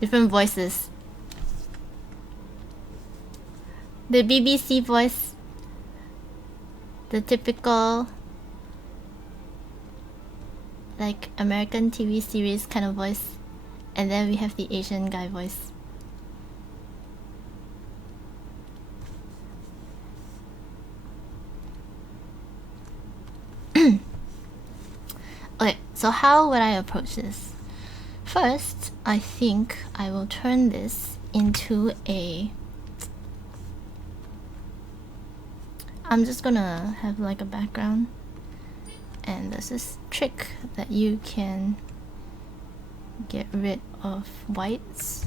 Different voices. The BBC voice. The typical, like, American TV series kind of voice. And then we have the Asian guy voice. Okay, so how would I approach this? First, I think I will turn this into a... I'm just gonna have like a background. And there's this trick that you can get rid of whites.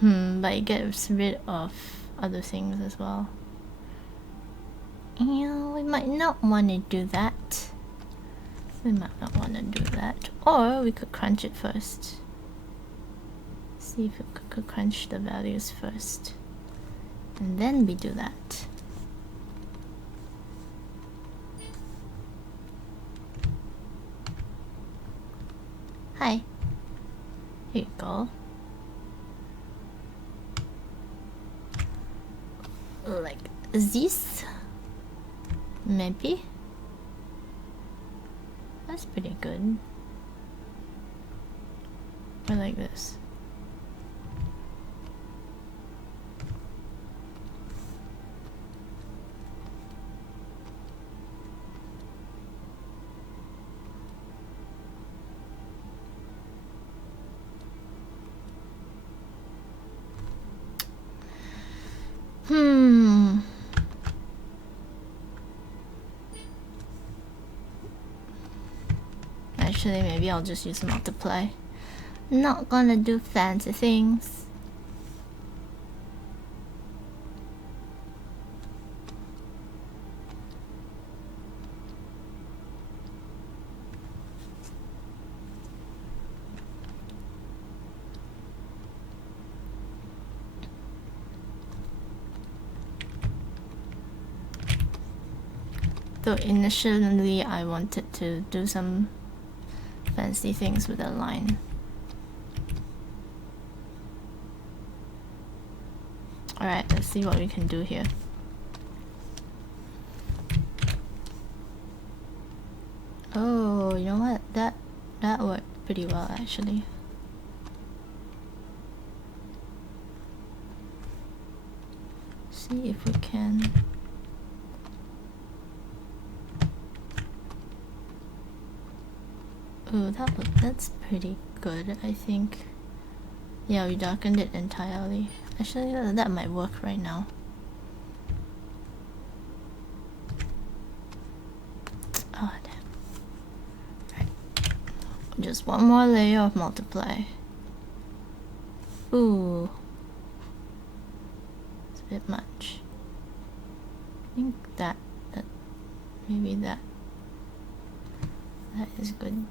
But it gets rid of other things as well. Yeah, we might not want to do that. We might not want to do that. Or we could crunch it first. See if we could crunch the values first. And then we do that. Hi. Here you go. Like this. Maybe. That's pretty good. Or like this. Actually, maybe I'll just use multiply. Not gonna do fancy things. Though initially I wanted to do some fancy things with a line. Alright, let's see what we can do here. Oh, you know what? That worked pretty well actually. See if we can. Ooh, that's pretty good, I think. Yeah, we darkened it entirely. Actually, that might work right now. Oh, damn. Right. Just one more layer of multiply. Ooh. It's a bit much. I think that maybe that is good.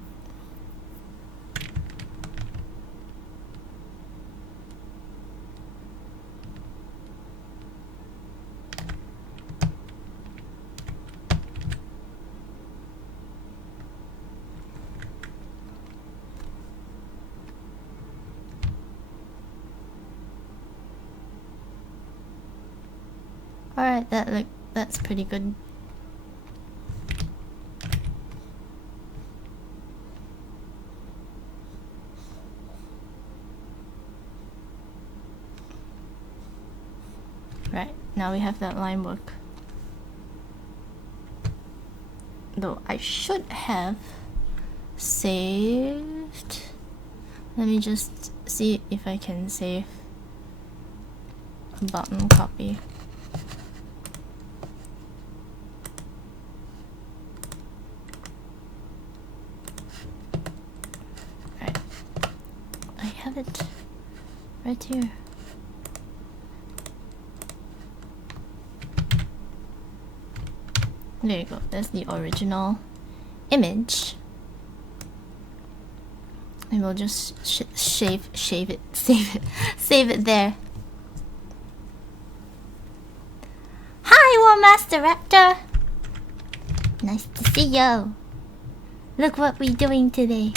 Alright, that's pretty good. Right, now we have that line work. Though I should have saved. Let me just see if I can save a button copy. Right, I have it right here. There you go, that's the original image. And we'll just save it there. Hi, War Master Raptor. Nice to see you. Look what we're doing today.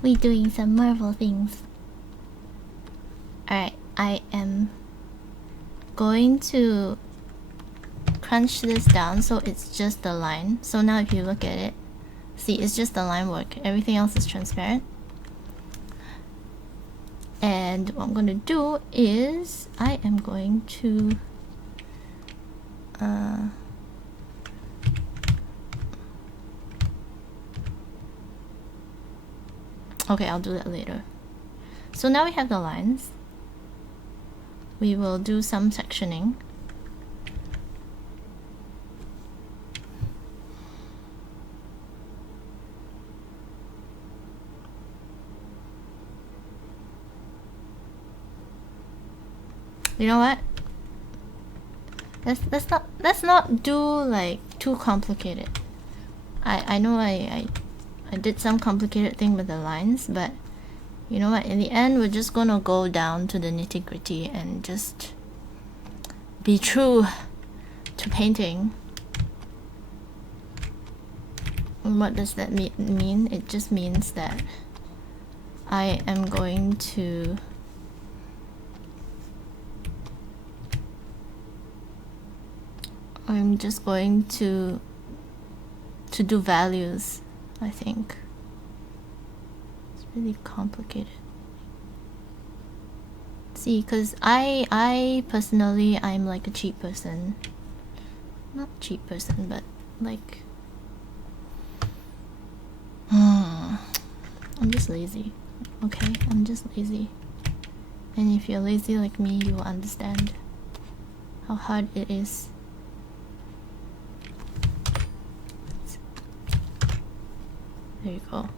We're doing some Marvel things. Alright, I am going to crunch this down so it's just the line. So now if you look at it, see, it's just the line work. Everything else is transparent. And what I'm gonna do is I am going to okay, I'll do that later. So now we have the lines. We will do some sectioning. You know what? Let's not do like too complicated. I know I did some complicated thing with the lines, but you know what? In the end, we're just gonna go down to the nitty-gritty and just be true to painting. And what does that mean? It just means that I am going to I'm just going to do values, I think. It's really complicated. See, because I personally, I'm like a cheap person. Not cheap person, but like I'm just lazy. Okay, I'm just lazy. And if you're lazy like me, you will understand how hard it is. There you go.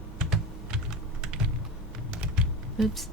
Oops.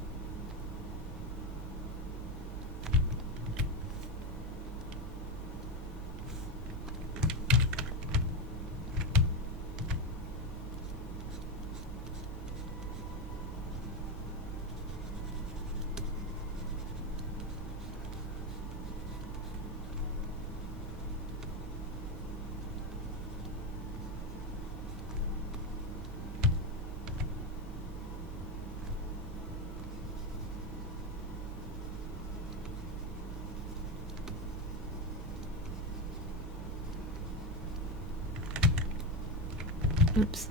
Oops.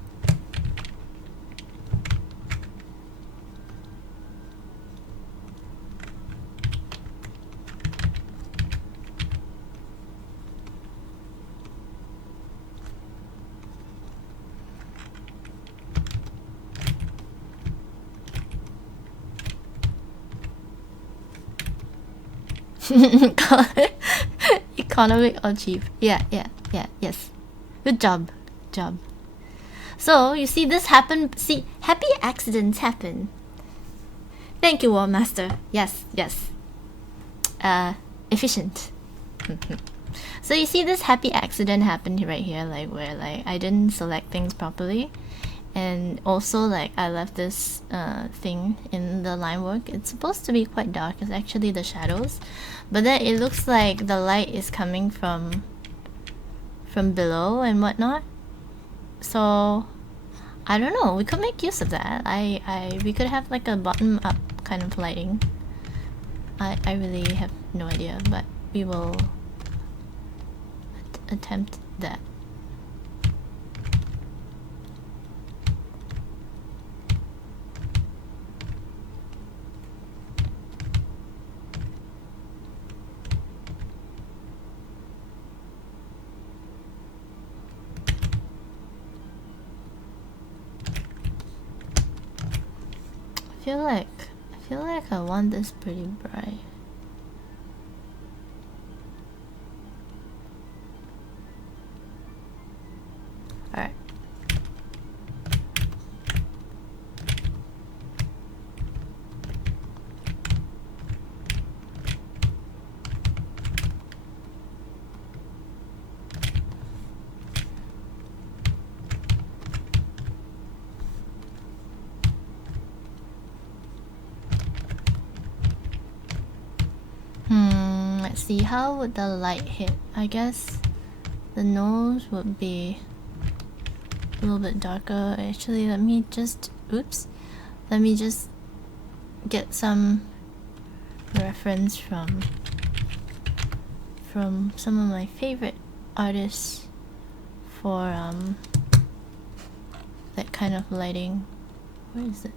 Economic or cheap? Yeah, yes. Good job. So, you see this happen. See, happy accidents happen. Thank you, War Master. Yes. Efficient. So you see this happy accident happened right here, like where like I didn't select things properly. And also like I left this thing in the line work. It's supposed to be quite dark. It's actually the shadows. But then it looks like the light is coming from below and whatnot. So I don't know, we could make use of that. We could have like a bottom up kind of lighting. I really have no idea, but we will attempt that. I feel like I want this pretty bright. Alright. Let's see, how would the light hit? I guess The nose would be a little bit darker. Actually, let me just get some reference from some of my favorite artists for that kind of lighting. Where is it?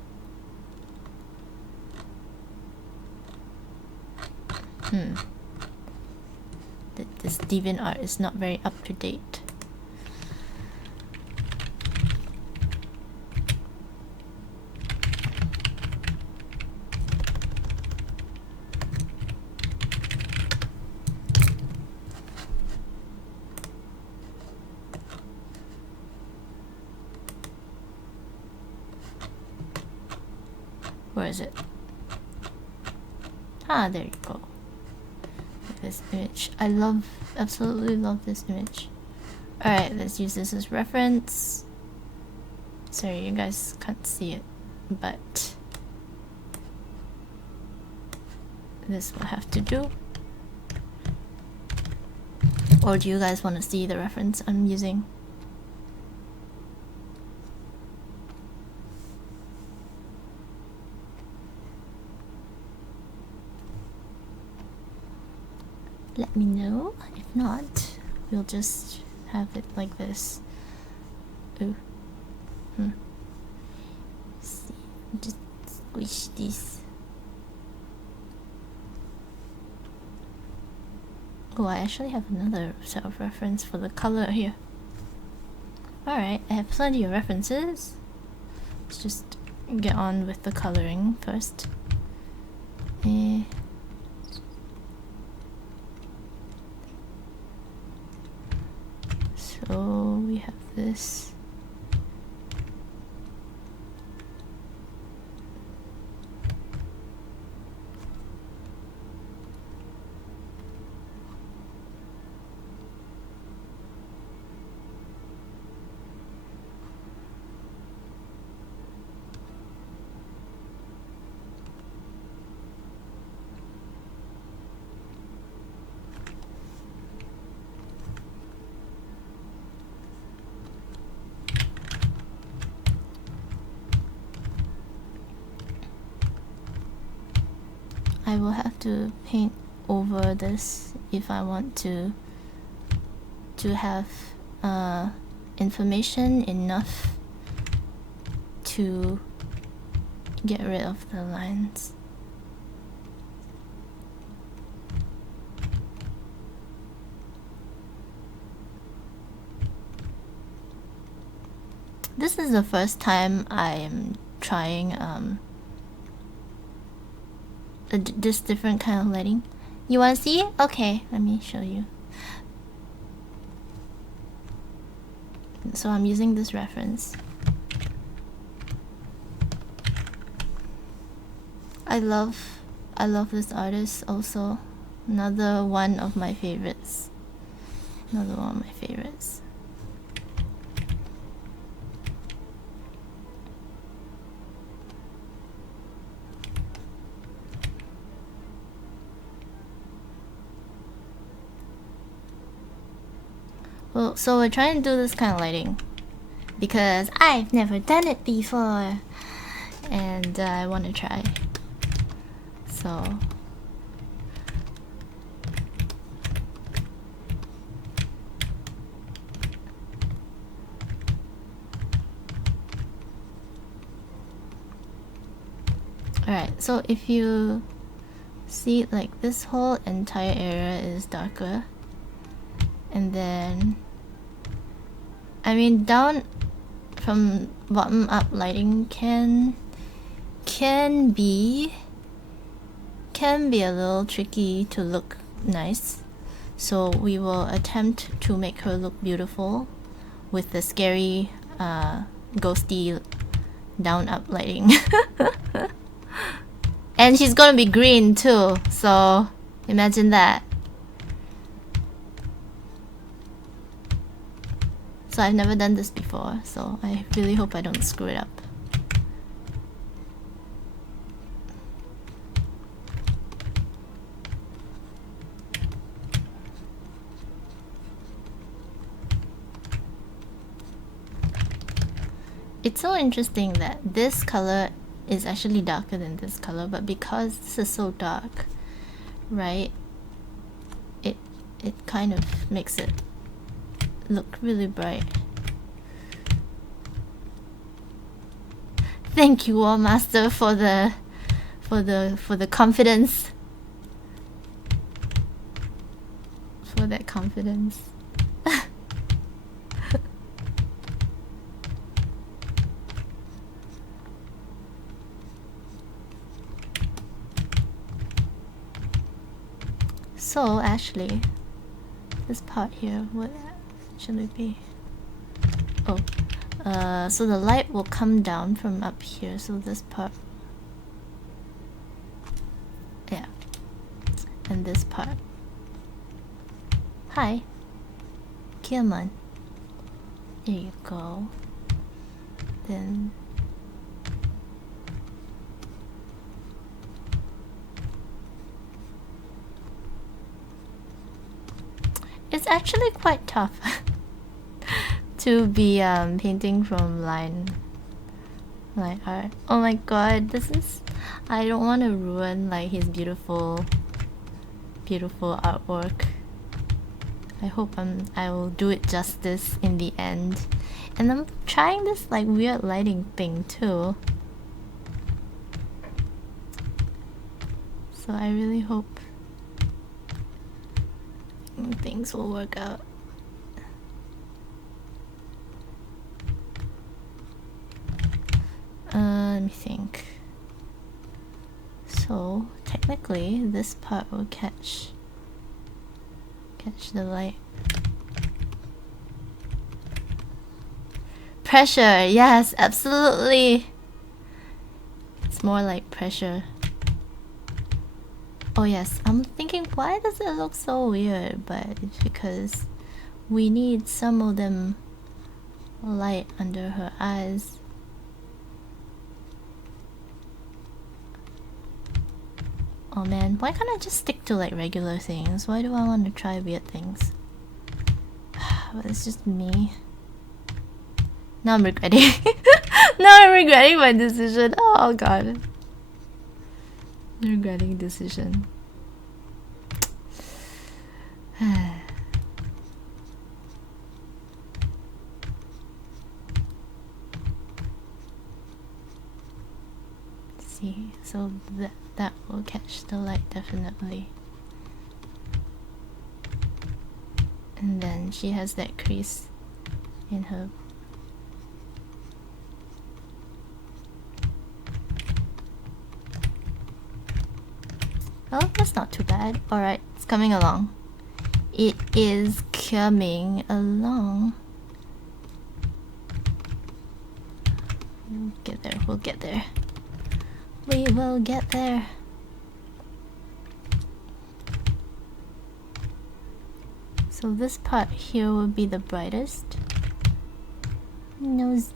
This DeviantArt is not very up to date. Where is it? Ah, there you go. This image. I absolutely love this image. Alright, let's use this as reference. Sorry, you guys can't see it, but this will have to do. Or do you guys want to see the reference I'm using? Let me know. If not, we'll just have it like this. Ooh. See, just squish this. Oh, I actually have another set of reference for the color here. Alright, I have plenty of references. Let's just get on with the coloring first. So we have this. I will have to paint over this if I want to have information enough to get rid of the lines. This is the first time I am trying this different kind of lighting. You want to see? Okay, let me show you. So I'm using this reference. I love this artist also. Another one of my favorites. Well, so we're trying to do this kind of lighting because I've never done it before and I want to try. So alright, so if you see, like, this whole entire area is darker. And then, I mean, down from bottom up lighting can be a little tricky to look nice. So we will attempt to make her look beautiful with the scary, ghosty down up lighting. And she's gonna be green too, so imagine that. So I've never done this before, so I really hope I don't screw it up. It's so interesting that this color is actually darker than this color, but because this is so dark, right, it kind of makes it look really bright. Thank you, War Master, for the confidence. For that confidence. So actually, this part here, what should it be? Oh, so the light will come down from up here. So this part, yeah, and this part. Hi, come on. There you go. Then. It's actually quite tough to be painting from line art. Oh my god, this is... I don't want to ruin like his beautiful artwork. I hope I will do it justice in the end. And I'm trying this like weird lighting thing too. So I really hope things will work out. Let me think. So technically this part will catch the light. Pressure, yes, absolutely. It's more like pressure. Oh yes, I'm thinking, why does it look so weird? But it's because we need some of them light under her eyes. Oh man, why can't I just stick to like regular things? Why do I want to try weird things? But it's just me. Now I'm regretting. Now I'm regretting my decision. Oh god. Regretting decision. See, so that will catch the light definitely. And then she has that crease in her. Oh, that's not too bad. Alright, it's coming along. It is coming along. We'll get there, we'll get there. We will get there. So this part here will be the brightest. Nosies.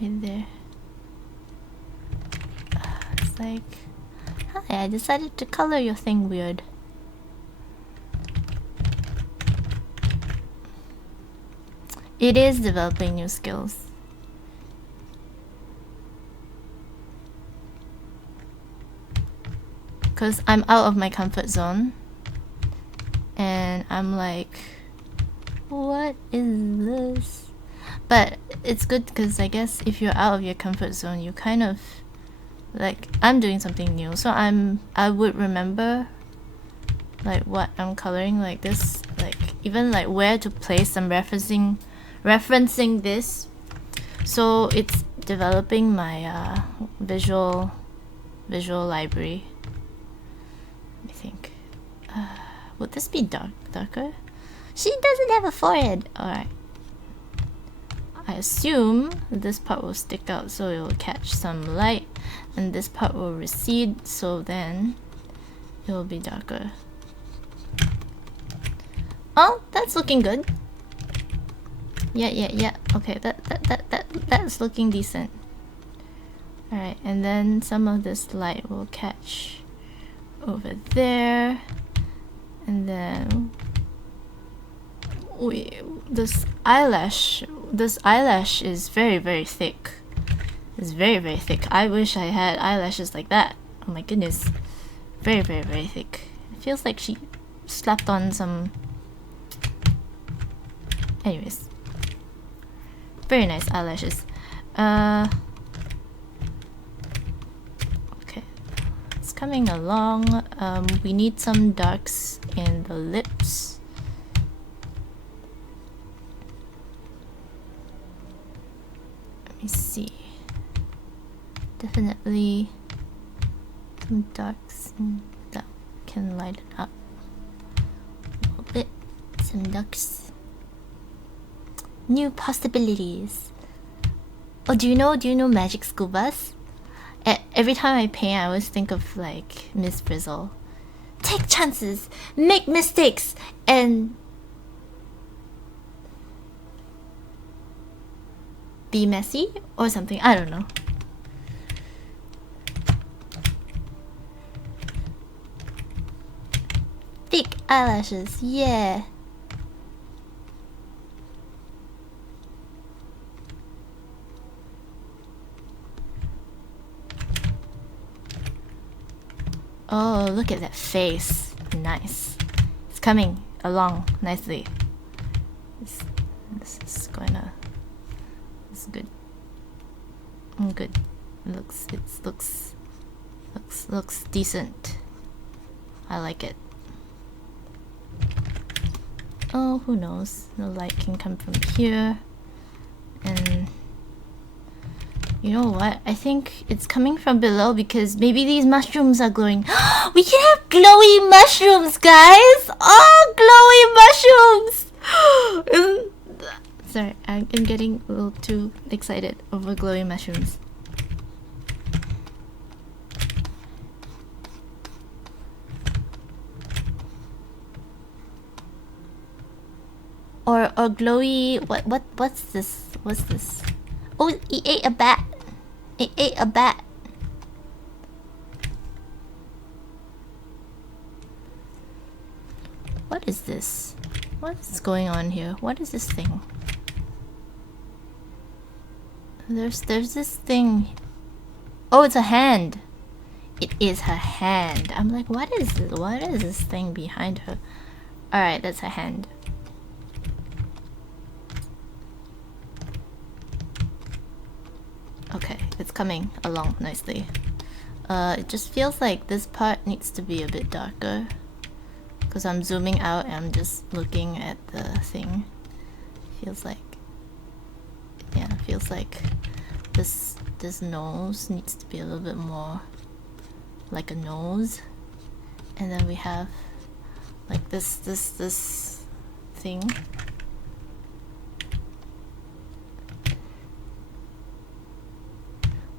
Right there. It's like, hi, I decided to color your thing weird. It is developing new skills. Because I'm out of my comfort zone. And I'm like, what is this? But it's good because I guess if you're out of your comfort zone, you kind of like, I'm doing something new, so I would remember like what I'm coloring, like this, like even like where to place. I'm referencing this, so it's developing my visual library. Let me think. Would this be darker? She doesn't have a forehead. Alright. I assume this part will stick out so it will catch some light, and this part will recede, so then it will be darker. Oh, that's looking good. Yeah. Okay, that's looking decent. Alright, and then some of this light will catch over there, and then This eyelash is very, very thick. It's very, very thick. I wish I had eyelashes like that. Oh my goodness. Very, very, very thick. It feels like she slapped on some... Anyways. Very nice eyelashes. Okay. It's coming along. We need some darks in the lips. Let me see. Definitely some darks that can lighten up a little bit. Some darks. New possibilities. Oh, do you know Magic School Bus? Every time I paint, I always think of like Miss Frizzle. Take chances, make mistakes, and be messy or something. I don't know. Thick eyelashes, yeah. Oh, look at that face. Nice. It's coming along nicely. This is gonna... It's good. Good. It looks decent. I like it. Oh, who knows? The light can come from here. And... You know what? I think it's coming from below because maybe these mushrooms are glowing. We can have glowy mushrooms, guys! Oh, glowy mushrooms! Sorry, I'm getting a little too excited over glowy mushrooms. Or glowy... What's this? What's this? Oh, he ate a bat. It ate a bat. What is this? What is going on here? What is this thing? There's this thing. Oh, it's a hand. It is her hand. I'm like, what is this? What is this thing behind her? Alright, that's her hand. Okay, it's coming along nicely. It just feels like this part needs to be a bit darker. Because I'm zooming out and I'm just looking at the thing. Feels like... Yeah, it feels like this nose needs to be a little bit more like a nose. And then we have like this thing.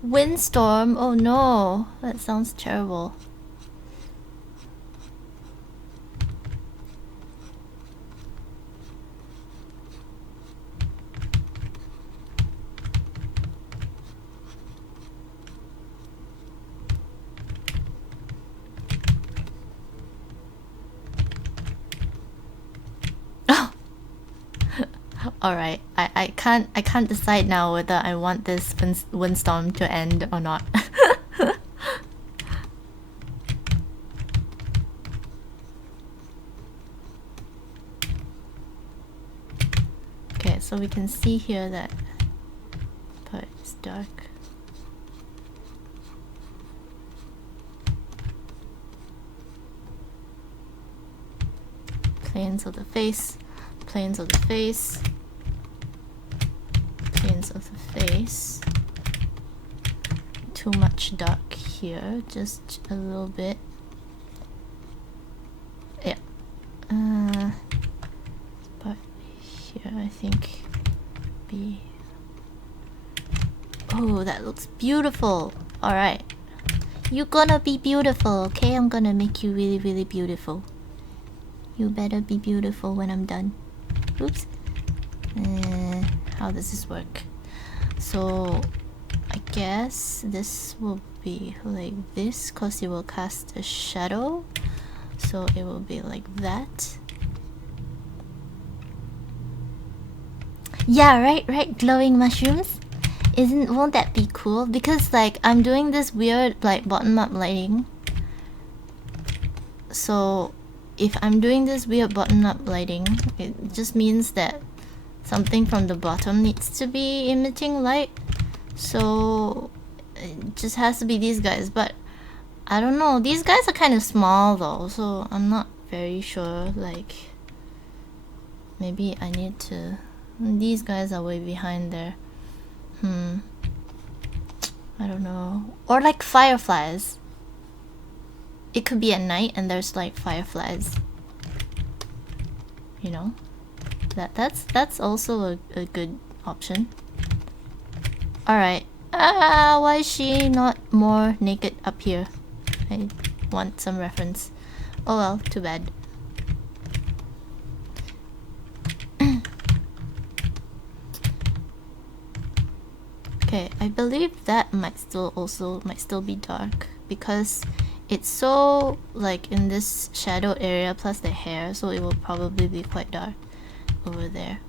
Windstorm? Oh no, that sounds terrible. Alright, I can't decide now whether I want this windstorm to end or not. Okay, so we can see here that part is dark. Planes of the face, planes of the face. Planes of the face. Too much dark here, just a little bit. Yeah. But here I think be... Oh, that looks beautiful. Alright. You're gonna be beautiful, okay? I'm gonna make you really, really beautiful. You better be beautiful when I'm done. Oops. How does this work? So I guess this will be like this because it will cast a shadow, so it will be like that. Yeah, right, glowing mushrooms. Won't that be cool? Because like I'm doing this weird like bottom-up lighting. So if I'm doing this weird bottom-up lighting, it just means that something from the bottom needs to be emitting light. So it just has to be these guys, but I don't know. These guys are kind of small though, so I'm not very sure. Like maybe I need to... These guys are way behind there. I don't know. Or like fireflies. It could be at night and there's like fireflies. You know? That's also a good option. Alright. Why is she not more naked up here? I want some reference. Oh well, too bad. Okay, I believe that might still be dark because it's so like in this shadowed area plus the hair, so it will probably be quite dark over there.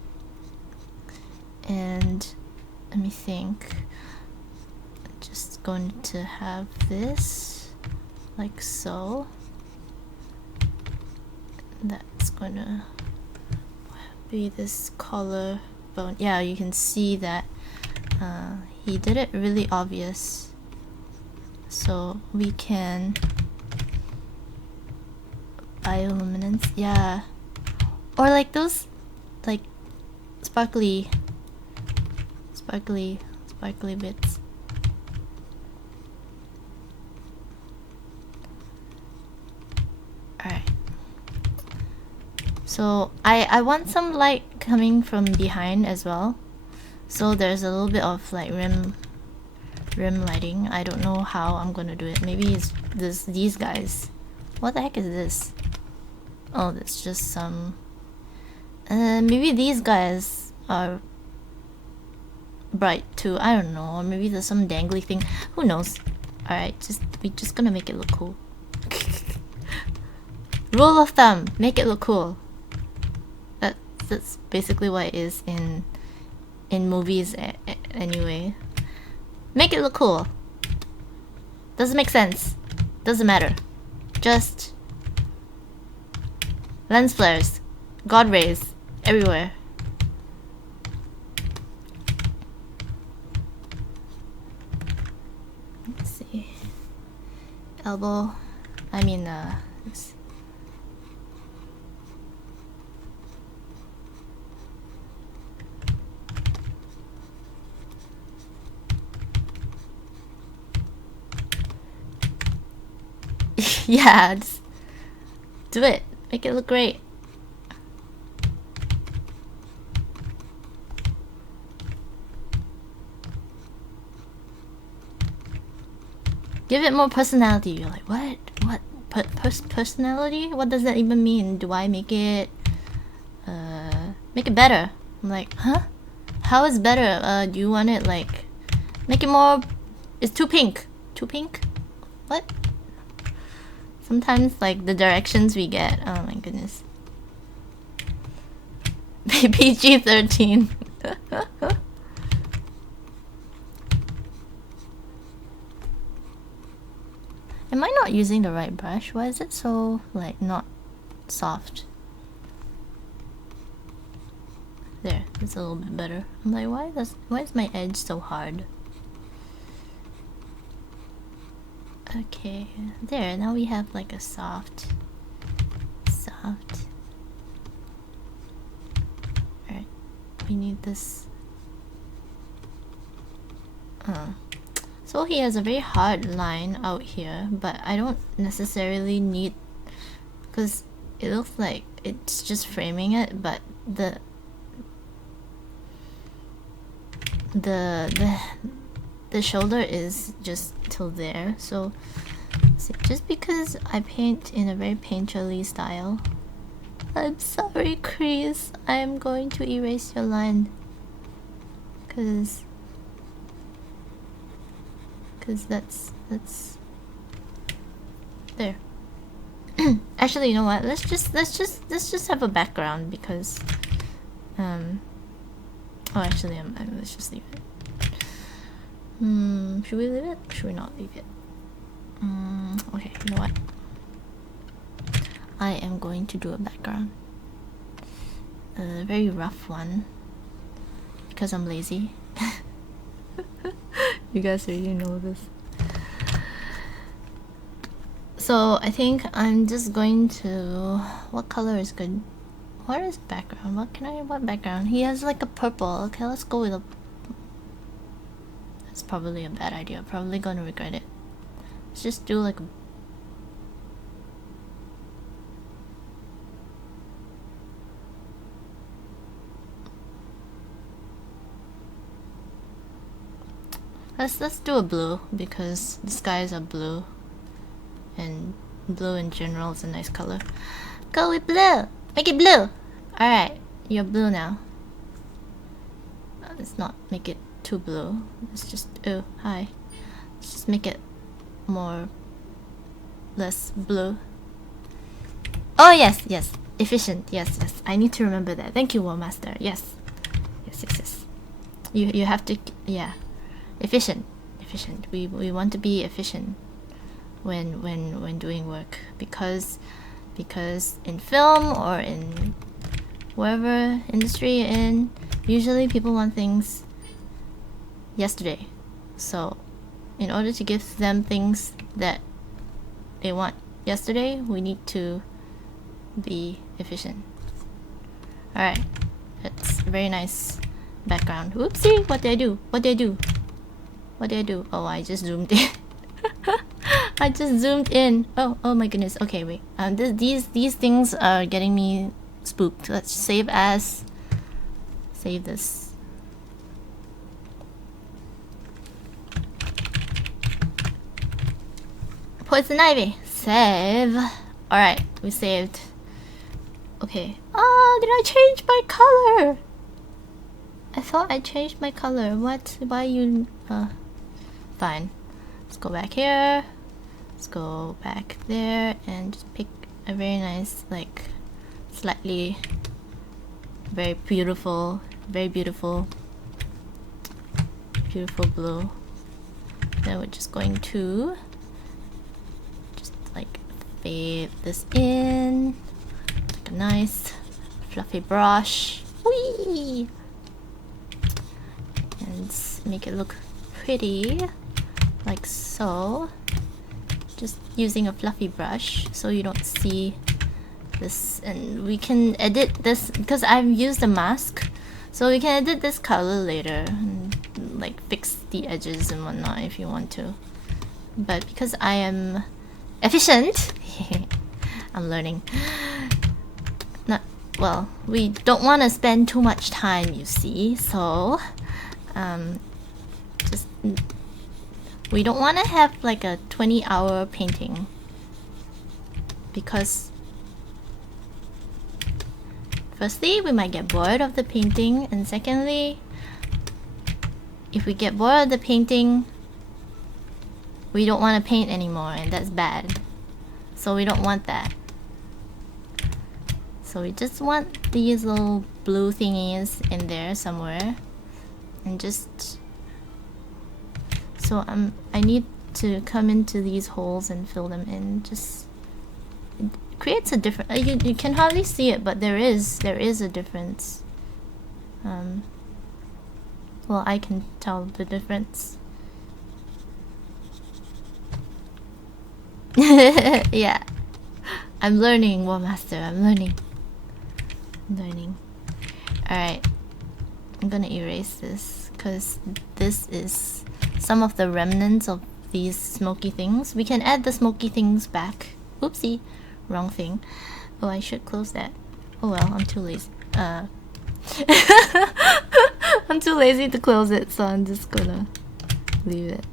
And let me think. I'm just going to have this like so. That's gonna be this color bone. Yeah, you can see that he did it really obvious, so we can bioluminescence, yeah, or like those like sparkly bits. Alright, so I want some light coming from behind as well. So there's a little bit of like rim lighting. I don't know how I'm gonna do it. Maybe it's these guys. What the heck is this? Oh, that's just some... maybe these guys are bright too. I don't know. Or maybe there's some dangly thing. Who knows? Alright, we're just gonna make it look cool. Rule of thumb, make it look cool. That's basically what it is in movies anyway. Make it look cool. Doesn't make sense. Doesn't matter. Just lens flares, god rays everywhere. Let's see. Elbow. I mean, yeah, just do it. Make it look great. Give it more personality. You're like, what? What? Personality? What does that even mean? Do I make it better? I'm like, huh? How is better? Do you want it like make it more... It's too pink. Too pink? What? Sometimes like the directions we get, oh my goodness. PG-13. Am I not using the right brush? Why is it so like not soft? There, it's a little bit better. I'm like, why is my edge so hard? Okay, there, now we have like a soft. Alright, we need this. So he has a very hard line out here, but I don't necessarily need, because it looks like it's just framing it, but the shoulder is just till there. So see, just because I paint in a very painterly style, I'm sorry, Crease, I am going to erase your line, because that's there. Actually, you know what? Let's just have a background, because Oh, actually, let's just leave it. Should we leave it? Should we not leave it? Okay, you know what? I am going to do a background. A very rough one. Because I'm lazy. You guys already know this. So I think I'm just going to... What color is good? What is background? What background? He has like a purple. Okay, let's go with a... That's probably a bad idea. Probably gonna regret it. Let's just do like a... Let's do a blue because the skies are blue. And blue in general is a nice color. Go with blue! Make it blue! Alright, you're blue now. Let's not make it too blue. Let's just... Oh, hi. Let's just make it less blue. Oh yes, yes. Efficient, yes, yes. I need to remember that. Thank you, War Master. Yes. Yes, yes, yes. You have to... Yeah. Efficient. Efficient. We want to be efficient when doing work because in film or in whatever industry you're in, usually people want things yesterday. So in order to give them things that they want yesterday, we need to be efficient. Alright, that's a very nice background. Whoopsie, what did I do? What did I do? What did I do? Oh, I just zoomed in. I just zoomed in. Oh my goodness. Okay, wait. These things are getting me spooked. Let's save as. Save this. Poison ivy. Save. Alright, we saved. Okay. Oh, did I change my color? I thought I changed my color. What? Why you... Fine. Let's go back here. Let's go back there and just pick a very nice, like, slightly very beautiful blue. Then we're just going to just like fade this in like a nice fluffy brush. Whee! And make it look pretty like so. Just using a fluffy brush so you don't see this, and we can edit this because I've used a mask, so we can edit this color later and like fix the edges and whatnot if you want to. But because I am efficient, I'm learning. Not well. We don't want to spend too much time, you see. So, just. We don't want to have like a 20-hour painting because firstly, we might get bored of the painting, and secondly, if we get bored of the painting, we don't want to paint anymore, and that's bad. So we don't want that. So we just want these little blue thingies in there somewhere, and just... So I need to come into these holes and fill them in. Just it creates a different. You can hardly see it, but there is a difference. Well, I can tell the difference. Yeah, I'm learning, War Master. I'm learning. Alright, I'm gonna erase this because this is some of the remnants of these smoky things. We can add the smoky things back. Oopsie, wrong thing. Oh, I should close that. Oh well, I'm too lazy. I'm too lazy to close it, so I'm just gonna leave it.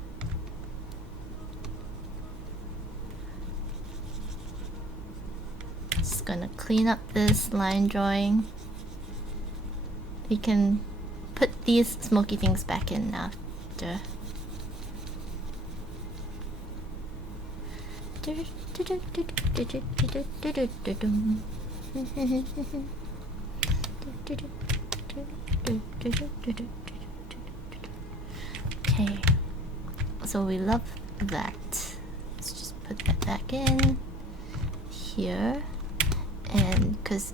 Just gonna clean up this line drawing. We can put these smoky things back in after. Okay, so we love that. Let's just put that back in here. And because,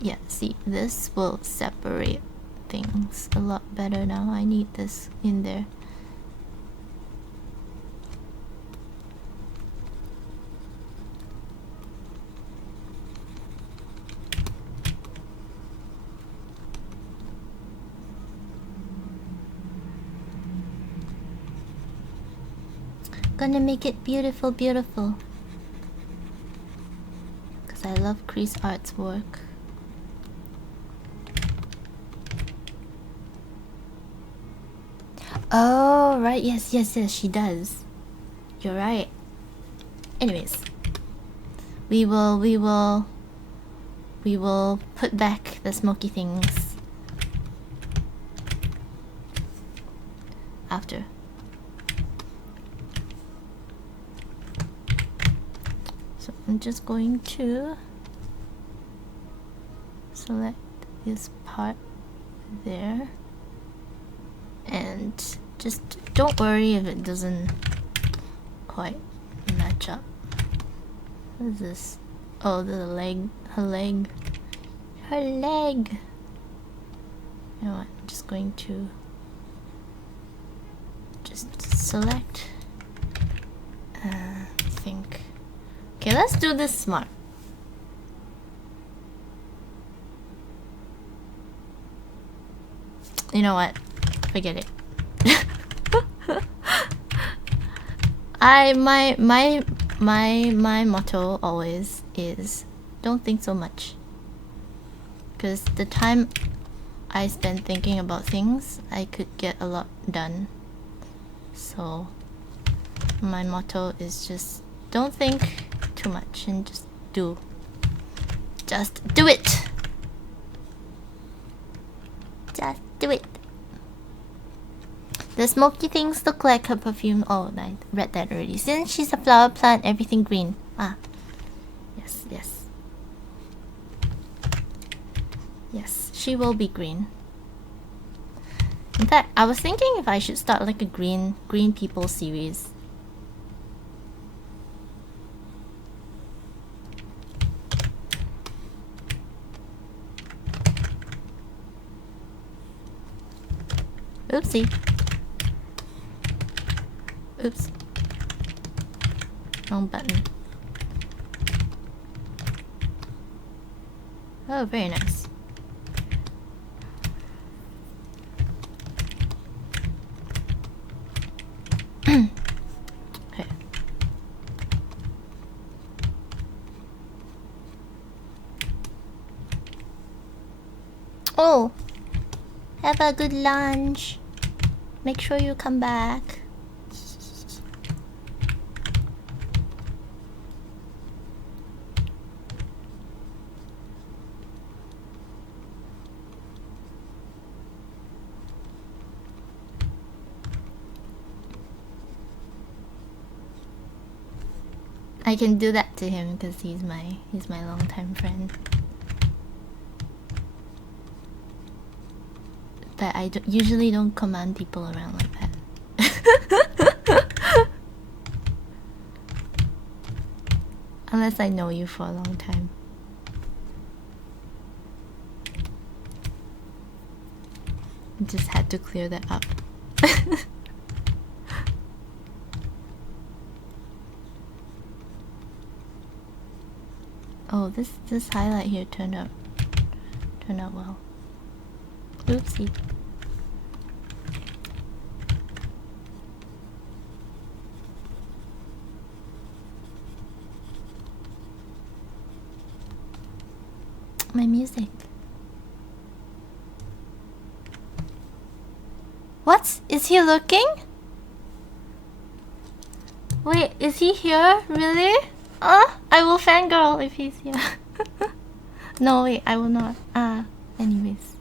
yeah, see, this will separate things a lot better now. I need this in there. Gonna make it beautiful, beautiful. Because I love Creeesart's work. Oh, right. Yes, yes, yes, she does. You're right. Anyways. We will put back the smoky things after. So I'm just going to select this part there, and just don't worry if it doesn't quite match up. What is this? Oh, the leg. Her leg. Her leg! You know what? I'm just going to just select. I think. Okay, let's do this smart. You know what? Forget it. My motto always is don't think so much. Because the time I spend thinking about things, I could get a lot done. So my motto is just don't think too much and just do. Just do it! Just do it. The smoky things look like her perfume. Oh, I read that already. Since she's a flower plant, everything green. Ah. Yes, yes. Yes, she will be green. In fact, I was thinking if I should start like a green people series. Oopsie. Oops. Wrong button. Oh, very nice. Okay. Oh! Have a good lunch. Make sure you come back. I can do that to him because he's my longtime friend. But I usually don't command people around like that. Unless I know you for a long time. Just had to clear that up. Oh, this highlight here turned out well. Oopsie. My music. What? Is he looking? Wait, is he here? Really? I will fangirl if he's here. No, wait, I will not. Anyways.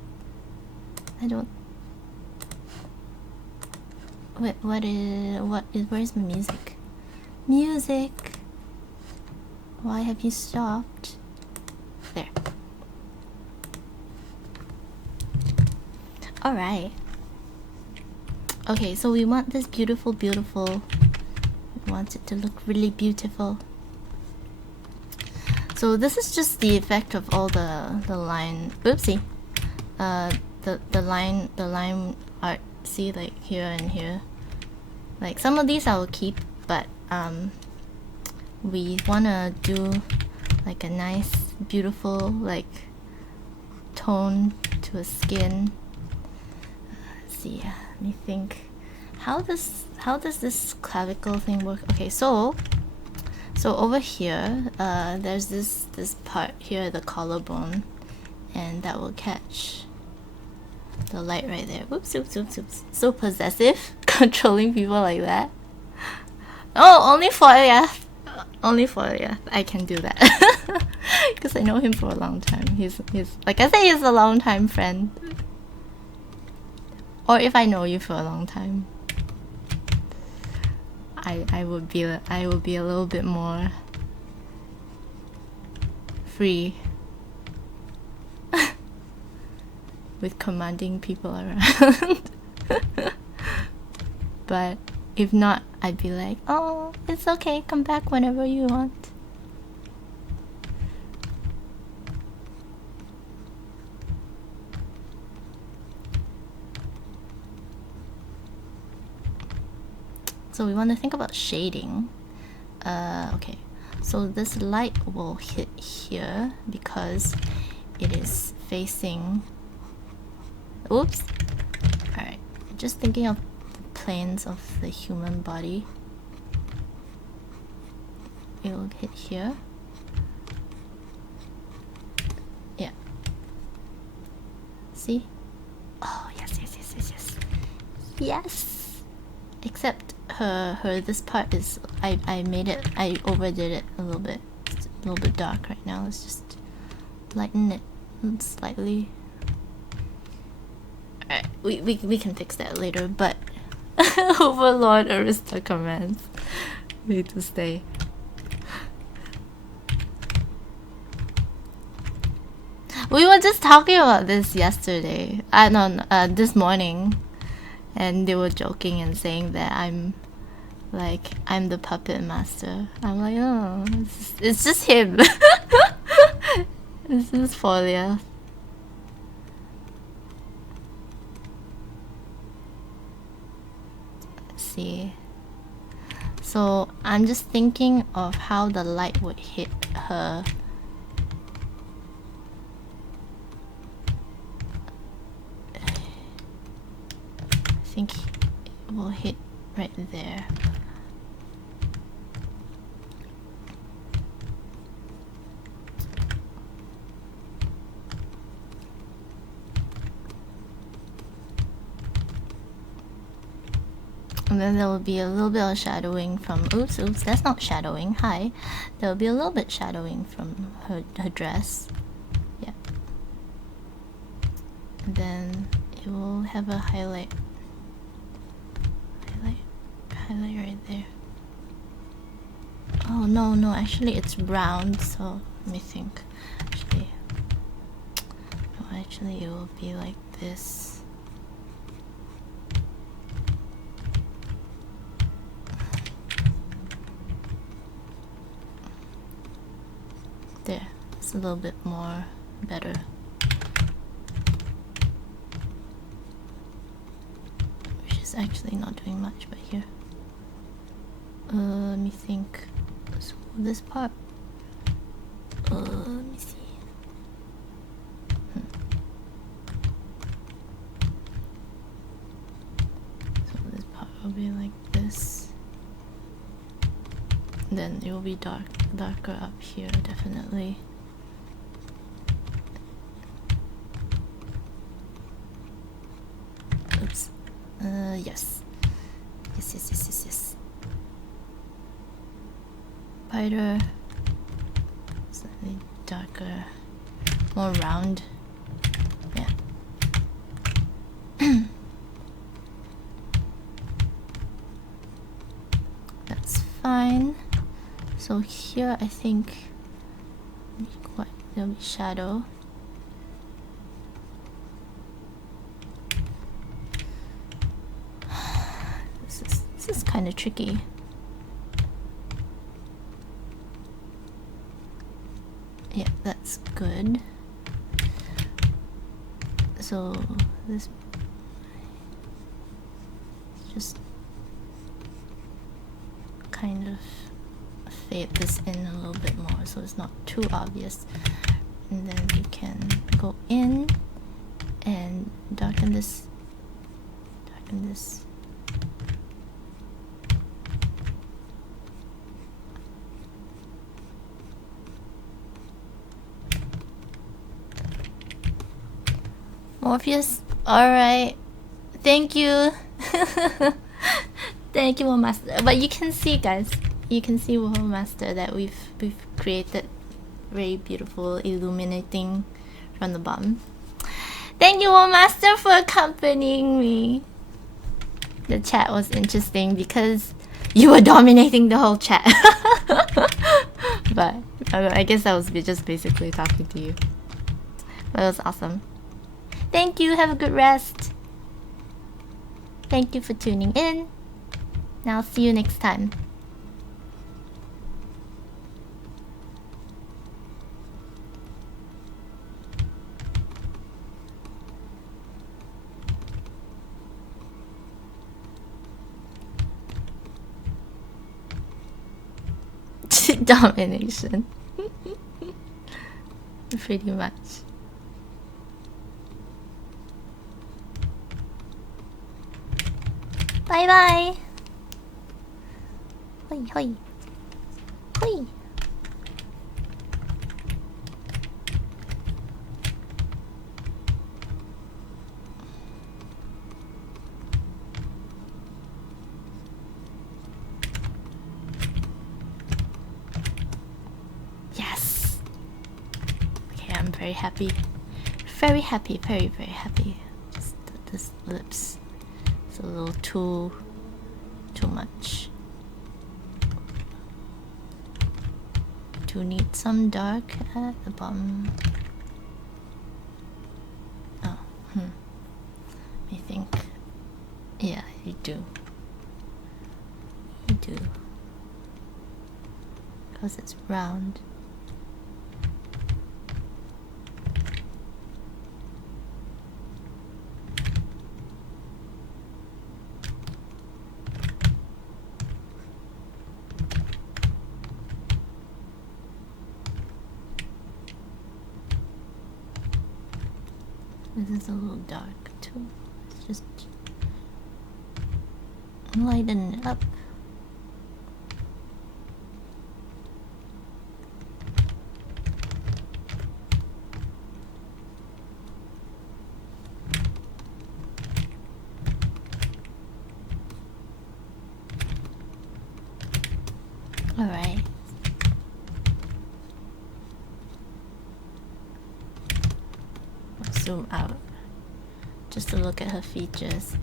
I don't... Wait, where's my music? Music! Why have you stopped? There. Alright. Okay, so we want this beautiful, beautiful. We want it to look really beautiful. So this is just the effect of all the line. Oopsie. The line art. See, like here and here. Like some of these I will keep, but we wanna do like a nice, beautiful like tone to a skin. Let's see. Let me think. How does this clavicle thing work? Okay, so over here, there's this part here, the collarbone, and that will catch the light right there. Oops, oops, oops, oops. So possessive, controlling people like that. Oh, only for I can do that because I know him for a long time. He's like I say, he's a long time friend. Or if I know you for a long time, I will be a little bit more free with commanding people around. But if not, I'd be like, oh, it's okay, come back whenever you want. So we want to think about shading. Okay, so this light will hit here because it is facing. Oops. Alright, just thinking of the planes of the human body. It will hit here. Yeah. See? Oh, yes. Yes! Except her this part is I overdid it a little bit. It's a little bit dark right now. Let's just lighten it slightly. Alright, we can fix that later, but Overlord Arista commands me to stay. We were just talking about this yesterday. This morning. And they were joking and saying that I'm the puppet master. I'm like, oh, it's just him. This is Folia. Let's see. So I'm just thinking of how the light would hit her. I think it will hit right there. And then there will be a little bit of shadowing from oops, that's not shadowing. Hi. There will be a little bit shadowing from her dress. Yeah. And then it will have a highlight right there. Oh no, actually it's round, so let me think. Actually it will be like this. There, it's a little bit more better. Which is actually not doing much, but here. Let me think. So this part. Let me see. So this part will be like this. Then it will be darker up here, definitely. Oops. Yes. Yes. Brighter, slightly darker, more round. Yeah. That's fine. So here I think there'll be shadow. kind of tricky. Yeah, that's good. So this just kind of fade this in a little bit more so it's not too obvious. And then we can go in and darken this. Morpheus, alright. Thank you. Thank you, World Master. But you can see, guys, you can see, World Master, that we've created very beautiful illuminating from the bottom. Thank you, World Master, for accompanying me. The chat was interesting because you were dominating the whole chat. But I guess I was just basically talking to you. But it was awesome. Thank you, have a good rest. Thank you for tuning in. Now I'll see you next time. Domination. Pretty much. Bye bye. Hoi hoi. Hoi. Yes. Okay, I'm very happy. Very happy, very happy. Just this lips. It's a little too much. Do need some dark at the bottom. Oh, I think. Yeah, you do. You do. Because it's round. This is a little dark too. Let's just lighten it up. All right. Zoom out just to look at her features.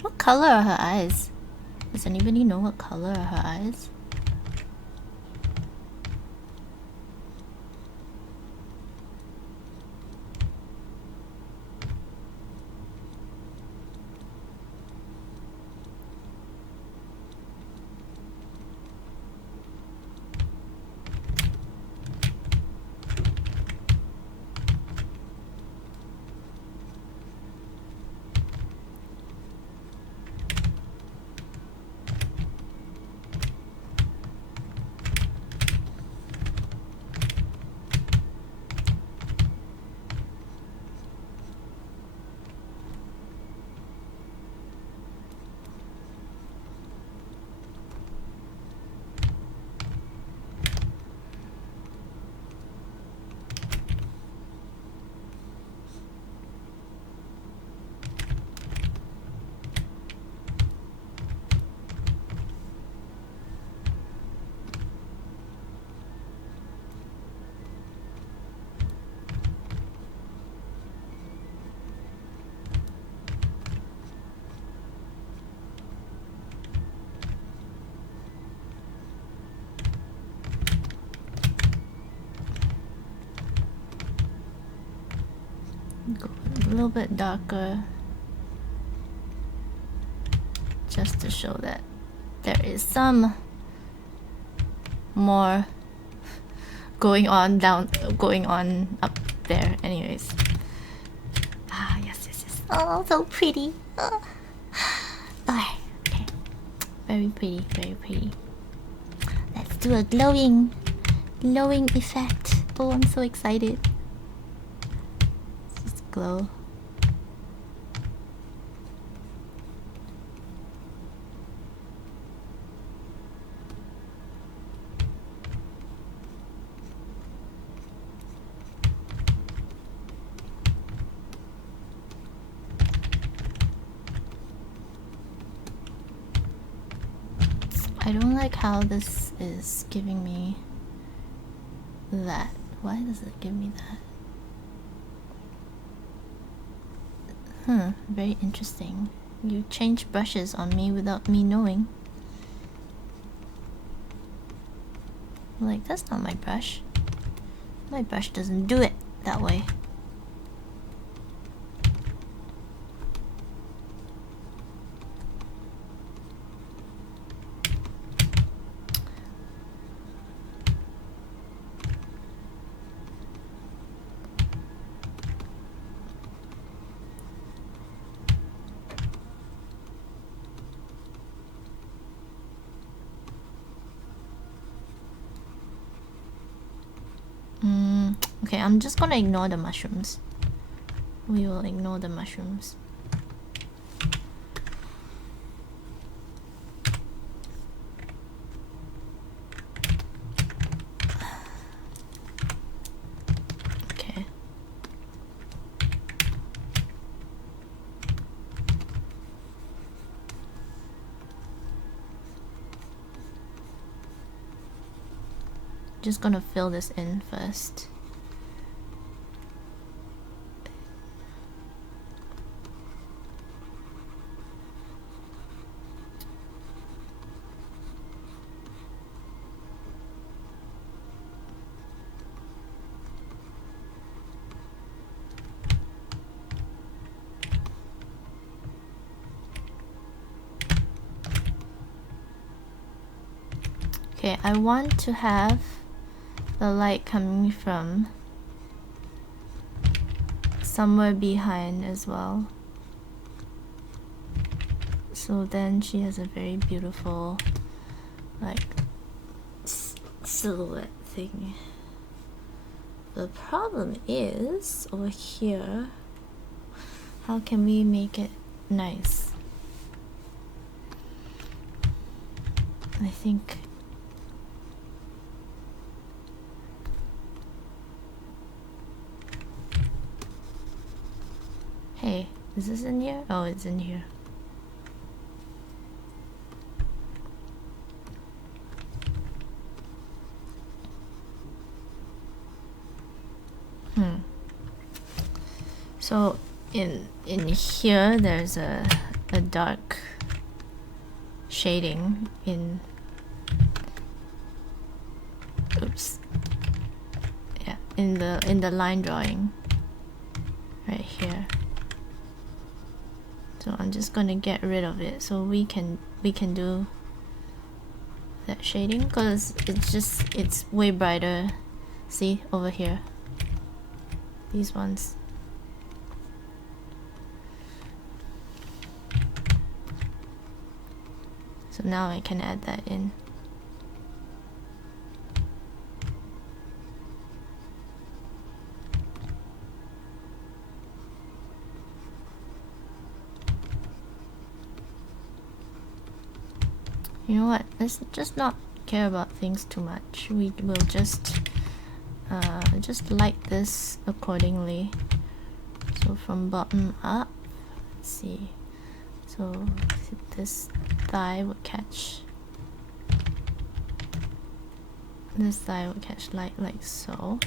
What color are her eyes? Does anybody know what color are her eyes? Go a little bit darker, just to show that there is some more going on up there. Anyways, yes. Oh, so pretty. Okay, very pretty. Let's do a glowing effect. Oh, I'm so excited. Let's just glow. I don't like how this is giving me that. Why does it give me that? Very interesting. You change brushes on me without me knowing. Like, that's not my brush. My brush doesn't do it that way. Okay, I'm just gonna ignore the mushrooms. We will ignore the mushrooms. Okay. Just gonna fill this in first. Okay, I want to have the light coming from somewhere behind as well. So then she has a very beautiful, like, silhouette thing. The problem is, over here, how can we make it nice? I think... Hey, is this in here? Oh, it's in here. So in here there's a dark shading in... Oops. Yeah, in the line drawing right here. So I'm just gonna get rid of it so we can do that shading, because it's way brighter. See over here, these ones. So now I can add that in. You know what? Let's just not care about things too much. We will just light this accordingly. So from bottom up, let's see. So this thigh would catch. This thigh would catch light like so.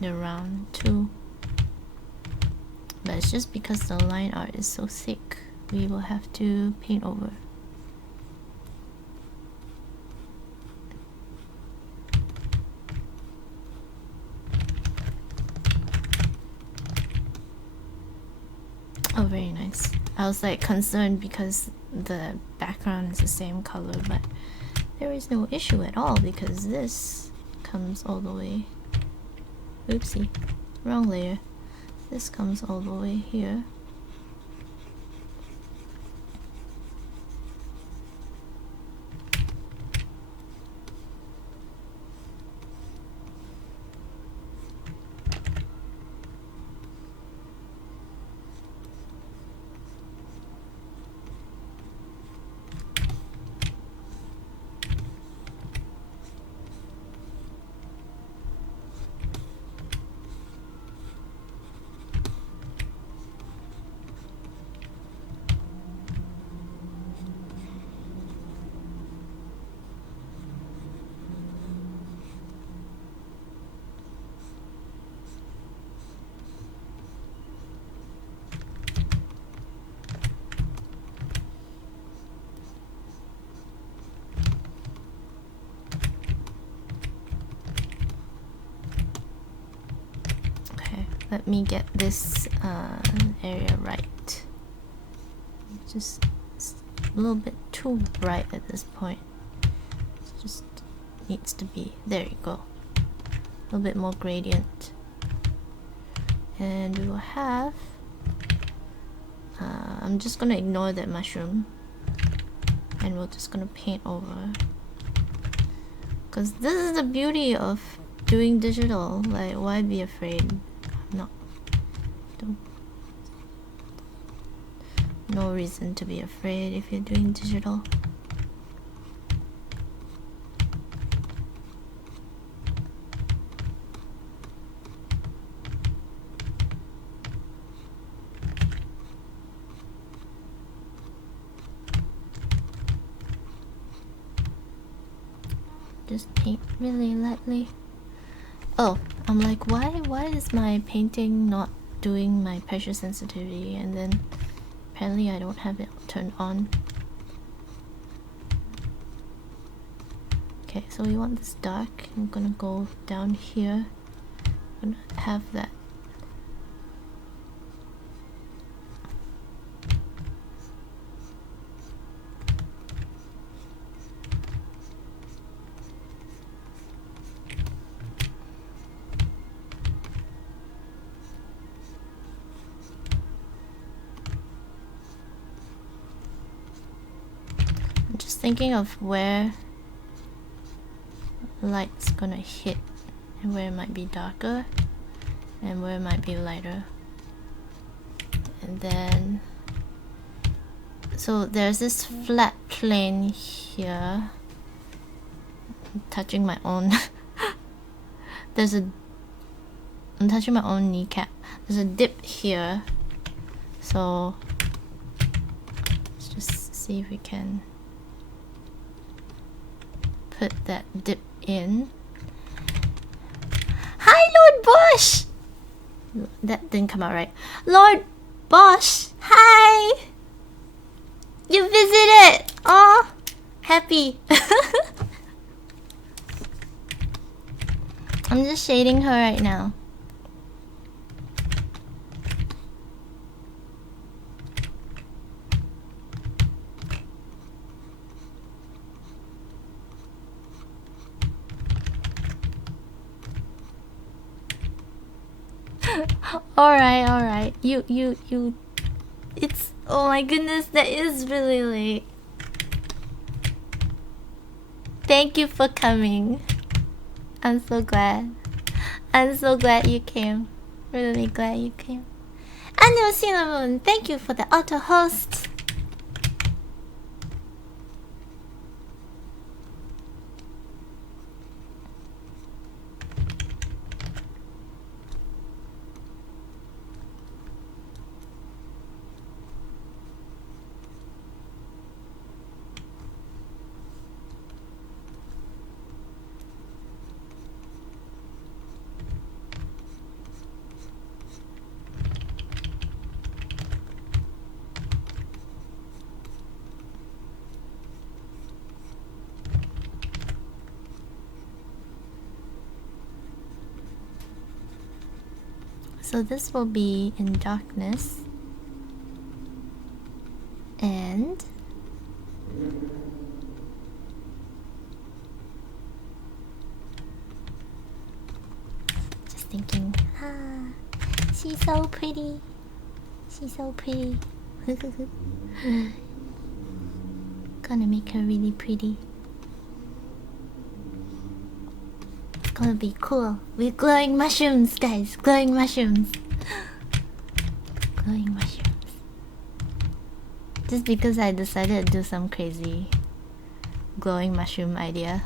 Around too, but it's just because the line art is so thick. we will have to paint over. Oh, very nice. I was like concerned because the background is the same color, but there is no issue at all because this comes all the way. Oopsie, wrong layer. This comes all the way here. Let me get this area right. Just a little bit too bright at this point. It just needs to be. There you go. A little bit more gradient. And we will have... I'm just gonna ignore that mushroom. And we're just gonna paint over. Because this is the beauty of doing digital. Like, why be afraid? No reason to be afraid if you're doing digital. Just paint really lightly. Oh, I'm like, why is my painting not doing my pressure sensitivity? And then apparently I don't have it turned on. Okay, so we want this dark. I'm gonna go down here. I'm gonna have that. Thinking of where light's gonna hit and where it might be darker and where it might be lighter. And then so there's this flat plane here. I'm touching my own I'm touching my own kneecap. There's a dip here, so let's just see if we can put that dip in. Hi, Lord Bosch! That didn't come out right. Lord Bosch, hi! You visited! Oh, happy. I'm just shading her right now. Alright. You. It's. Oh my goodness, that is really late. Thank you for coming. I'm so glad. I'm so glad you came. Really glad you came. 안녕하세요, 여러분. Thank you for the auto host. So this will be in darkness. And just thinking, she's so pretty. She's so pretty. Gonna make her really pretty. It's gonna be cool. With glowing mushrooms, guys. Glowing mushrooms. Glowing mushrooms. Just because I decided to do some crazy glowing mushroom idea.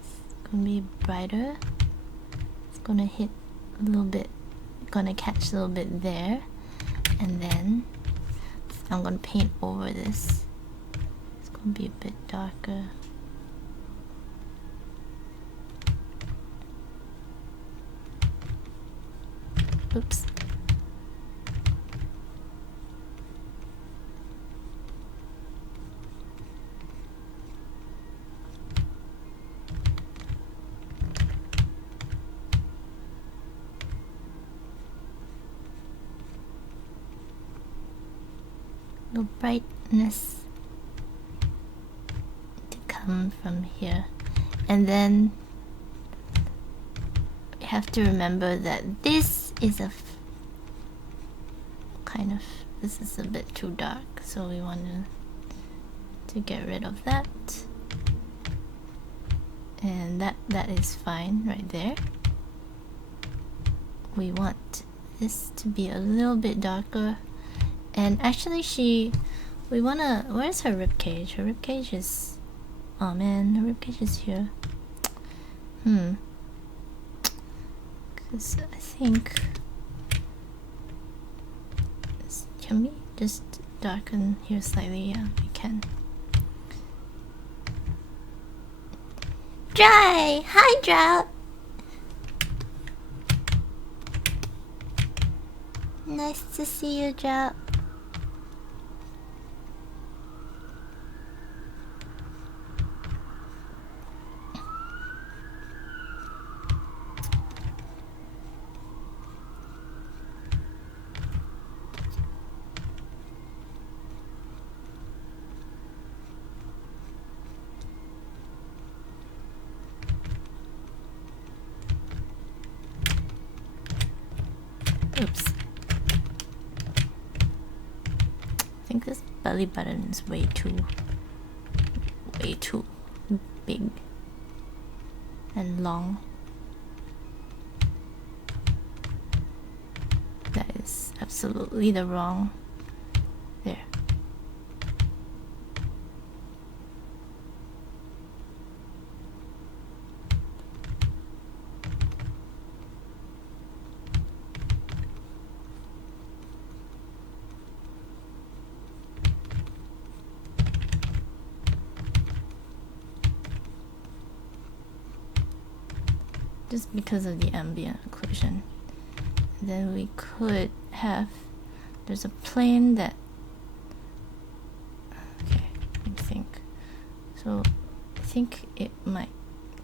It's gonna be brighter. It's gonna hit a little bit. Gonna catch a little bit there. And then I'm gonna paint over this. It's gonna be a bit darker. Oops. The brightness to come from here, and then we have to remember that this is a this is a bit too dark, so we want to get rid of that, and that is fine right there. We want this to be a little bit darker. And actually where's her ribcage? Her ribcage is, oh man, her ribcage is here. Because I think, can we just darken here slightly? Yeah, we can. Dry! Hi, Drought! Nice to see you, Drought. Oops. I think this belly button is way too big and long. That is absolutely the wrong. There. Just because of the ambient occlusion. And then we could have, there's a plane that, okay, let me think. So I think it might,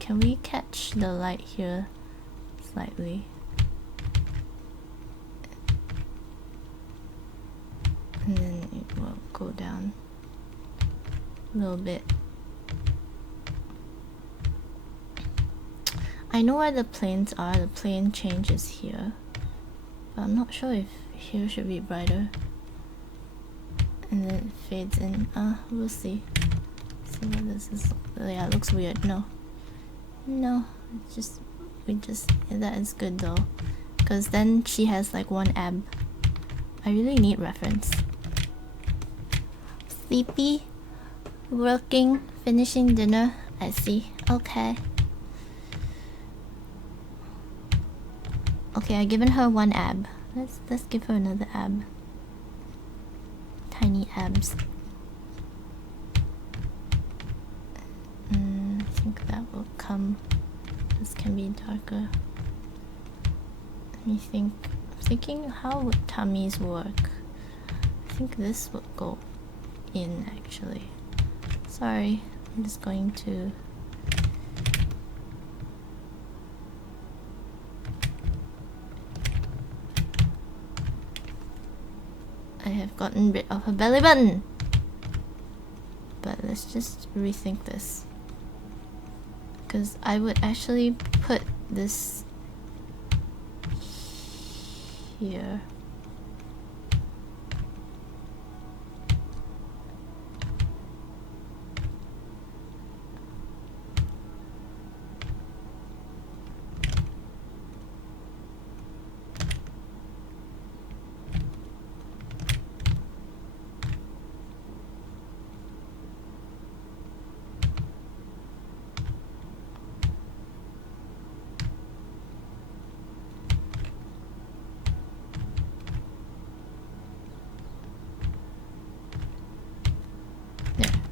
can we catch the light here slightly? And then it will go down a little bit. I know where the planes are. The plane changes here, but I'm not sure if here should be brighter. And then it fades in. We'll see. See what this is. Yeah, it looks weird. No, it's just yeah, that is good though, because then she has like one ab. I really need reference. Sleepy, working, finishing dinner. I see. Okay. Okay, I've given her one ab. Let's give her another ab. Tiny abs. I think that will come. This can be darker. Let me think. I'm thinking, how would tummies work? I think this would go in actually. Sorry, I'm just going to have gotten rid of her belly button. But let's just rethink this. Because I would actually put this here.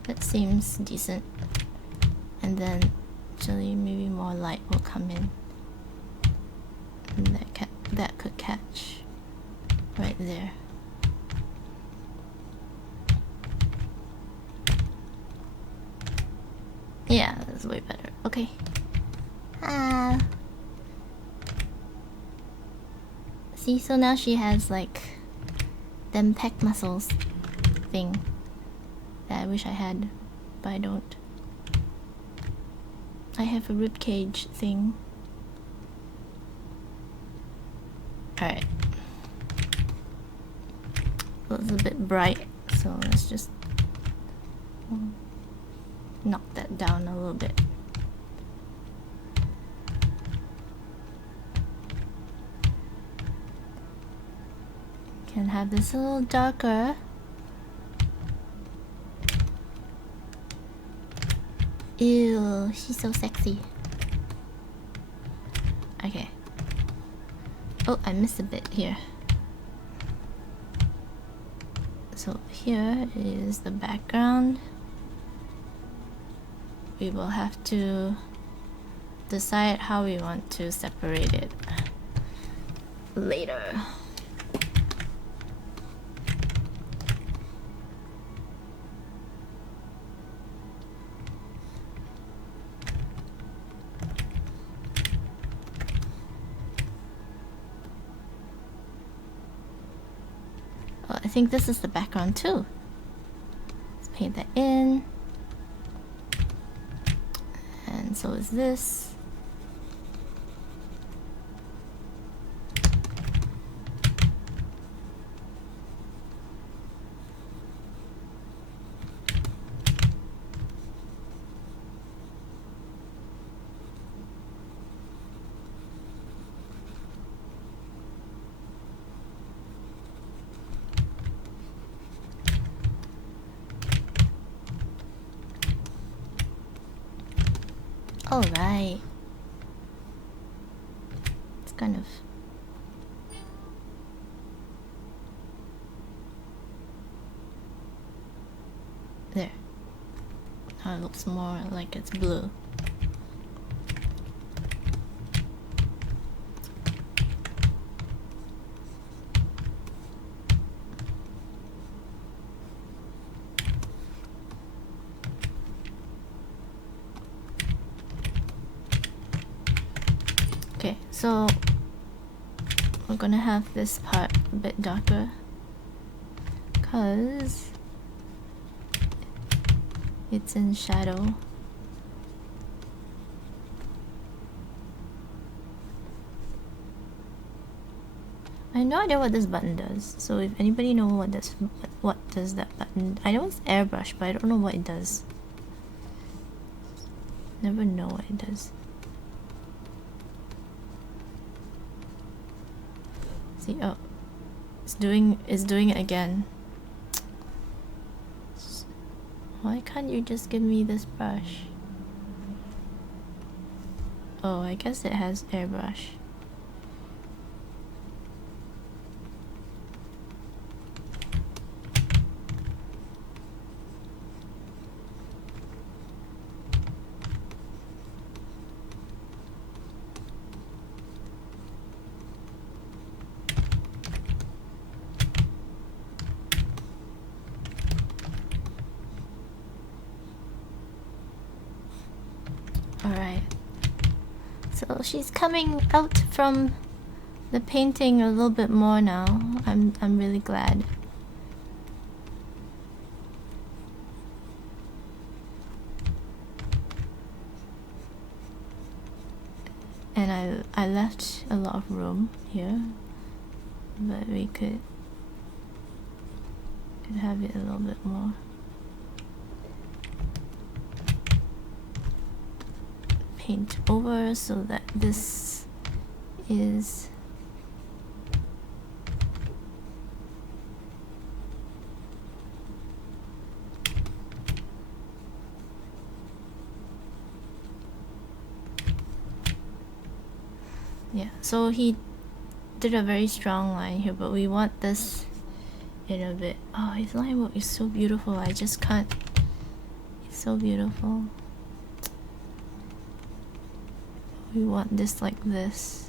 That seems decent. And then actually maybe more light will come in. And that could catch right there. Yeah, that's way better. Okay. See, so now she has like them pec muscles thing that I wish I had, but I don't. I have a ribcage thing. Alright. Well, it's a bit bright, so let's just knock that down a little bit. Can have this a little darker. Ew, she's so sexy. Okay. Oh, I missed a bit here. So here is the background. We will have to decide how we want to separate it later. I think this is the background too. Let's paint that in. And so is this. Alright. It's kind of... there. Now it looks more like it's blue. Okay, so we're gonna have this part a bit darker because it's in shadow. I have no idea what this button does, so if anybody knows what does that button, I know it's airbrush, but I don't know what it does. Never know what it does. See, oh, it's doing it again. Why can't you just give me this brush? Oh, I guess it has airbrush. Alright. So she's coming out from the painting a little bit more now. I'm really glad. And I left a lot of room here, but we could have it a little bit more. Paint over so that this is yeah, so he did a very strong line here, but we want this in a bit. Oh, his line work is so beautiful. I just can't. It's so beautiful. We want this like this.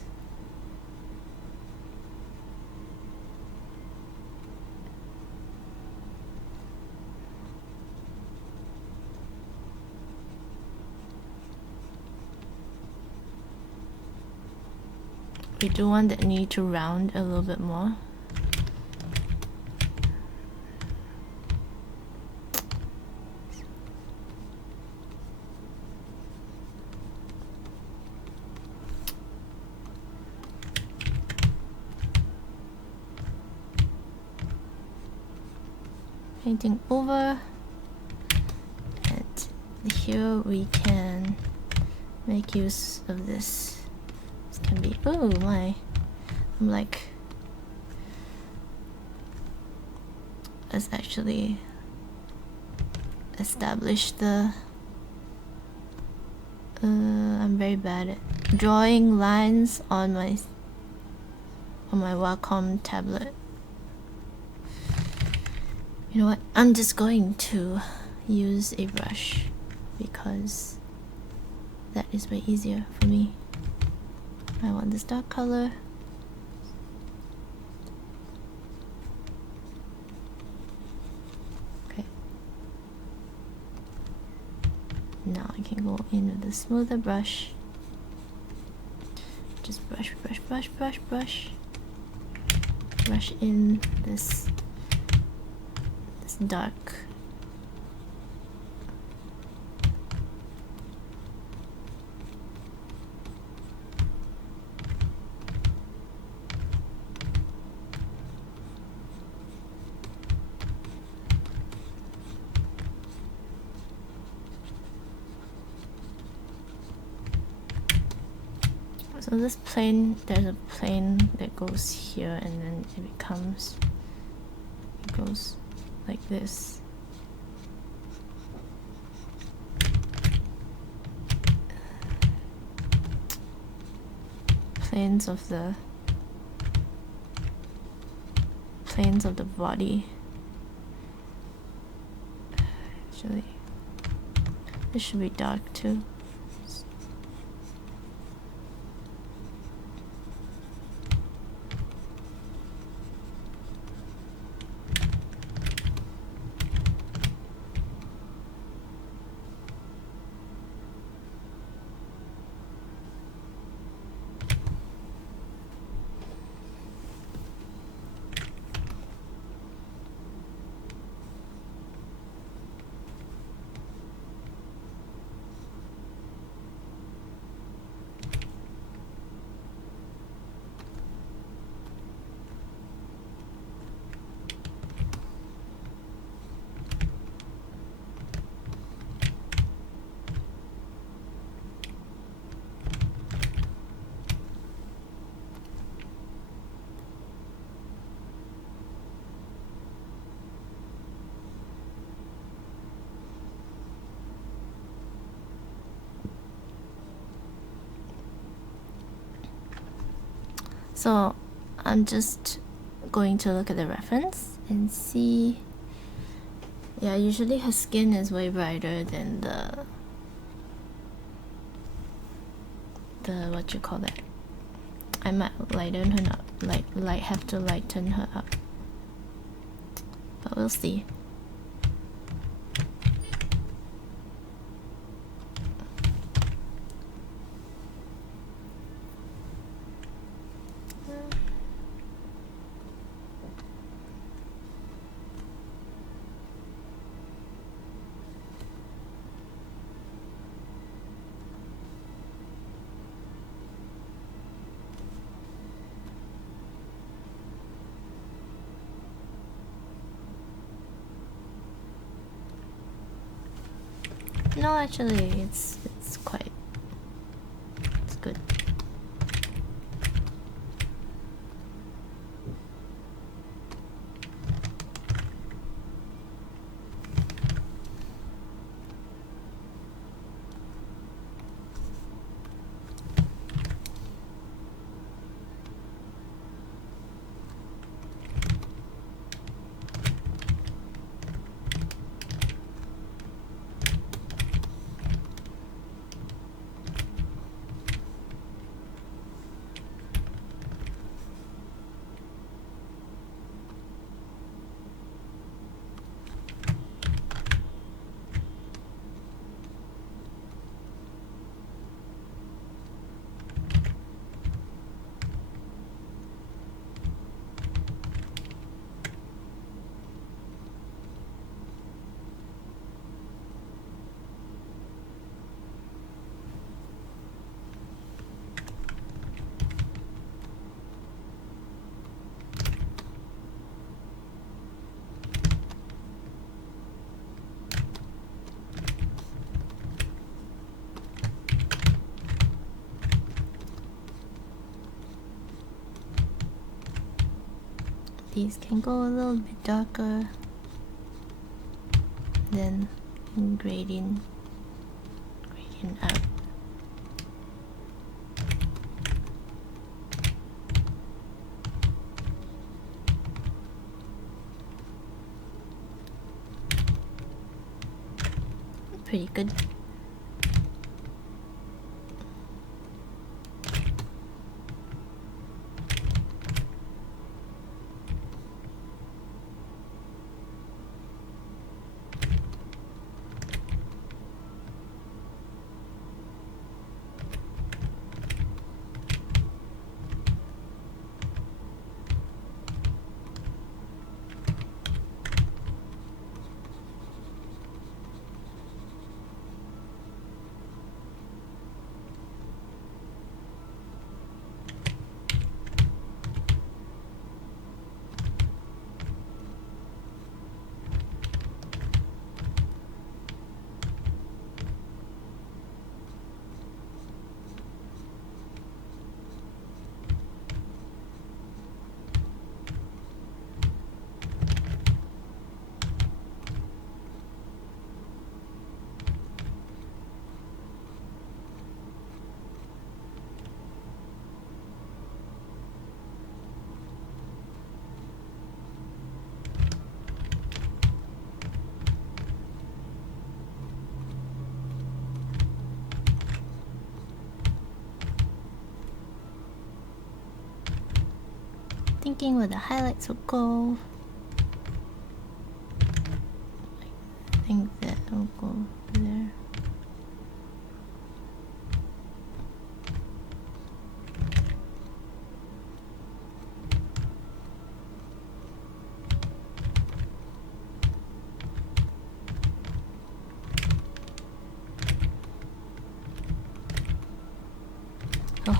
We do want that knee to round a little bit more. Painting over, and here we can make use of this. This can be, oh my, I'm like, let's actually establish the I'm very bad at drawing lines on my Wacom tablet. You know what? I'm just going to use a brush because that is way easier for me. I want this dark color. Okay. Now I can go in with the smoother brush. Just brush, brush, brush, brush, brush. Brush in this dark. So this plane, there's a plane that goes here and then it goes like this. Planes of the body. Actually, this should be dark too. So I'm just going to look at the reference and see. Yeah, usually her skin is way brighter than the what you call that. I might lighten her up, have to lighten her up, but we'll see. No, actually, it's quite. It's good. These can go a little bit darker, then gradient out. Pretty good. Thinking where the highlights will go. I think that will go there.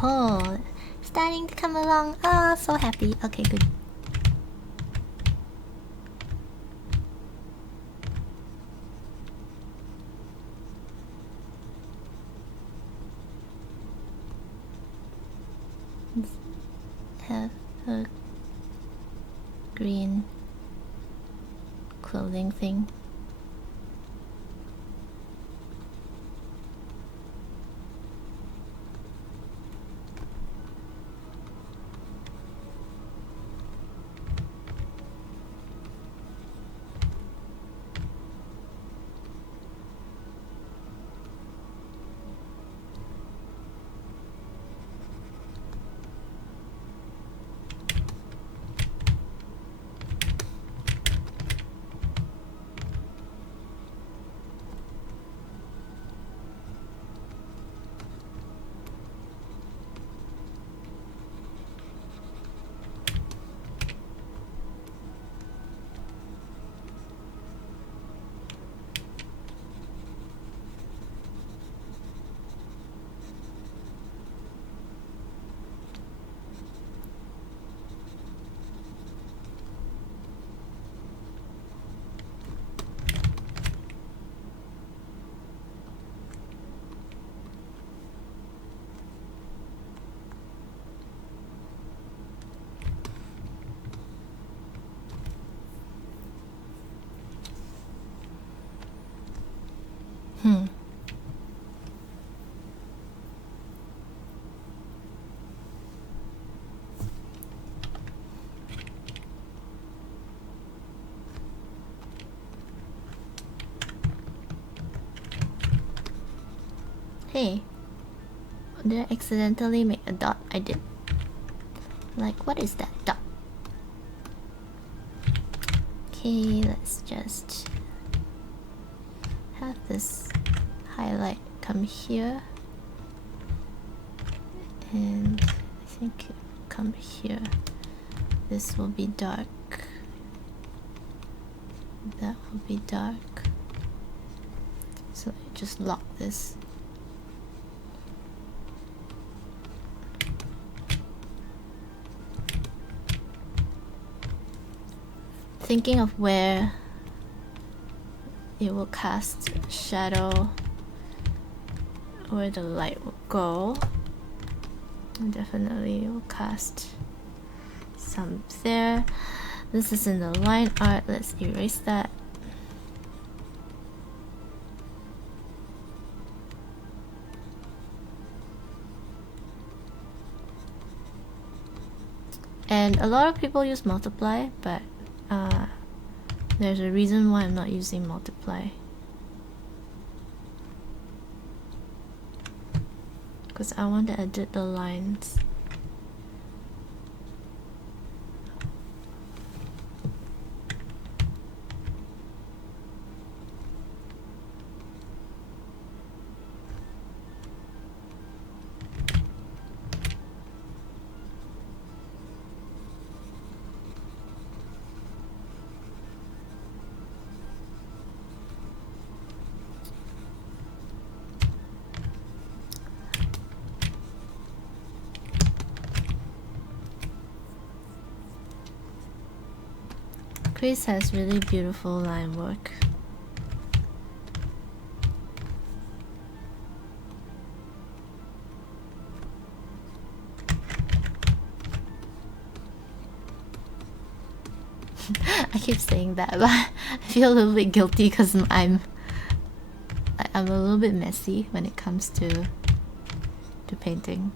Oh, starting to come along. Ah, oh, so happy. Okay, good. Let's have a green clothing thing. Hmm. Hey, did I accidentally make a dot? I did. Like, what is that dot? Okay, let's just have this highlight come here, and I think it will come here. This will be dark. That will be dark. So I just lock this. Thinking of where it will cast shadow, where the light will go. And definitely it will cast some there. This is in the line art. Let's erase that. And a lot of people use multiply, but there's a reason why I'm not using multiply. Because I want to edit the lines. Crease has really beautiful line work. I keep saying that, but I feel a little bit guilty because I'm a little bit messy when it comes to painting.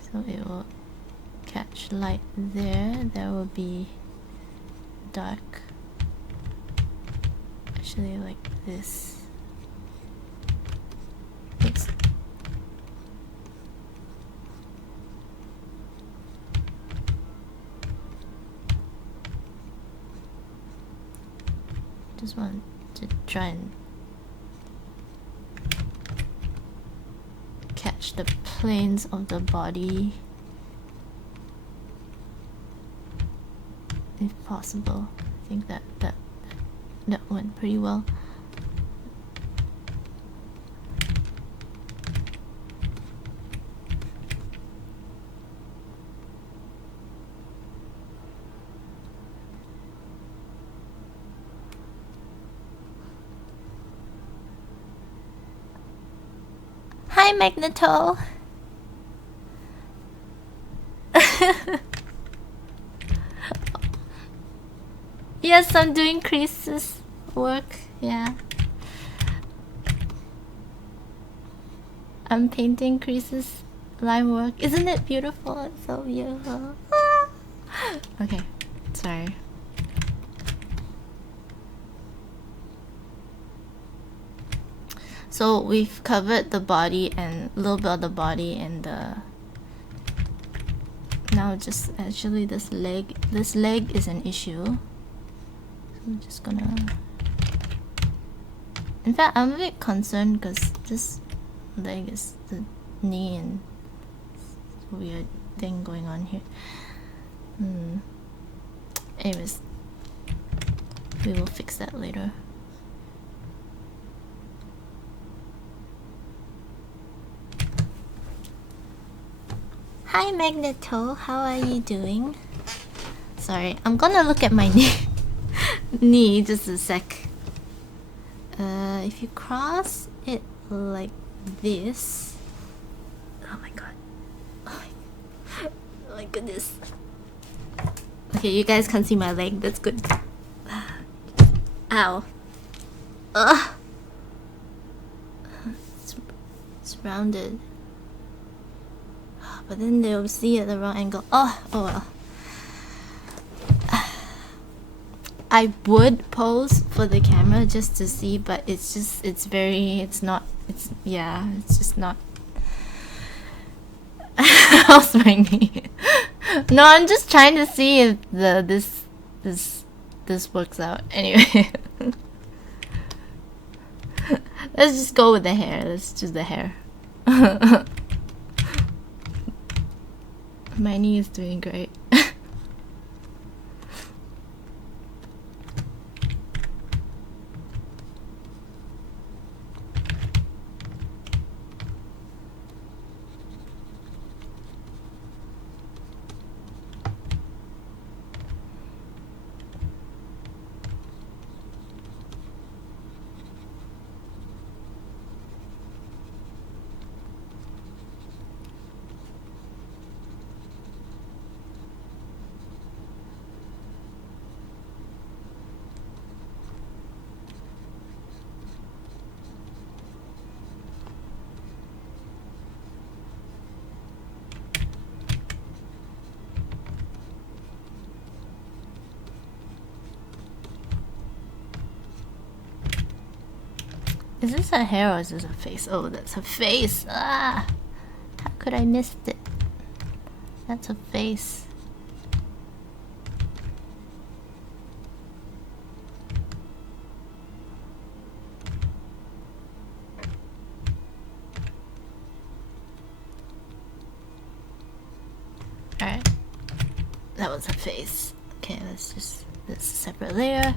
So it will catch light there. There will be dark. Actually, like this. Oops. Just want to try and catch the planes of the body if possible. I think that went pretty well. Hi, Magneto. Yes, I'm doing Creese's work. Yeah, I'm painting Creese's line work. Isn't it beautiful? It's so beautiful. Okay, sorry. So we've covered the body and a little bit of the body and the... Now just actually this leg is an issue. So I'm just gonna... In fact, I'm a bit concerned because this leg is the knee and weird thing going on here. Anyways, we will fix that later. Hi Magneto, how are you doing? Sorry, I'm gonna look at my knee just a sec. If you cross it like this... Oh my god. Oh my... my goodness. Okay, you guys can't see my leg. That's good. Ow. Ugh. It's rounded. But then they'll see at the wrong angle. Oh well. I would pose for the camera just to see, but it's just, it's not, yeah, it's just not. How's my knee? No, I'm just trying to see if this works out. Anyway. Let's just go with the hair. Let's choose the hair. My knee is doing great. Is this a hair or is this a face? Oh, that's a face. Ah, how could I miss it? That's a face. Alright. That was a face. Okay, that's a separate layer.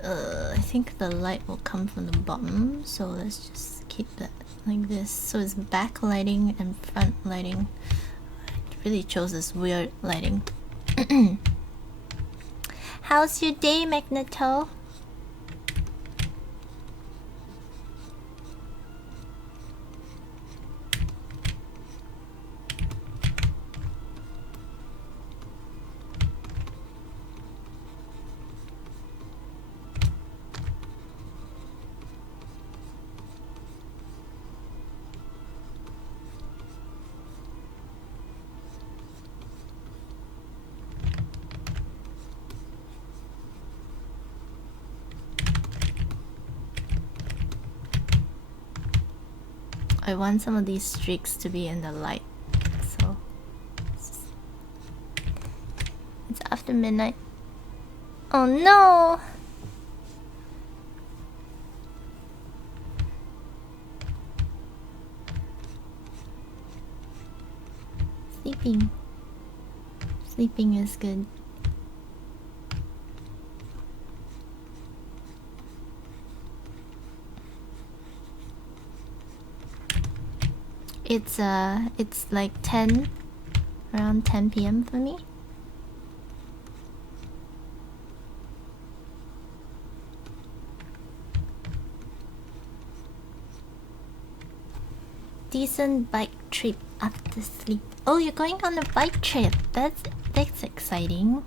I think the light will come from the bottom, so let's just keep that like this. So it's backlighting and front lighting. I really chose this weird lighting. How's your day, Magneto? I want some of these streaks to be in the light, so it's after midnight. Oh no! Sleeping is good. It's like 10, around 10 p.m. for me. Decent bike trip after sleep. Oh, you're going on a bike trip. That's exciting.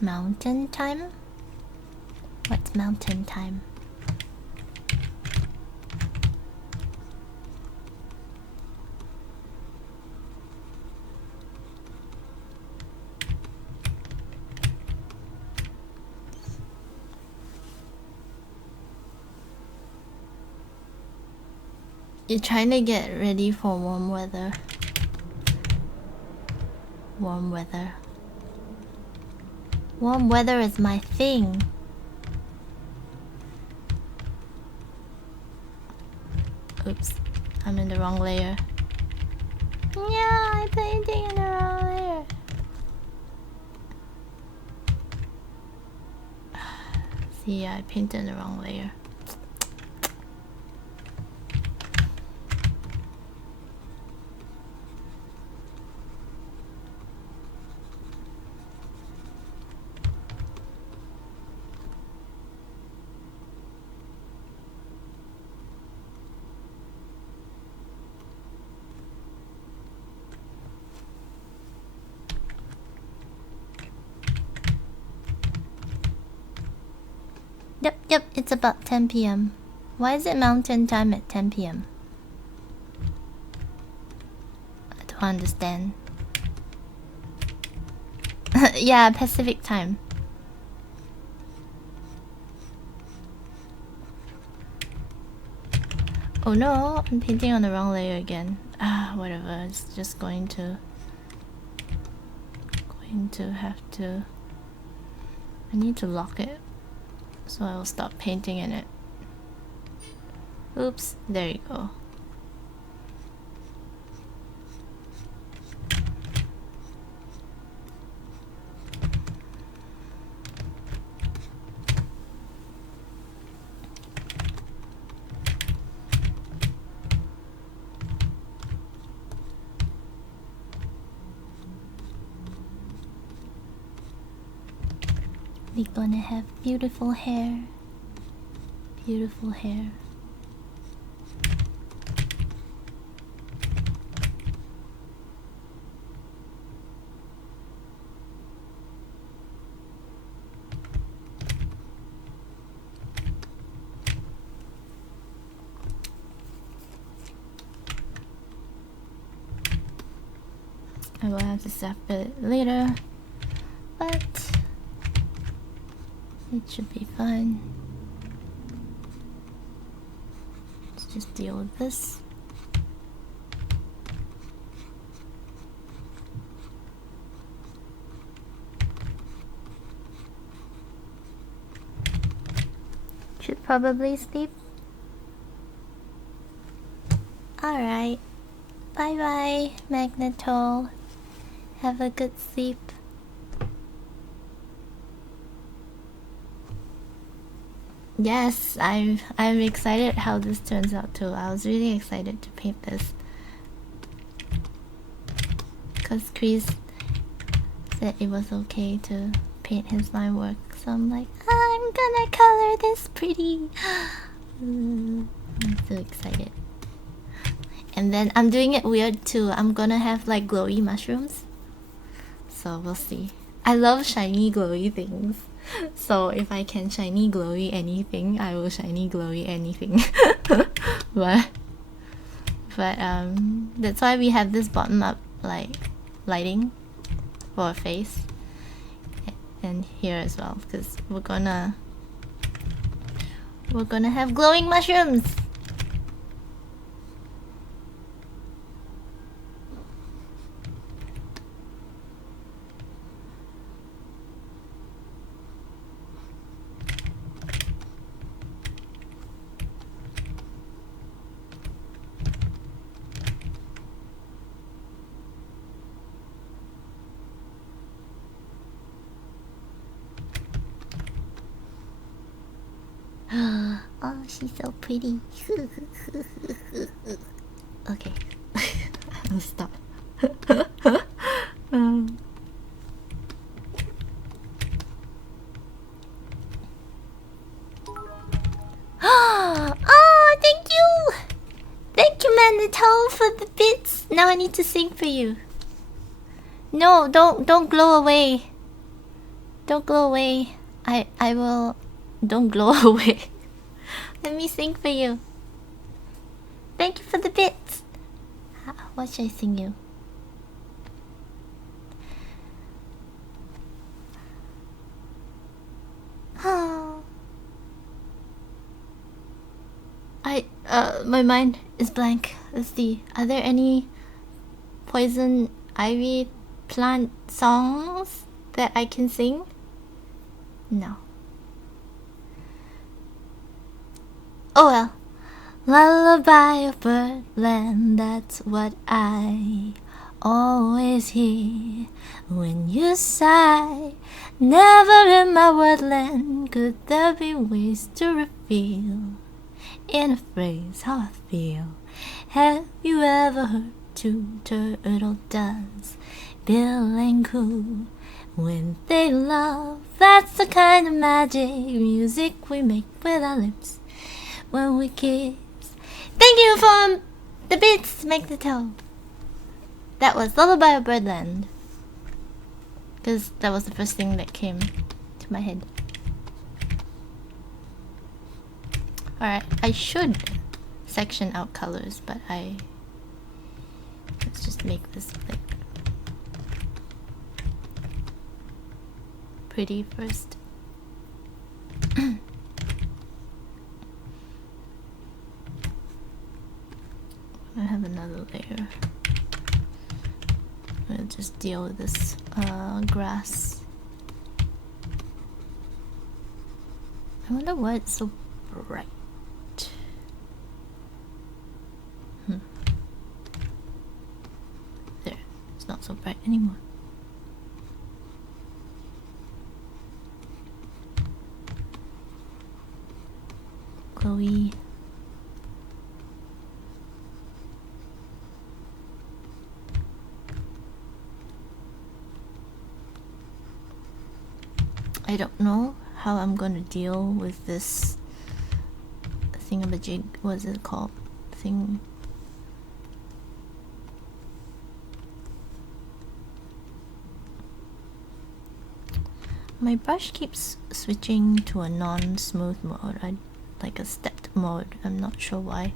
Mountain time? What's mountain time? You're trying to get ready for warm weather. Warm weather. Warm weather is my thing. Oops, I'm in the wrong layer. Yeah, I'm painting in the wrong layer. See, I painted in the wrong layer. Yep, it's about 10 p.m. Why is it mountain time at 10 p.m.? I don't understand. Yeah, Pacific time. Oh no, I'm painting on the wrong layer again. Ah, whatever, it's just going to have to... I need to lock it, so I will stop painting in it. Oops, there you go. We're gonna have beautiful hair. Beautiful hair. I will have to stop it later, but it should be fine. Let's just deal with this. Should probably sleep. Alright. Bye bye, Magneto. Have a good sleep. Yes, I'm excited how this turns out too. I was really excited to paint this, because Crees said it was okay to paint his line work, so I'm like, I'm gonna color this pretty. I'm so excited. And then I'm doing it weird too. I'm gonna have like glowy mushrooms, so we'll see. I love shiny glowy things, so if I can shiny glowy anything, I will shiny glowy anything. but that's why we have this bottom up like lighting for a face, and here as well, because we're gonna have glowing mushrooms. Oh, she's so pretty. Okay. I'll stop. Oh, thank you! Thank you, Manito, for the bits. Now I need to sing for you. No, don't glow away. Don't glow away. I will... Don't glow away. Let me sing for you. Thank you for the bits. What should I sing you? My mind is blank. Let's see. Are there any poison ivy plant songs that I can sing? No. Oh well. Lullaby of birdland, that's what I always hear when you sigh. Never in my wordland could there be ways to reveal in a phrase how I feel. Have you ever heard two turtle doves bill and coo when they love? That's the kind of magic music we make with our lips when we kiss. Thank you for the beats to make the toe. That was Lullaby of Birdland, because that was the first thing that came to my head. Alright, I should section out colors, but let's just make this like pretty first. I have another layer. I'll just deal with this grass. I wonder why it's so bright. There, it's not so bright anymore. Chloe. I don't know how I'm gonna deal with this thingamajig. What is it called? Thing. My brush keeps switching to a non-smooth mode, like a stepped mode. I'm not sure why.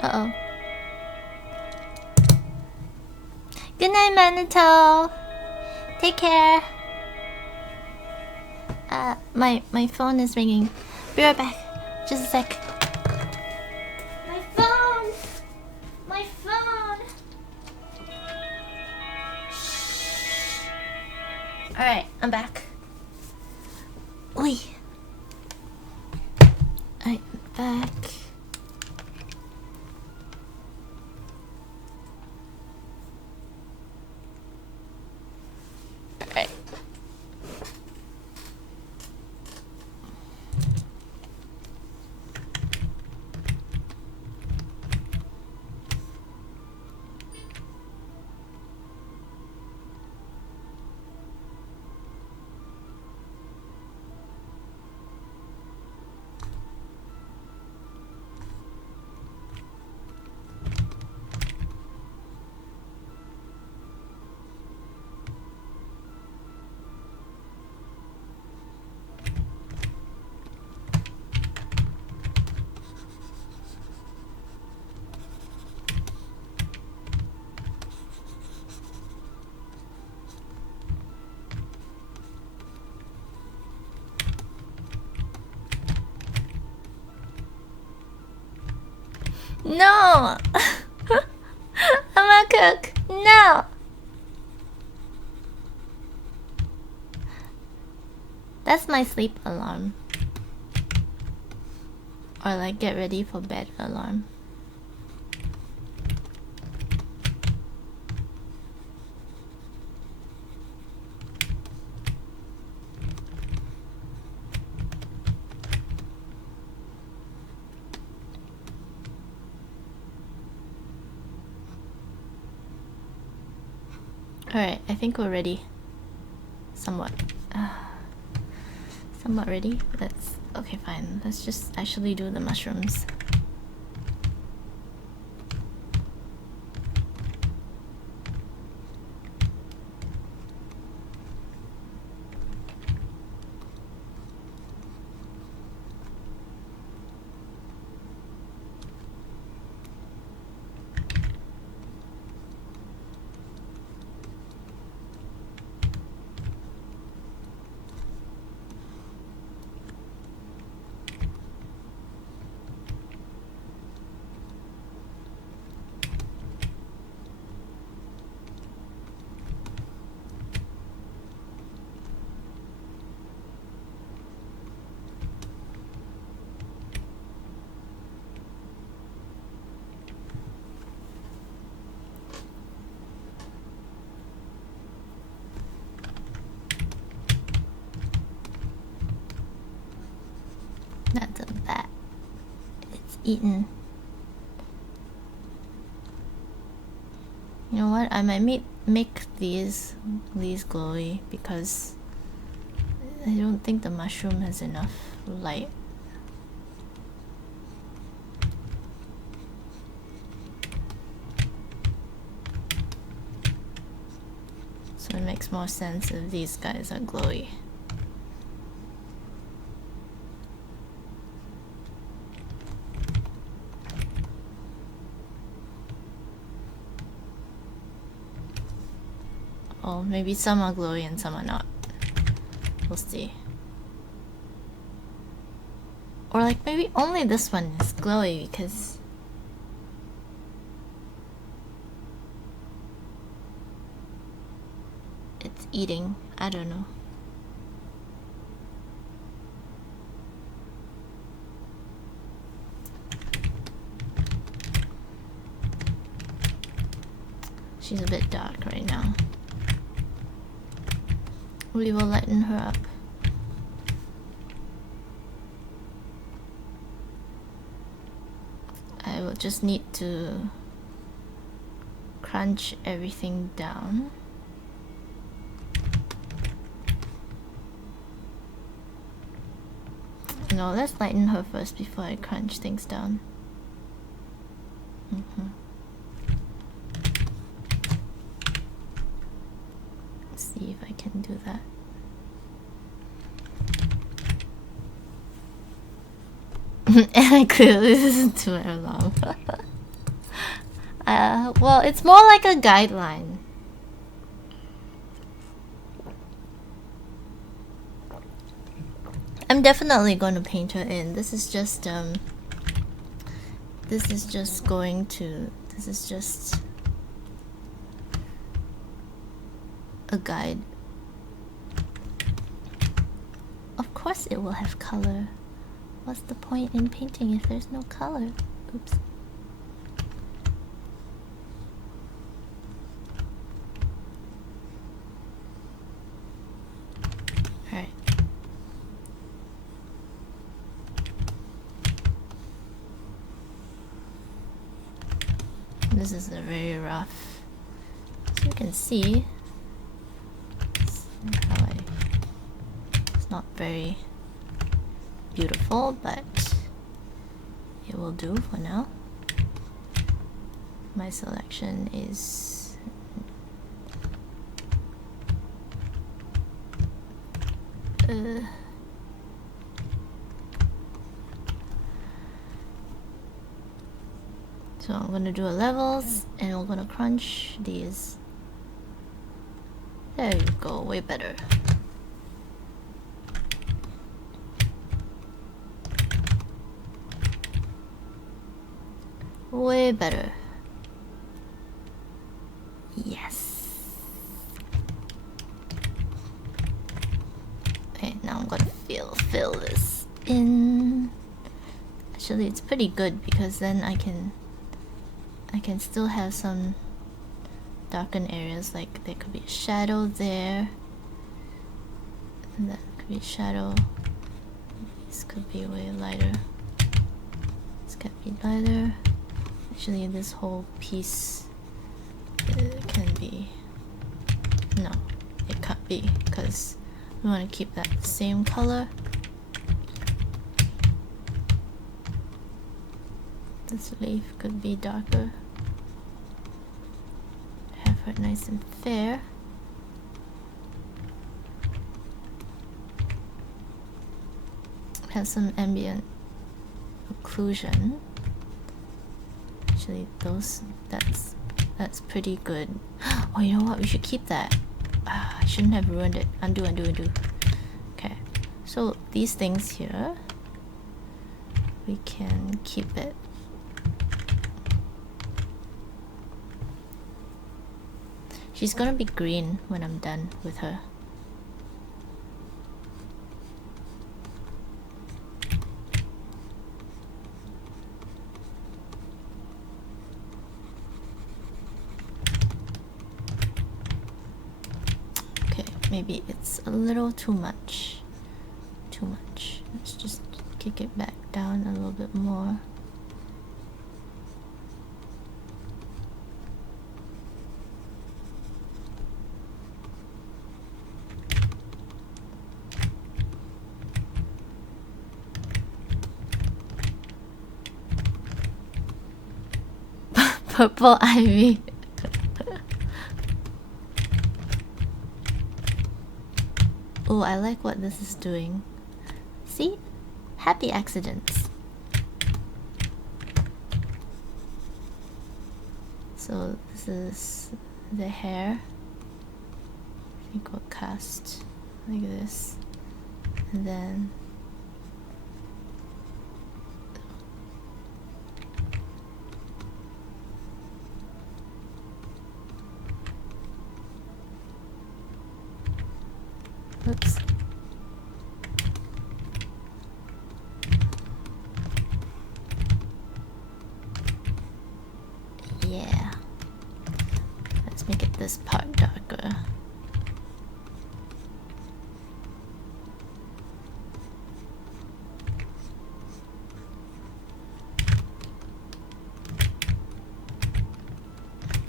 Uh-oh. Good night, Manito. Take care. My phone is ringing. Be right back. Just a sec. My phone! My phone! Shh. Alright, I'm back. Oi. I'm back. No! I'm a cook. No! That's my sleep alarm. Or like get ready for bed alarm. Alright, I think we're ready. Somewhat. I'm not ready. Let's... Okay, fine. Let's just actually do the mushrooms. That's a bat. It's eaten. You know what? I might make these glowy because I don't think the mushroom has enough light. So it makes more sense if these guys are glowy. Oh, maybe some are glowy and some are not. We'll see. Or like maybe only this one is glowy because it's eating. I don't know. She's a bit dark right now. We will lighten her up. I will just need to crunch everything down. No, let's lighten her first before I crunch things down. Let's see if I can do that. And I clearly listened to my alarm. Well, it's more like a guideline. I'm definitely going to paint her in. This is just a guide. Of course it will have color. What's the point in painting if there's no color? Oops. Alright. This is a very rough. As you can see, it's not very beautiful, but it will do for now. My selection is so I'm gonna do a levels and we're gonna crunch these. There you go, way better. Way better. Yes. Okay, now I'm gonna fill this in. Actually, it's pretty good because then I can still have some darkened areas. Like there could be a shadow there. And that could be a shadow. This could be way lighter. This could be lighter. Actually, this whole piece can be... No, it can't be because we want to keep that same color. This leaf could be darker. Have her nice and fair. Have some ambient occlusion. Actually, that's pretty good. Oh, you know what? We should keep that. I shouldn't have ruined it. Undo. Okay. So these things here, we can keep it. She's gonna be green when I'm done with her. Okay, maybe it's a little too much. Let's just kick it back down a little bit more. Purple ivy. Oh, I like what this is doing. See? Happy accidents. So this is the hair. I think we'll cast like this. And then oops. Yeah. Let's make it this part darker.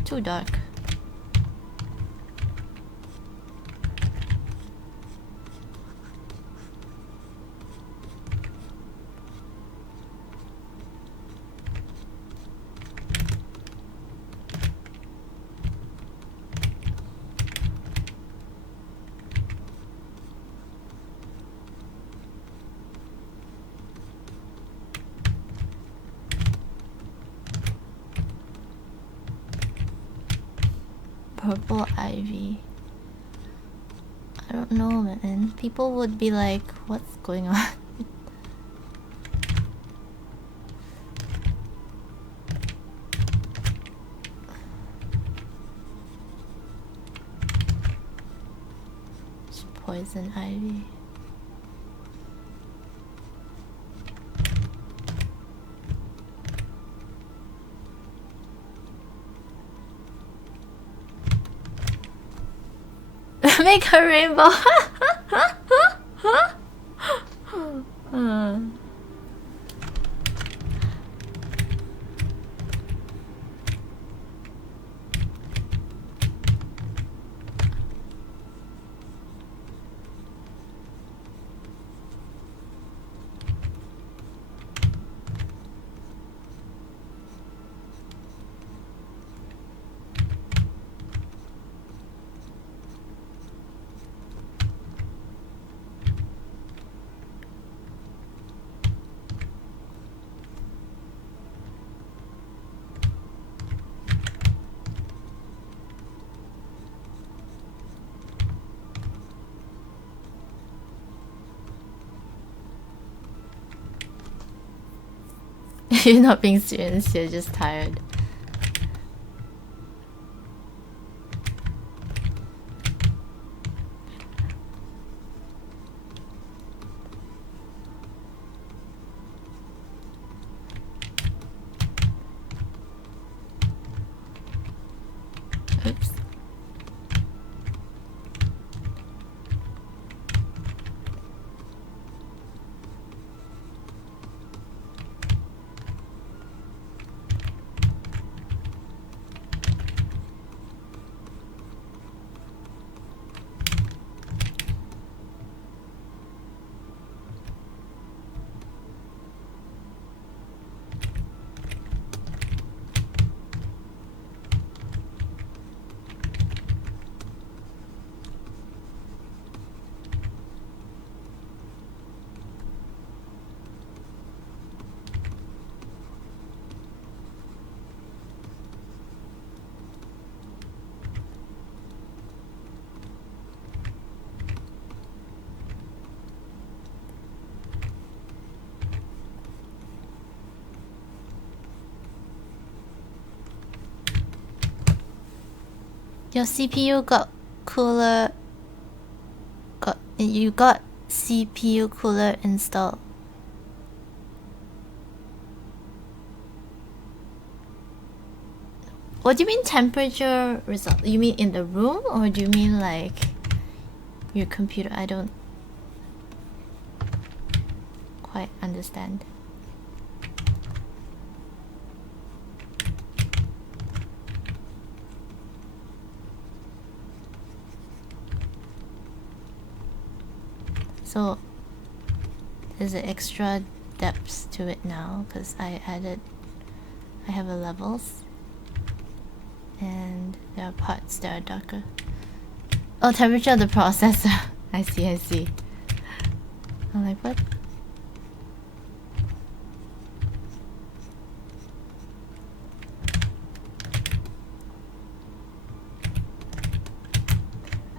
Too dark. Purple ivy. I don't know, man. People would be like, what's going on? It's poison ivy. Make a rainbow. You're not being serious, you're just tired. Oops. Your CPU got cooler. You got CPU cooler installed. What do you mean temperature result? You mean in the room, or do you mean like your computer? I don't quite understand. So there's an extra depth to it now because I have a levels, and there are parts that are darker. Oh, temperature of the processor. I see. I'm like, what?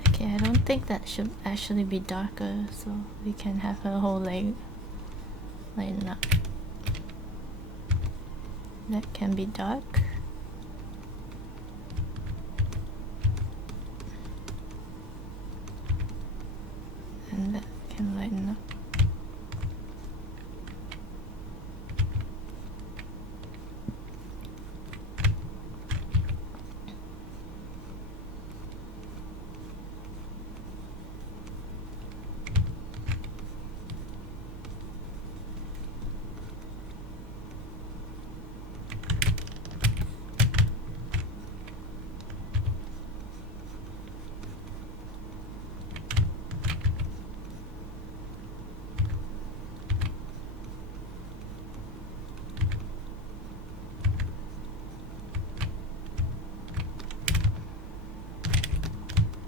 Okay, I don't think that should actually be darker, so we can have a whole leg lighten up. That can be dark. And that can lighten up.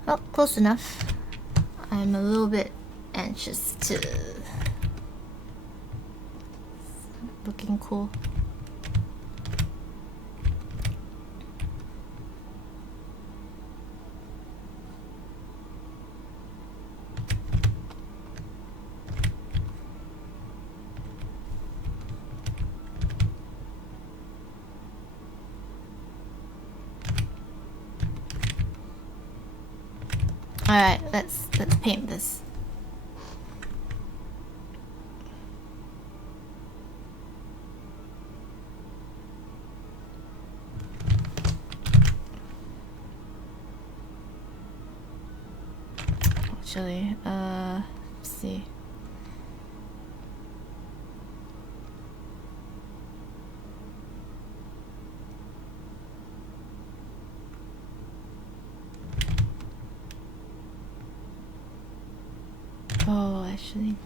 Oh, close enough. I'm a little bit anxious to... Looking cool. Alright, let's paint this. Actually, let's see. Oh, actually,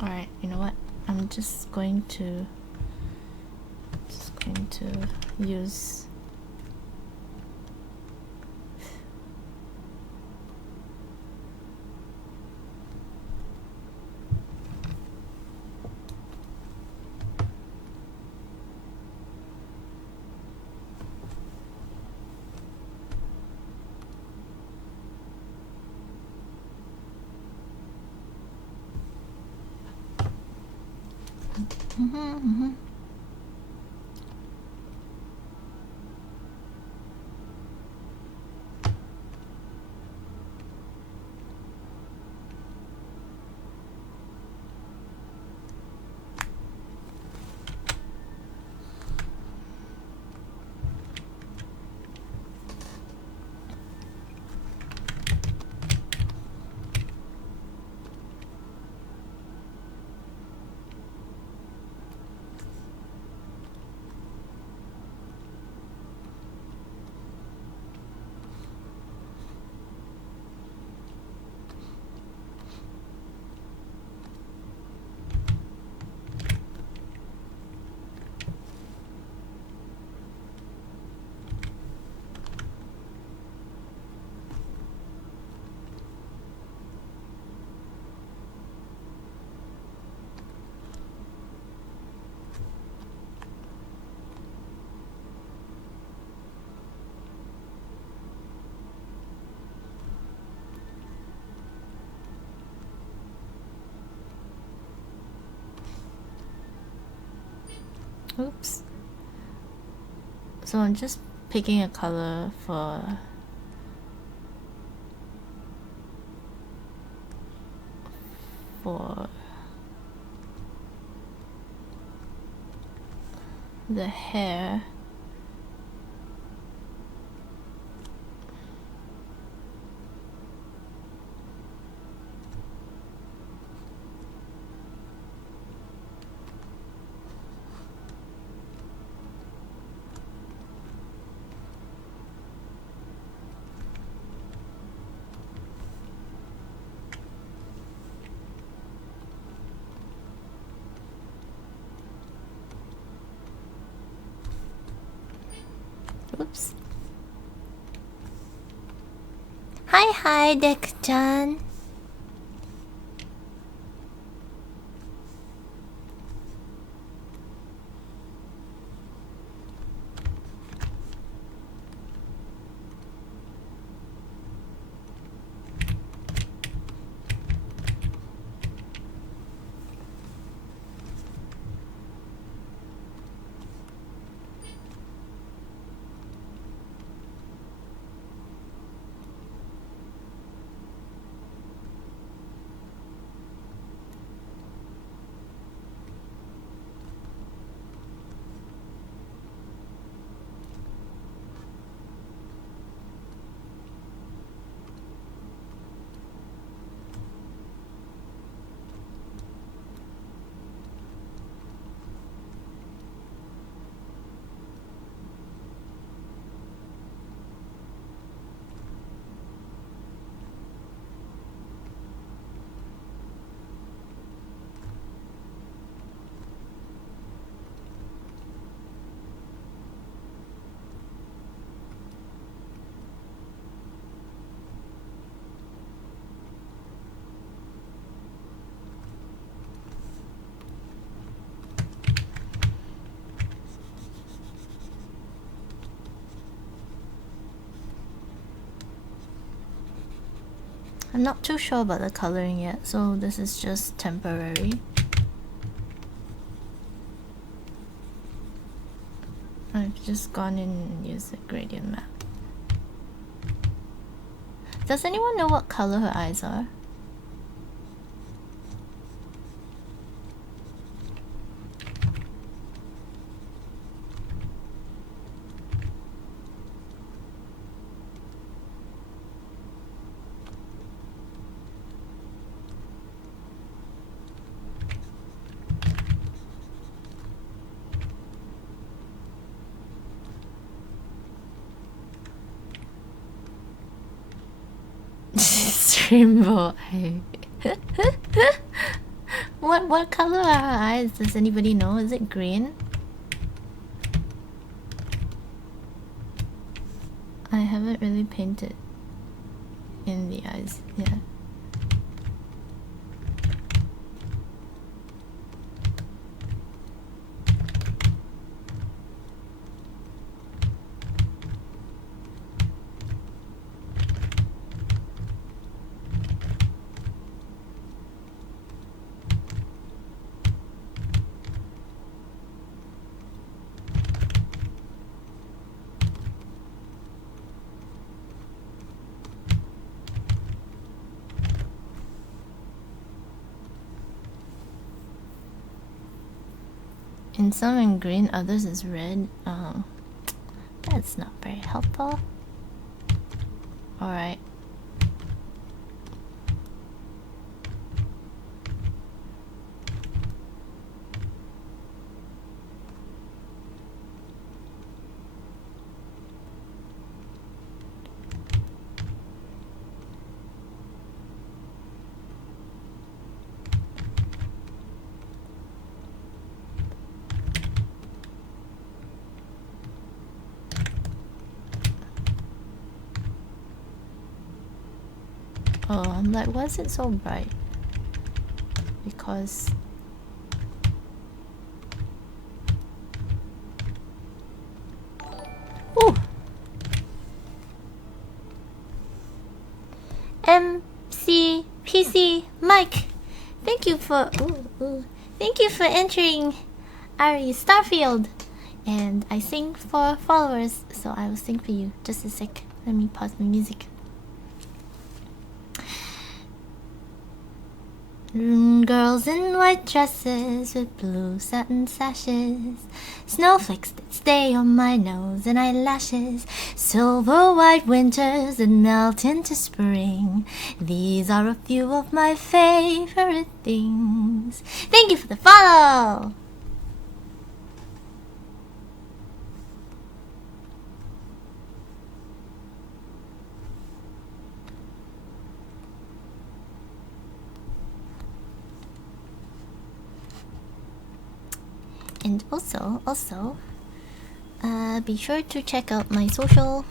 Alright, you know what? I'm just going to use Oops. So I'm just picking a color for the hair. Oops. Hi, Deck-chan. I'm not too sure about the coloring yet, so this is just temporary. I've just gone in and used the gradient map. Does anyone know what color her eyes are? Rainbow eye. What color are her eyes? Does anybody know? Is it green? I haven't really painted in the eyes yet. In some in green, others is red. Oh, that's not very helpful. Alright. Oh, I'm like, why is it so bright? Because ooh. MCPC Mike, thank you for thank you for entering Ari Starfield. And I sing for followers, so I will sing for you. Just a sec. Let me pause my music. Girls in white dresses with blue satin sashes, snowflakes that stay on my nose and eyelashes, silver white winters that melt into spring. These are a few of my favorite things. Thank you for the follow! And also, be sure to check out my social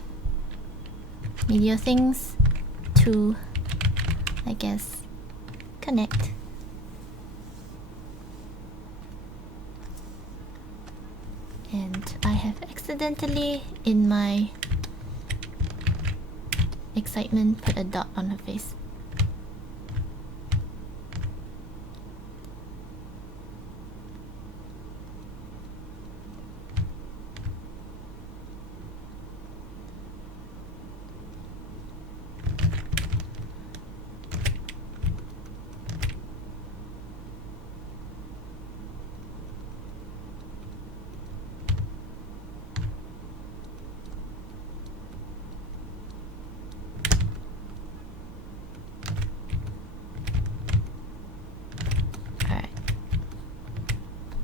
media things to, I guess, connect. And I have accidentally, in my excitement, put a dot on her face.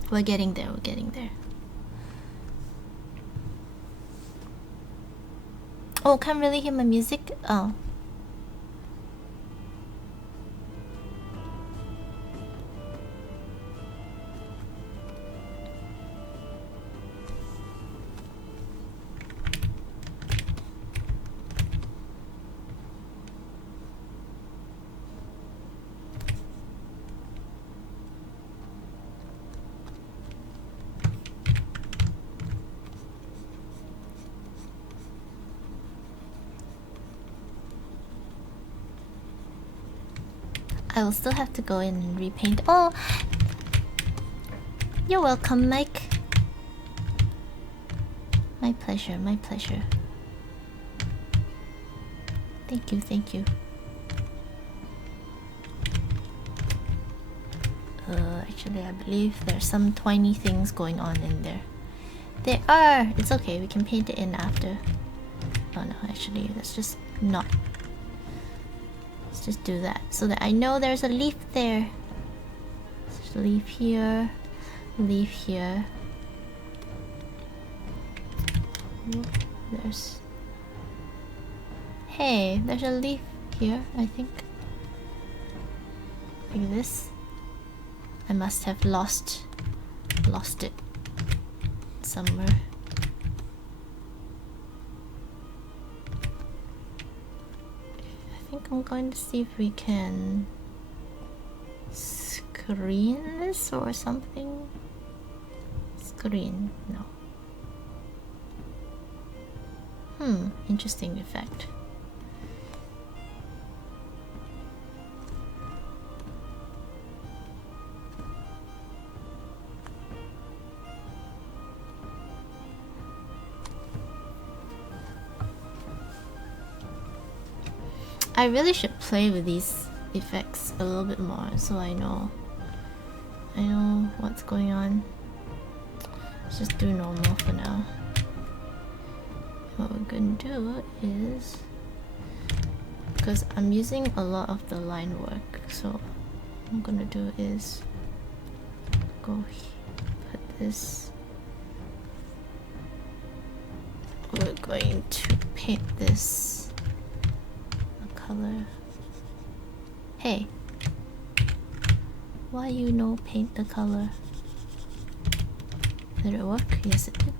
We're getting there, we're getting there. Oh, can't really hear my music? Oh. I will still have to go in and repaint. Oh! You're welcome, Mike. My pleasure, my pleasure. Thank you, thank you. Actually, I believe there's some twiny things going on in there. There are! It's okay, we can paint it in after. Oh no, actually, let's just not. Let's just do that so that I know there's a leaf there. There's a leaf here, leaf here. There's... Hey, there's a leaf here, I think. Like this. I must have lost it somewhere. I think I'm going to see if we can screen this or something. Screen, no. Interesting effect. I really should play with these effects a little bit more so I know what's going on. Let's just do normal for now. What we're gonna do is, because I'm using a lot of the line work, so what I'm gonna do is go put this. We're going to paint this color. Hey, why you no paint the color? Did it work? Yes, it did.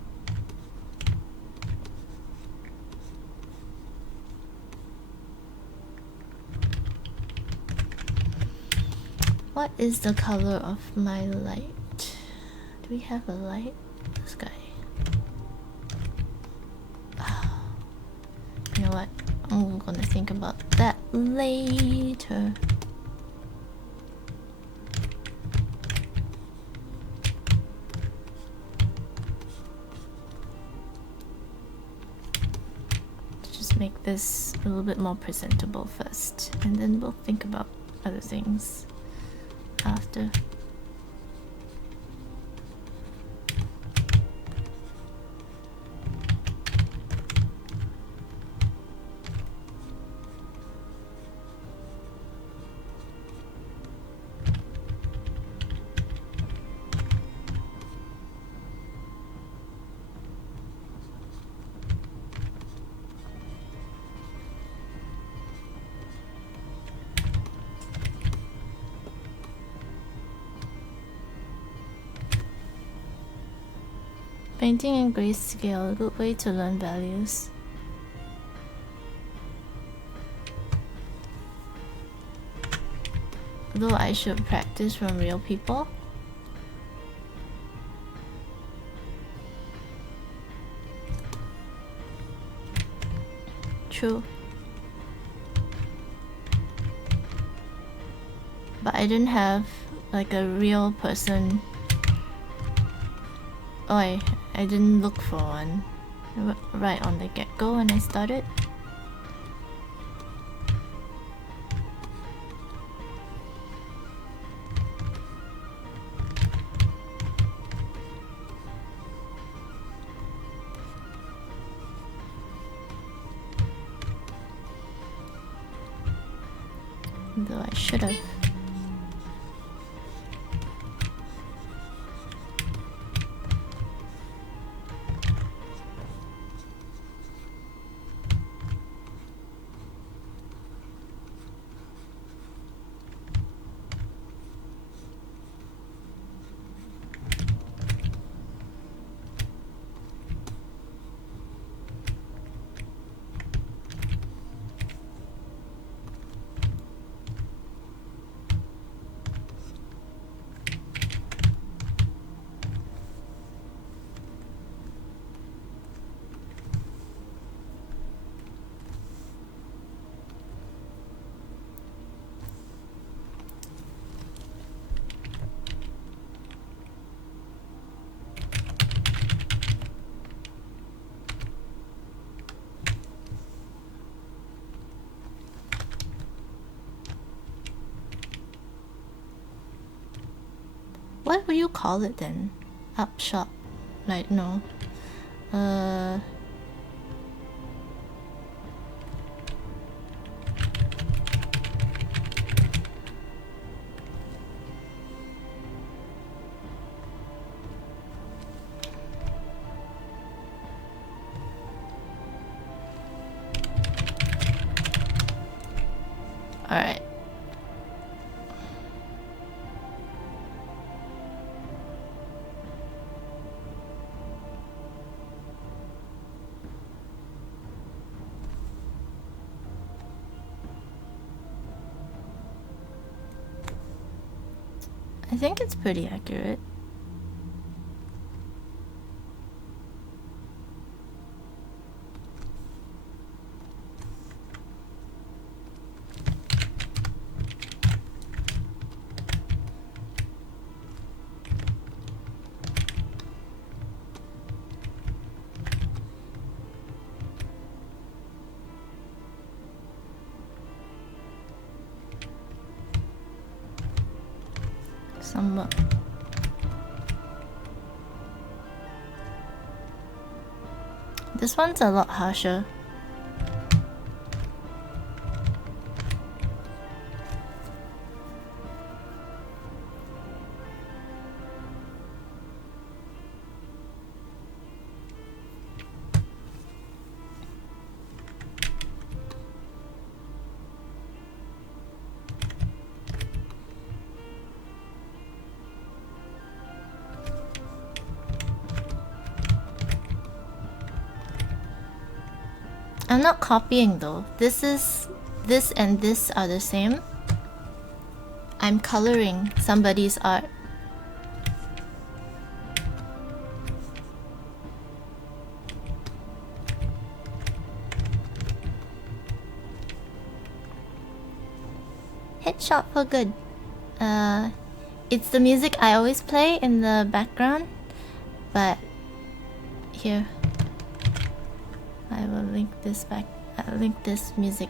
What is the color of my light? Do we have a light? This guy. Oh. You know what? I'm gonna think about that later. this a little bit more presentable first, and then we'll think about other things after. Painting in grayscale, a good way to learn values. Though I should practice from real people. True. But I didn't have like a real person. Oh, I didn't look for one right on the get-go when I started. Though I should have. What would you call it then? Up shop? Like no. Alright. I think it's pretty accurate. Somewhat. This one's a lot harsher. I'm not copying though. This and this are the same. I'm coloring somebody's art. Headshot for good. It's the music I always play in the background, but here. I will link this back. I like this music.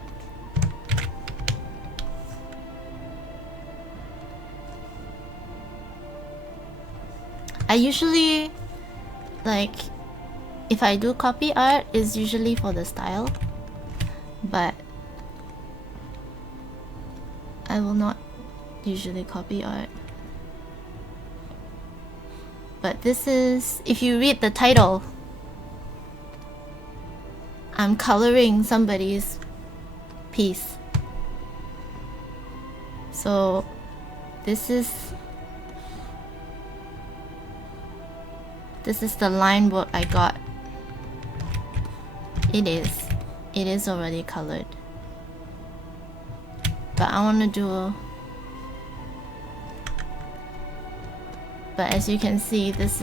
I usually, like, if I do copy art, it's usually for the style, but I will not usually copy art. But this is, if you read the title, I'm coloring somebody's piece. So this is the line work I got. It is already colored, but I want to do, but as you can see, this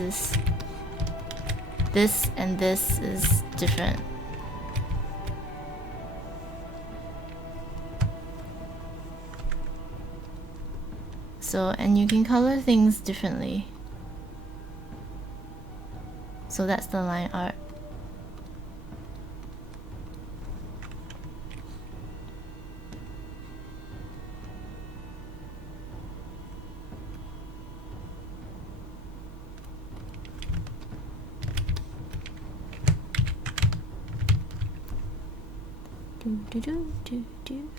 and this is different. So, and you can color things differently. So that's the line art. Do do do do do.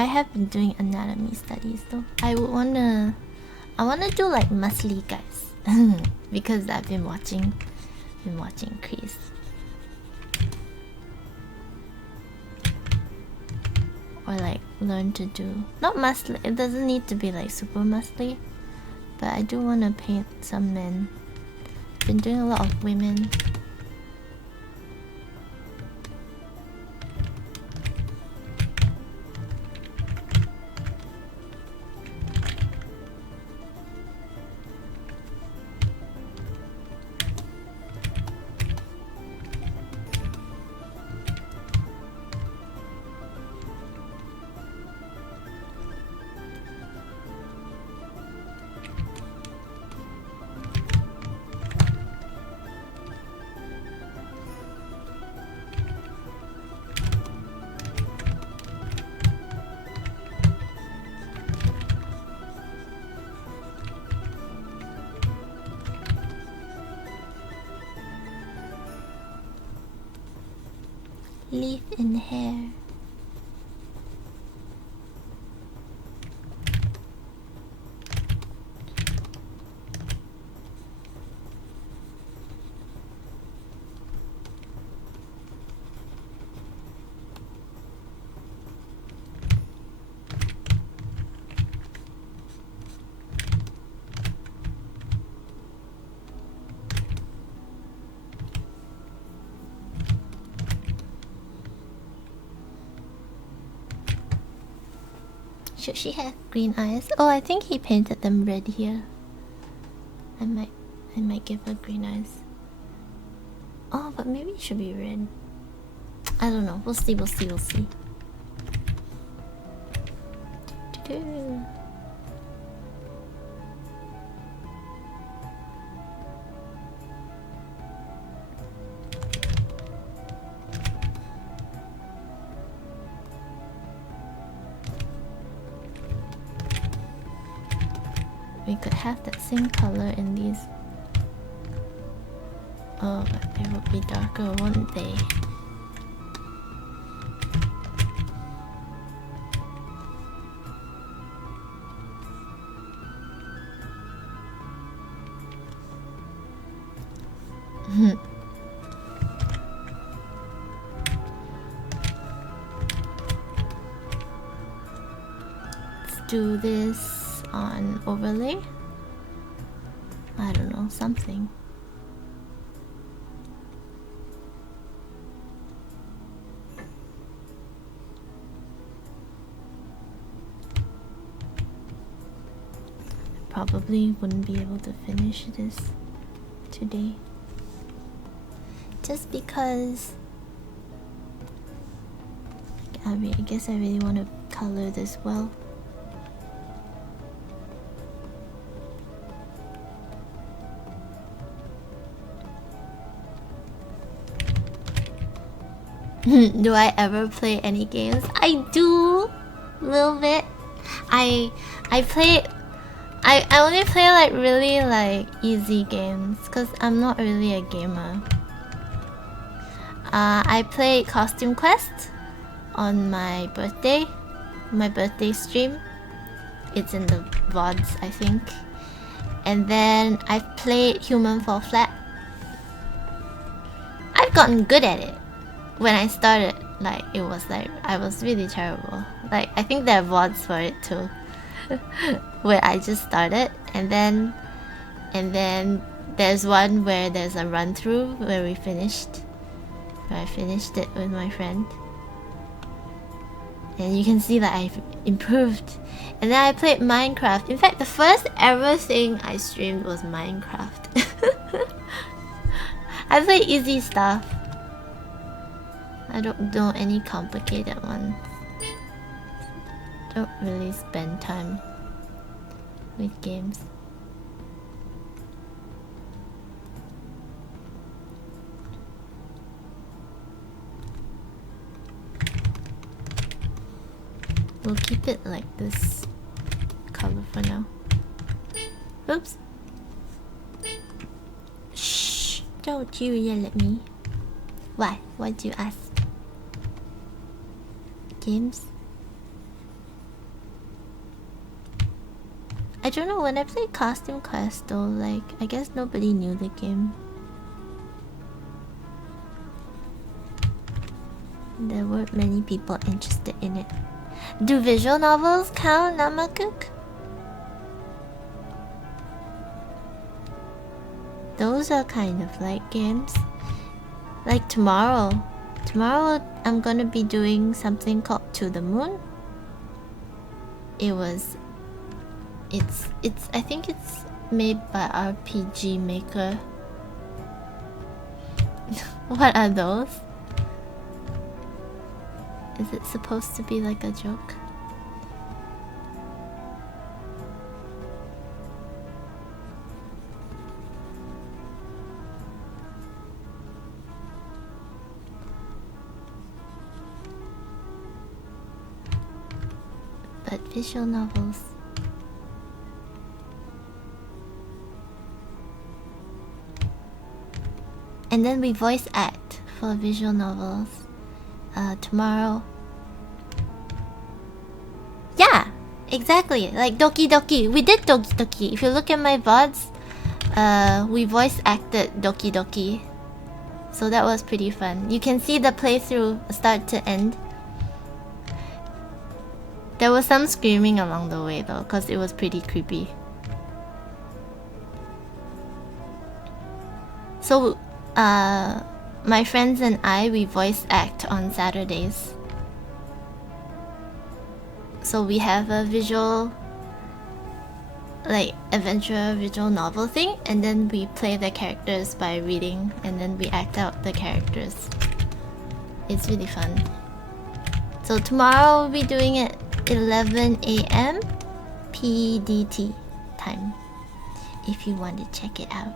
I have been doing anatomy studies though. I wanna do like muscly guys because I've been watching Crease. Or like learn to do, not muscly, it doesn't need to be like super muscly, but I do want to paint some men. Been doing a lot of women. Leaf in hair. Should she have green eyes? Oh, I think he painted them red here. I might give her green eyes. Oh, but maybe it should be red. I don't know. We'll see. We'll see. Do-do-do. We could have that same color in these. Oh, but they would be darker, won't they? Let's do this on overlay. I don't know, something. Probably wouldn't be able to finish this today. Just because I guess I really want to color this well. Do I ever play any games? I do, a little bit. I play. I only play like really like easy games because I'm not really a gamer. I played Costume Quest on my birthday stream. It's in the VODs, I think. And then I've played Human Fall Flat. I've gotten good at it. When I started, like it was like I was really terrible. Like I think there are VODs for it too. Where I just started and then there's one where there's a run through where I finished it with my friend. And you can see that I've improved. And then I played Minecraft. In fact, the first ever thing I streamed was Minecraft. I play easy stuff. I don't know any complicated ones. Don't really spend time with games. We'll keep it like this color for now. Oops. Shh! Don't you yell at me. Why? Why'd you ask? Games? I don't know, when I played Costume Quest though, like, I guess nobody knew the game. There weren't many people interested in it. Do visual novels count, Namakuk? Those are kind of like games. Like tomorrow I'm gonna be doing something called To the Moon. It's I think it's made by RPG Maker. What are those? Is it supposed to be like a joke? But visual novels. And then we voice act for visual novels tomorrow. Yeah, exactly. Like Doki Doki. We did Doki Doki. If you look at my VODs, we voice acted Doki Doki. So that was pretty fun. You can see the playthrough start to end. There was some screaming along the way though, because it was pretty creepy. So, my friends and I, we voice act on Saturdays. So we have a visual, like, adventure visual novel thing, and then we play the characters by reading, and then we act out the characters. It's really fun. So tomorrow we'll be doing it 11 AM PDT time, if you want to check it out.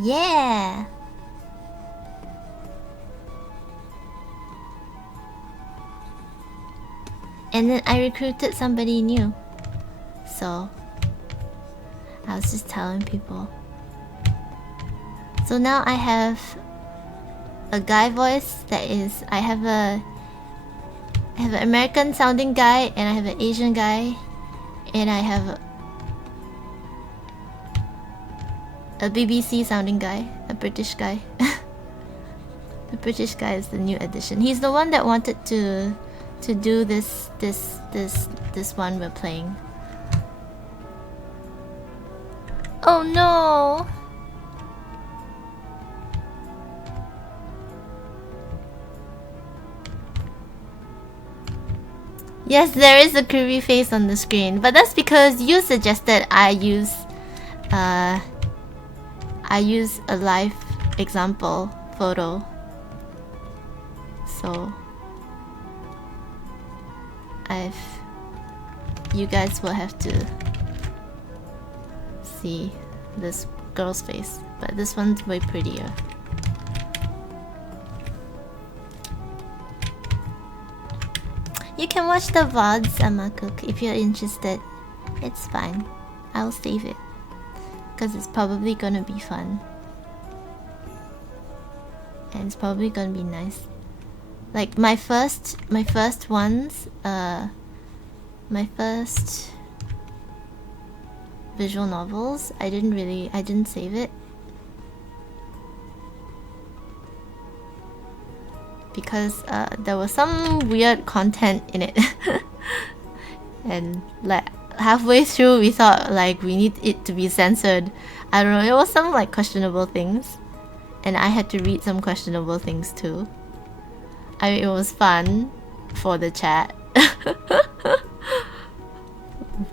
Yeah! And then I recruited somebody new. So I was just telling people. So now I have a guy voice that is, I have an American sounding guy, and I have an Asian guy, and I have A BBC sounding guy, a British guy. The British guy is the new addition. He's the one that wanted to do this one we're playing. Oh no! Yes, there is a creepy face on the screen, but that's because you suggested I use a live example photo. So you guys will have to see this girl's face, but this one's way prettier. You can watch the VODs, Amacook, if you're interested. It's fine. I'll save it. Because it's probably gonna be fun. And it's probably gonna be nice. Like my first ones, my first visual novels, I didn't save it. Because there was some weird content in it. And like halfway through we thought like we need it to be censored. I don't know, it was some like questionable things. And I had to read some questionable things too. I mean, it was fun for the chat.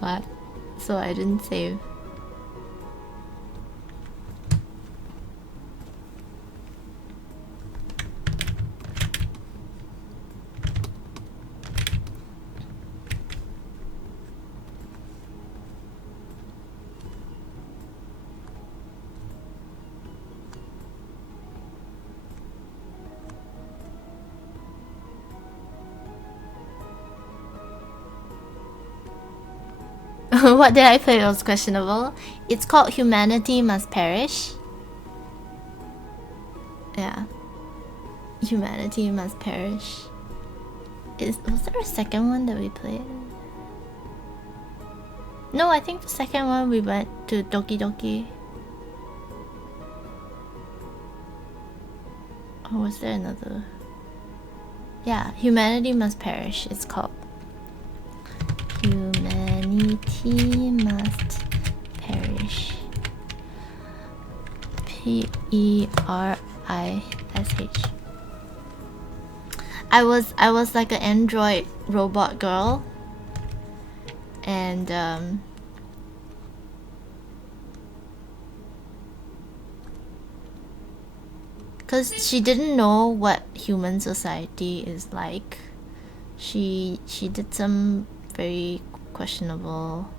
But so I didn't save. What did I play that was questionable? It's called Humanity Must Perish. Yeah. Humanity Must Perish. Was there a second one that we played? No, I think the second one we went to Doki Doki. Or was there another? Yeah, Humanity Must Perish, it's called. Humanity Must Perish. Perish. I was like an android robot girl, and because she didn't know what human society is like, she did some very questionable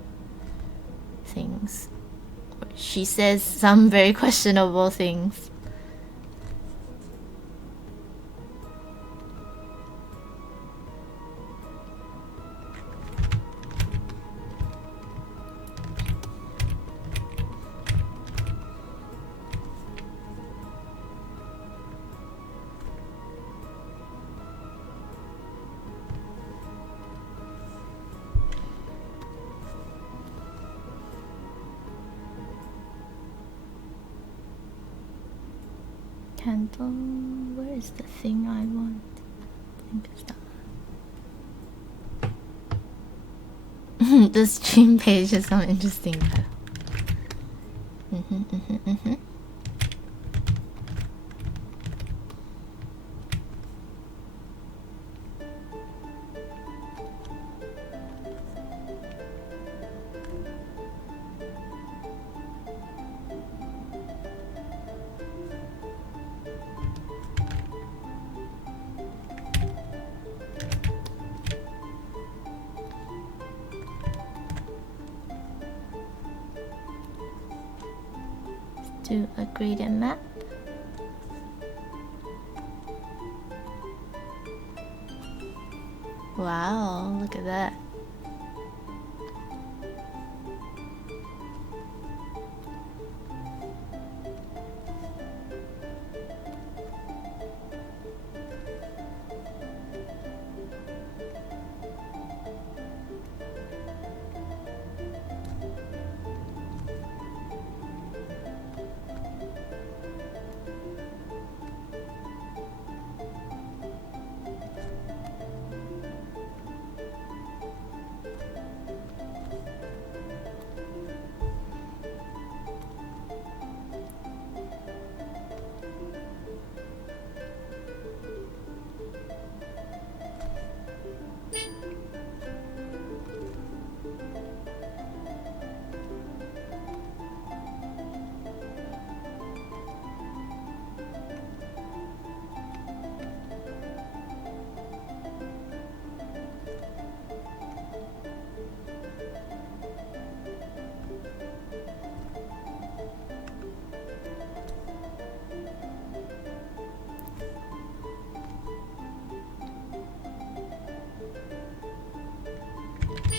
things. She says some very questionable things. Candle, where is the thing I want? I think it's that one. The stream page is some interesting though. Do a gradient map. Wow, look at that.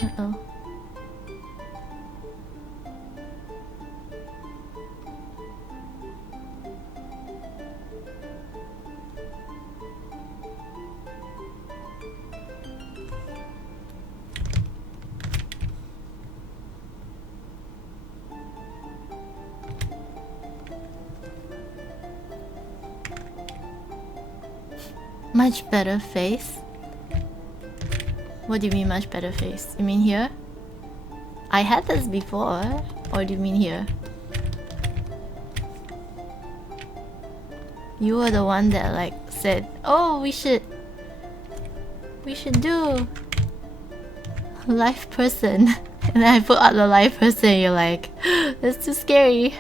Uh-oh. Much better face? What do you mean much better face? You mean here? I had this before. Or do you mean here? You were the one that like said, oh, we should do live person. And then I put out the live person and you're like, that's too scary.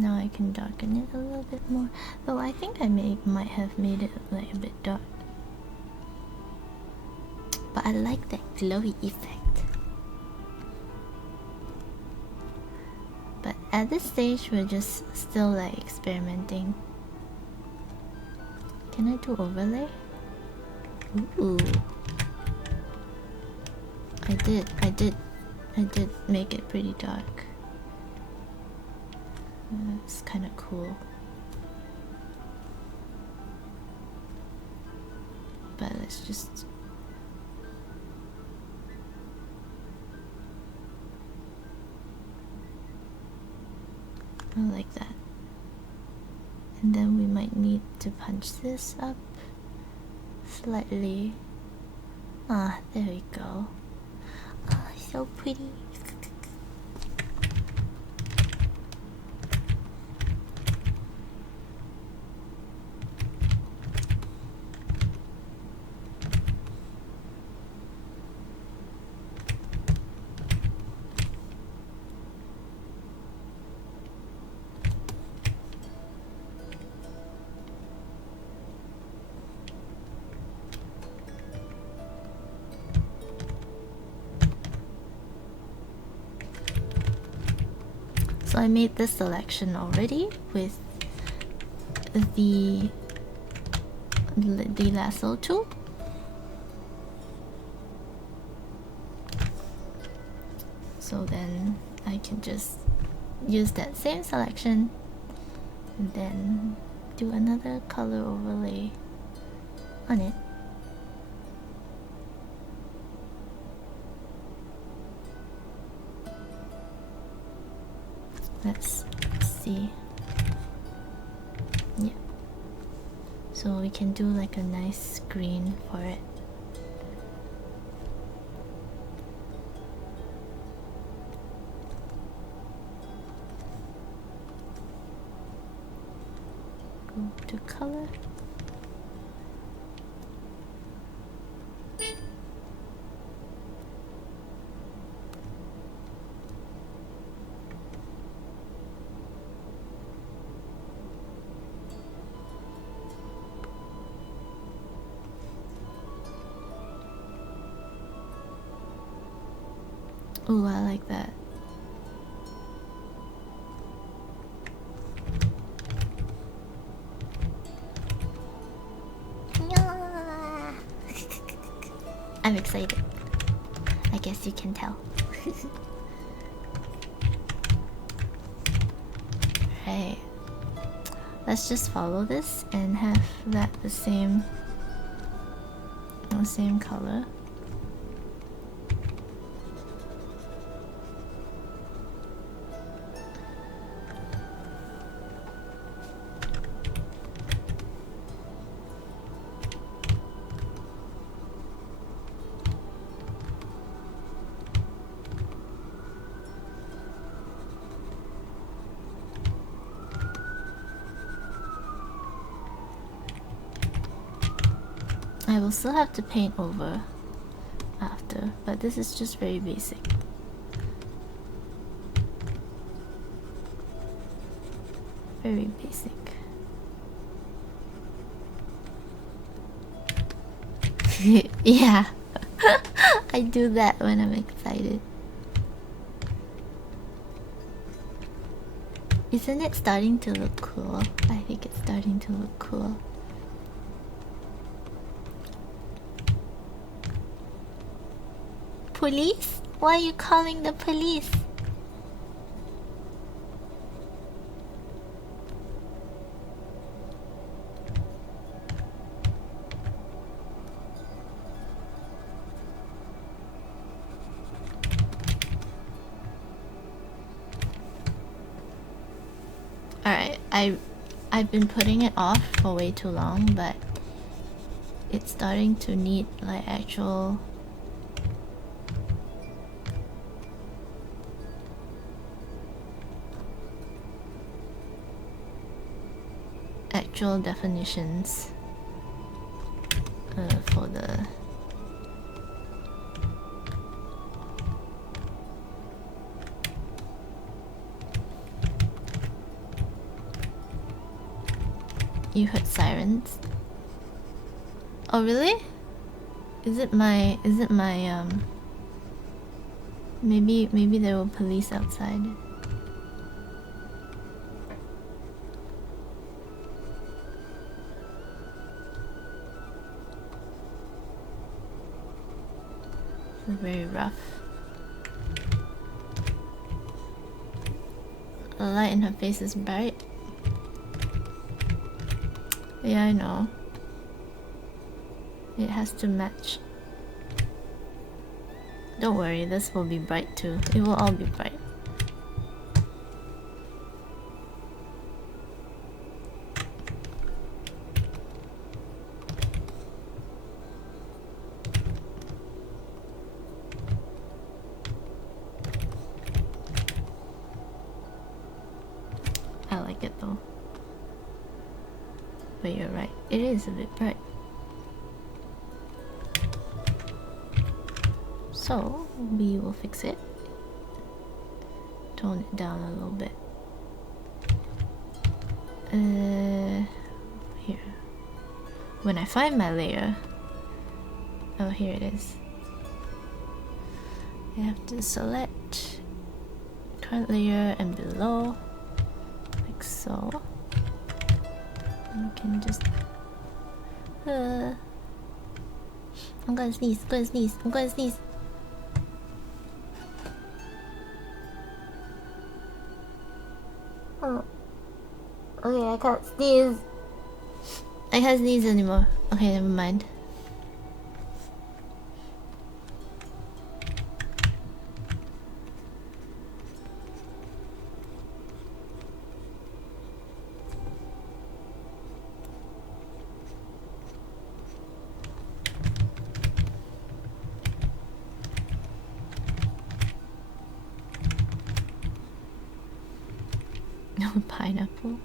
Now I can darken it a little bit more. Though I think I might have made it like a bit dark. But I like that glowy effect. But at this stage we're just still like experimenting. Can I do overlay? Ooh. I did make it pretty dark. It's kind of cool. But let's just... I like that. And then we might need to punch this up slightly. Ah, there we go. Ah, so pretty. So I made this selection already with the lasso tool. So then I can just use that same selection and then do another color overlay on it. Let's see. Yeah. So we can do like a nice green for it. Go to color. Ooh, I like that. I'm excited. I guess you can tell. Right. Let's just follow this and have that the same color. I will still have to paint over after, but this is just very basic. Very basic. Yeah, I do that when I'm excited. Isn't it starting to look cool? I think it's starting to look cool. Police? Why are you calling the police? Alright, I've been putting it off for way too long, but it's starting to need like actual definitions for the You heard sirens? Oh really? Is it my maybe there were police outside. It's very rough. The light in her face is bright. Yeah, I know. It has to match. Don't worry, this will be bright too. It will all be bright. I like it though. But you're right, it is a bit bright. So we will fix it. Tone it down a little bit. Here. When I find my layer. Oh, here it is. You have to select current layer and below, like so. And you can just. I'm gonna sneeze. I'm gonna sneeze. I'm gonna sneeze. Oh. Okay, I can't sneeze. I can't sneeze anymore. Okay, never mind. No pineapples.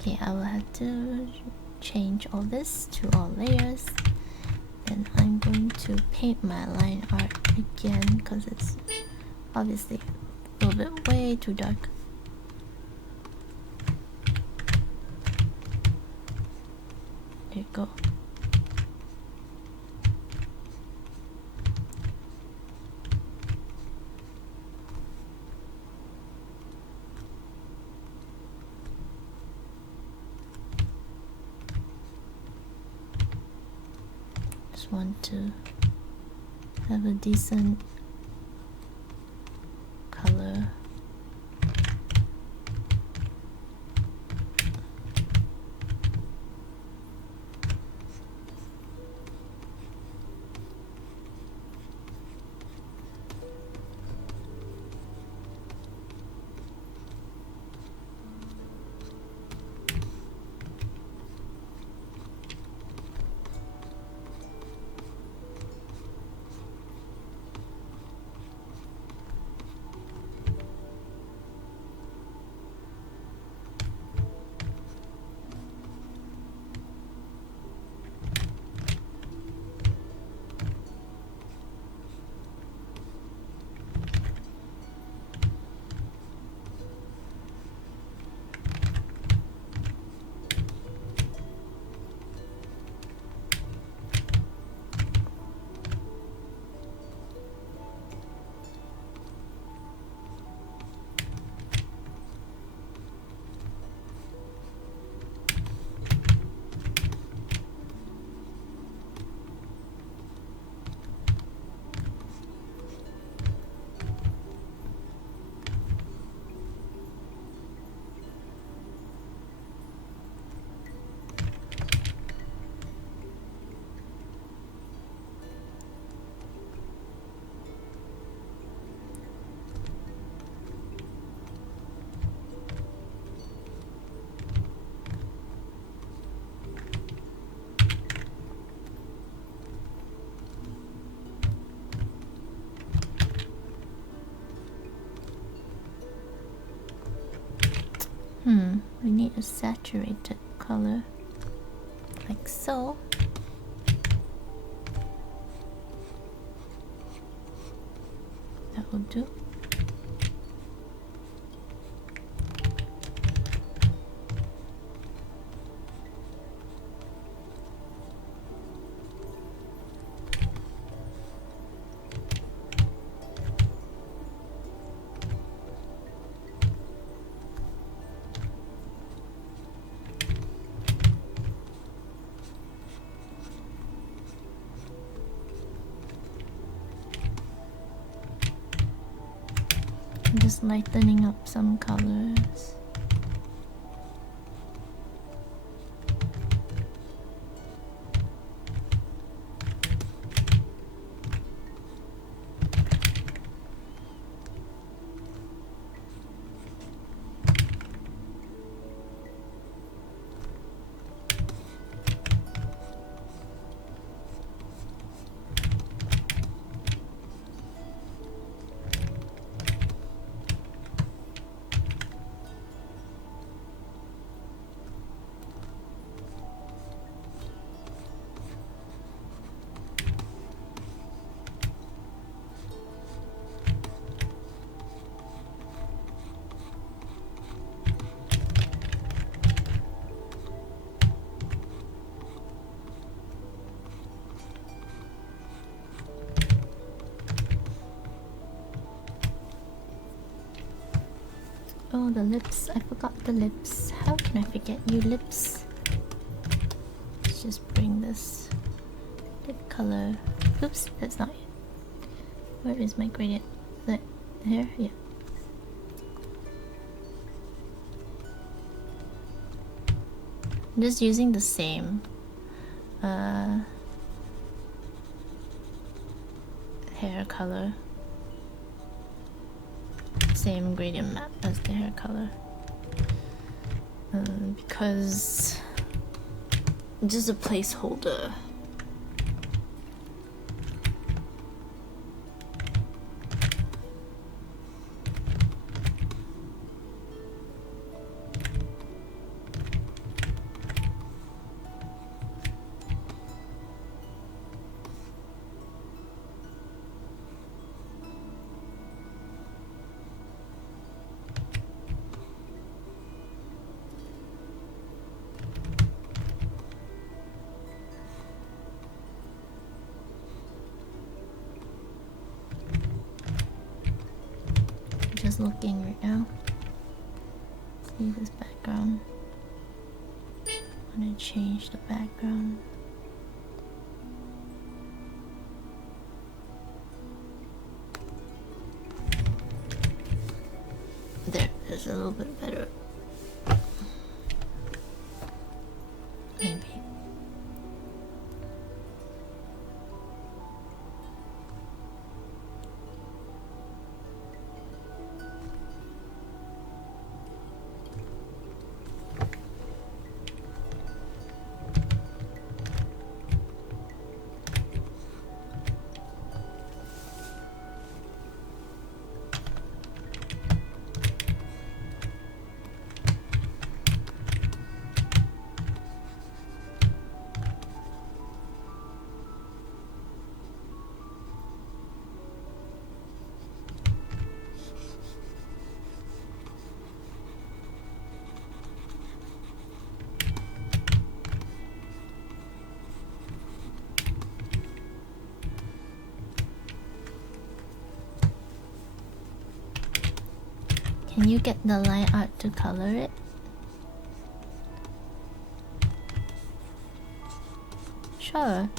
Okay, I will have to change all this to all layers. Then I'm going to paint my line art again because it's obviously a little bit way too dark. There you go. Want to have a decent color. We need a saturated color. Like so. That will do. I'm just lightening up some colors. Oh, the lips. I forgot the lips. How can I forget you lips? Let's just bring this lip color. Oops, that's not it. Where is my gradient? Is it here? Yeah. I'm just using the same hair color. Same gradient map as the hair color. Because just a placeholder. Just looking right now. See this background. I'm gonna change the background. There, it's a little bit better. Maybe. Can you get the line art to color it? Sure.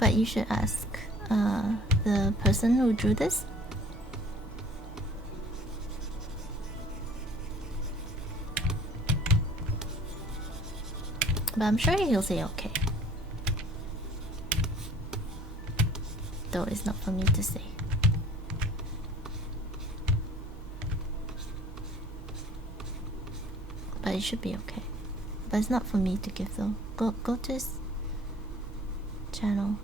But you should ask the person who drew this. But I'm sure he'll say okay. Though it's not for me to say. But it should be okay. But it's not for me to give though. Go to his channel.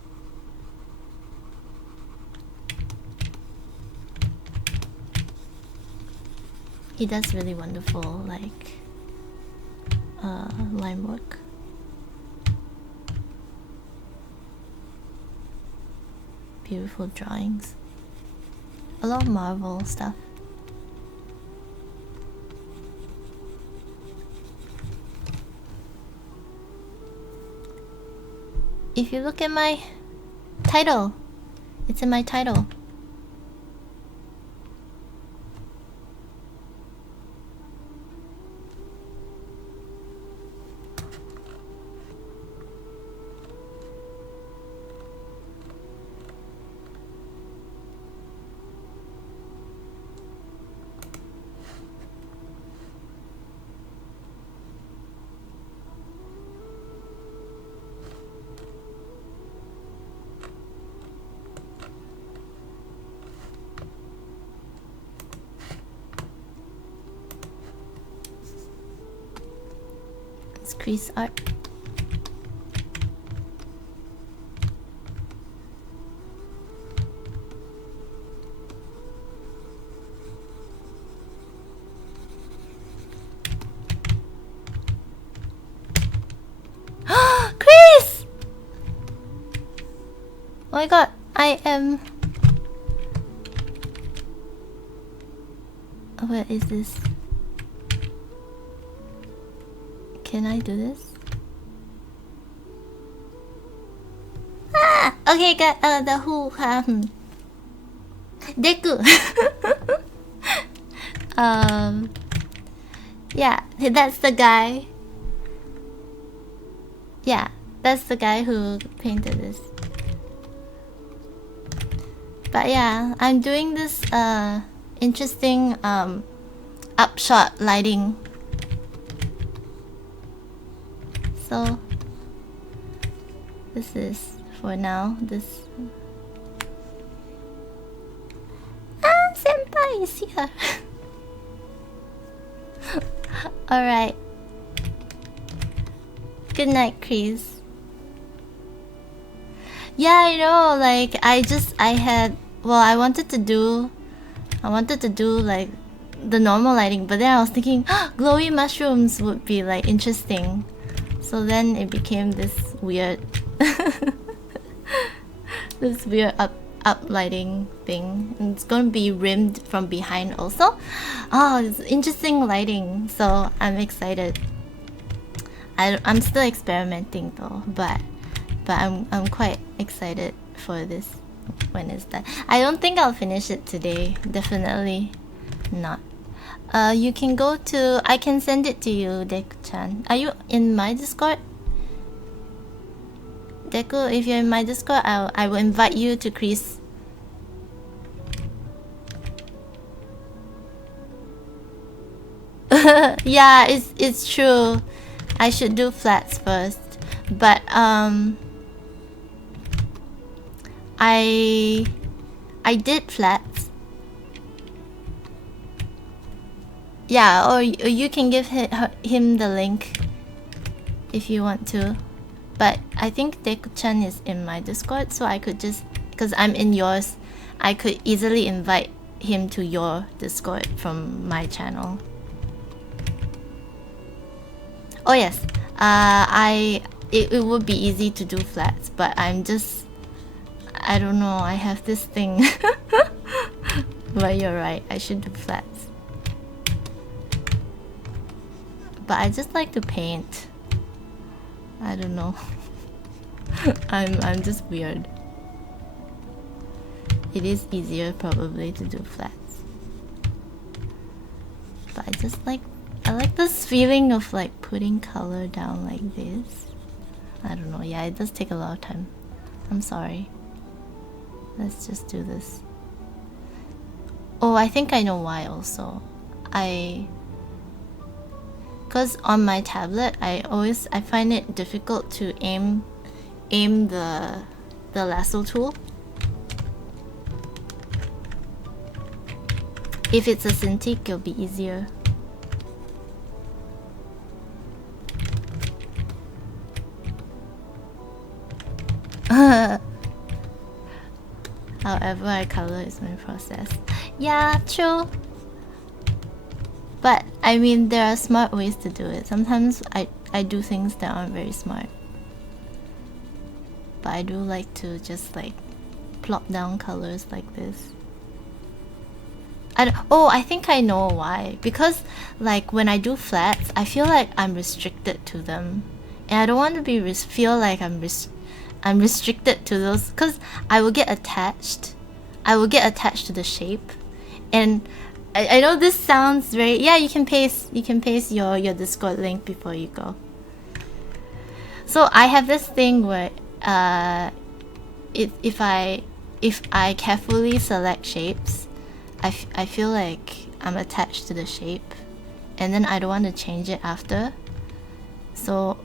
He does really wonderful like line work. Beautiful drawings. A lot of Marvel stuff. If you look at my title, it's in my title. Creeesart. Chris! Oh my god, I am... What is this? Can I do this? Ah! Okay, got the who Deku. Yeah, that's the guy. Yeah, that's the guy who painted this. But yeah, I'm doing this interesting upshot lighting. So this is for now. This senpai is here. Alright. Good night, Crees. Yeah, I know, like I wanted to do like the normal lighting, but then I was thinking glowy mushrooms would be like interesting. So then it became this weird this weird up lighting thing. And it's gonna be rimmed from behind also. Oh, it's interesting lighting, so I'm excited. I'm still experimenting though, but I'm quite excited for this when it's done. I don't think I'll finish it today. Definitely not. You can go to... I can send it to you, Deku-chan. Are you in my Discord? Deku, if you're in my Discord, I will invite you to Crease. Yeah, it's true. I should do flats first. But, I did flats. Yeah, or you can give him the link if you want to. But I think Deku-chan is in my Discord, so I could just... Because I'm in yours, I could easily invite him to your Discord from my channel. Oh yes, it would be easy to do flats, but I'm just... I don't know, I have this thing. But you're right, I should do flats. But I just like to paint. I don't know. I'm just weird. It is easier probably to do flats. But I like this feeling of like putting color down like this. I don't know, yeah, it does take a lot of time. I'm sorry. Let's just do this. Oh, I think I know why also. Because on my tablet, I find it difficult to aim the lasso tool. If it's a Cintiq, it'll be easier. However I color is my process. Yeah, true. But I mean, there are smart ways to do it. Sometimes I do things that aren't very smart. But I do like to just like plop down colors like this. I think I know why. Because like when I do flats, I feel like I'm restricted to them, and I don't want to be feel like I'm restricted to those, because I will get attached. I will get attached to the shape, and I know this sounds very, yeah. You can paste your Discord link before you go. So I have this thing where if I carefully select shapes, I feel like I'm attached to the shape, and then I don't want to change it after. So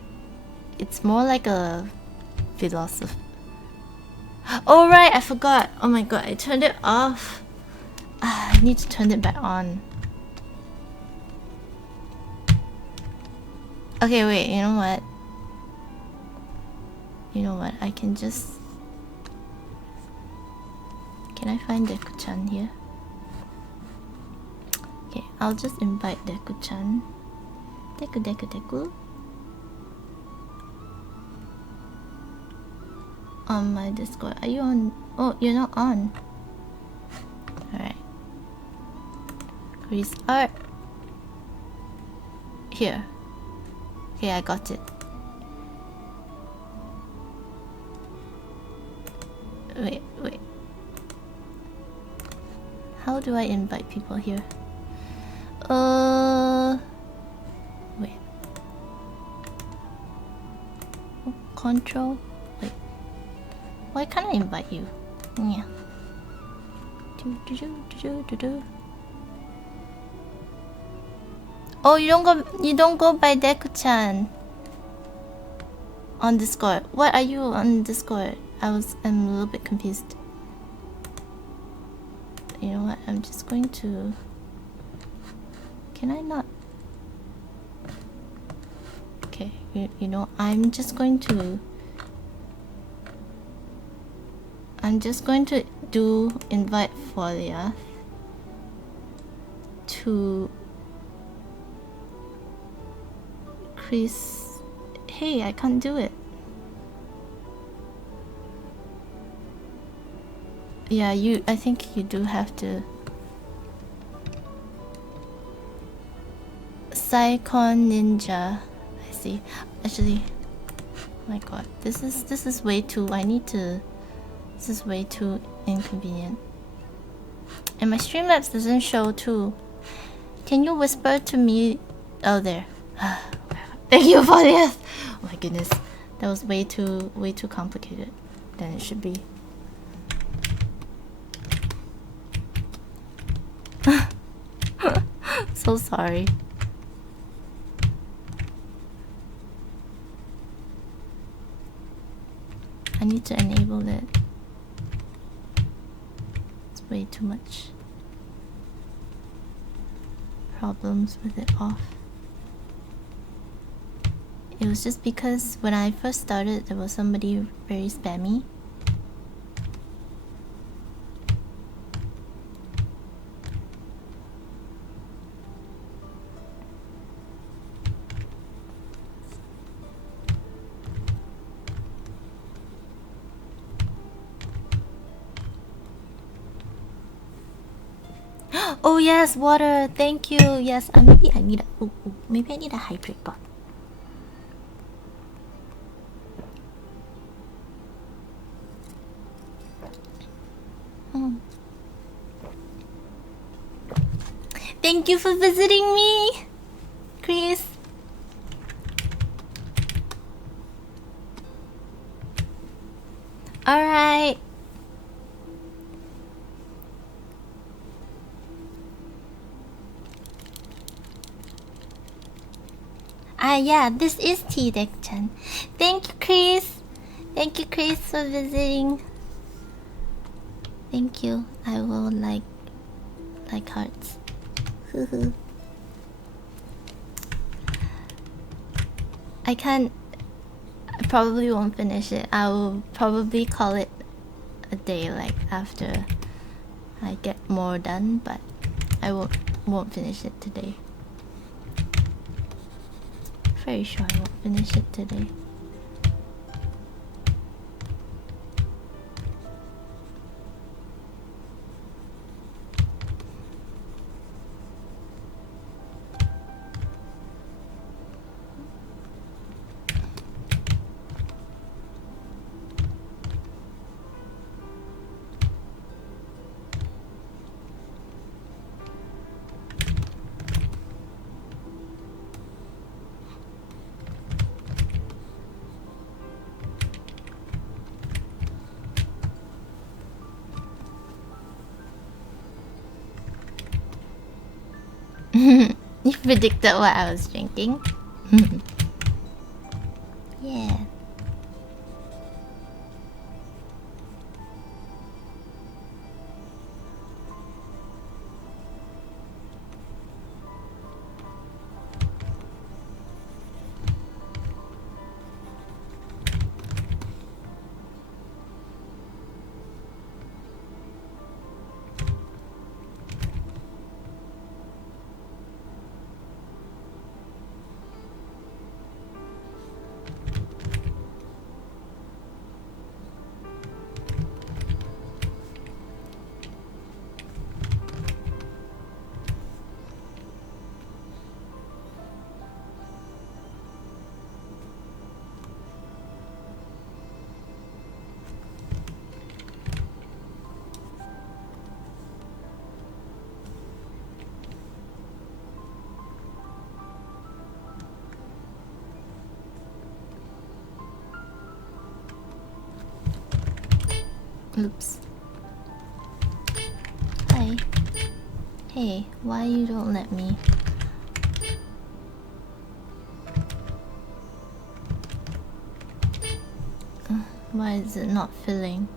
it's more like a philosophy. Oh right, I forgot. Oh my god, I turned it off. I need to turn it back on. Okay, wait, you know what? I can just... Can I find Deku-chan here? Okay, I'll just invite Deku-chan. Deku. On my Discord. Are you on? Oh, you're not on. Alright. Creeesart. Here. Okay, I got it. Wait. How do I invite people here? Wait. Control. Wait. Why can't I invite you? Yeah. Oh, you don't go by Deku-chan on Discord. What are you on Discord? I'm a little bit confused. You know what? I'm just going to... Can I not? Okay, you know, I'm just going to do invite Folia to Chris. Hey, I can't do it. Yeah, I think you do have to. Psychon Ninja. I see. Actually, oh my god, this is way too. This is way too inconvenient. And my Streamlabs doesn't show too. Can you whisper to me? Oh, there. Thank you for this. Oh my goodness, that was way too complicated than it should be. So sorry. I need to enable it. It's way too much problems with it off. It was just because when I first started, there was somebody very spammy. Oh yes, water. Thank you. Yes, maybe I need a. Maybe I need a hydrate bottle. Thank you for visiting me, Chris. All right. Yeah, this is T-Deck-chan. Thank you, Chris. Thank you, Chris, for visiting. Thank you. I will like hearts. I can't. I probably won't finish it. I will probably call it a day, like after I get more done. But I won't finish it today. Very sure I won't finish it today. You predicted what I was drinking. Yeah. Oops. Hi. Hey, why you don't let me? Why is it not filling?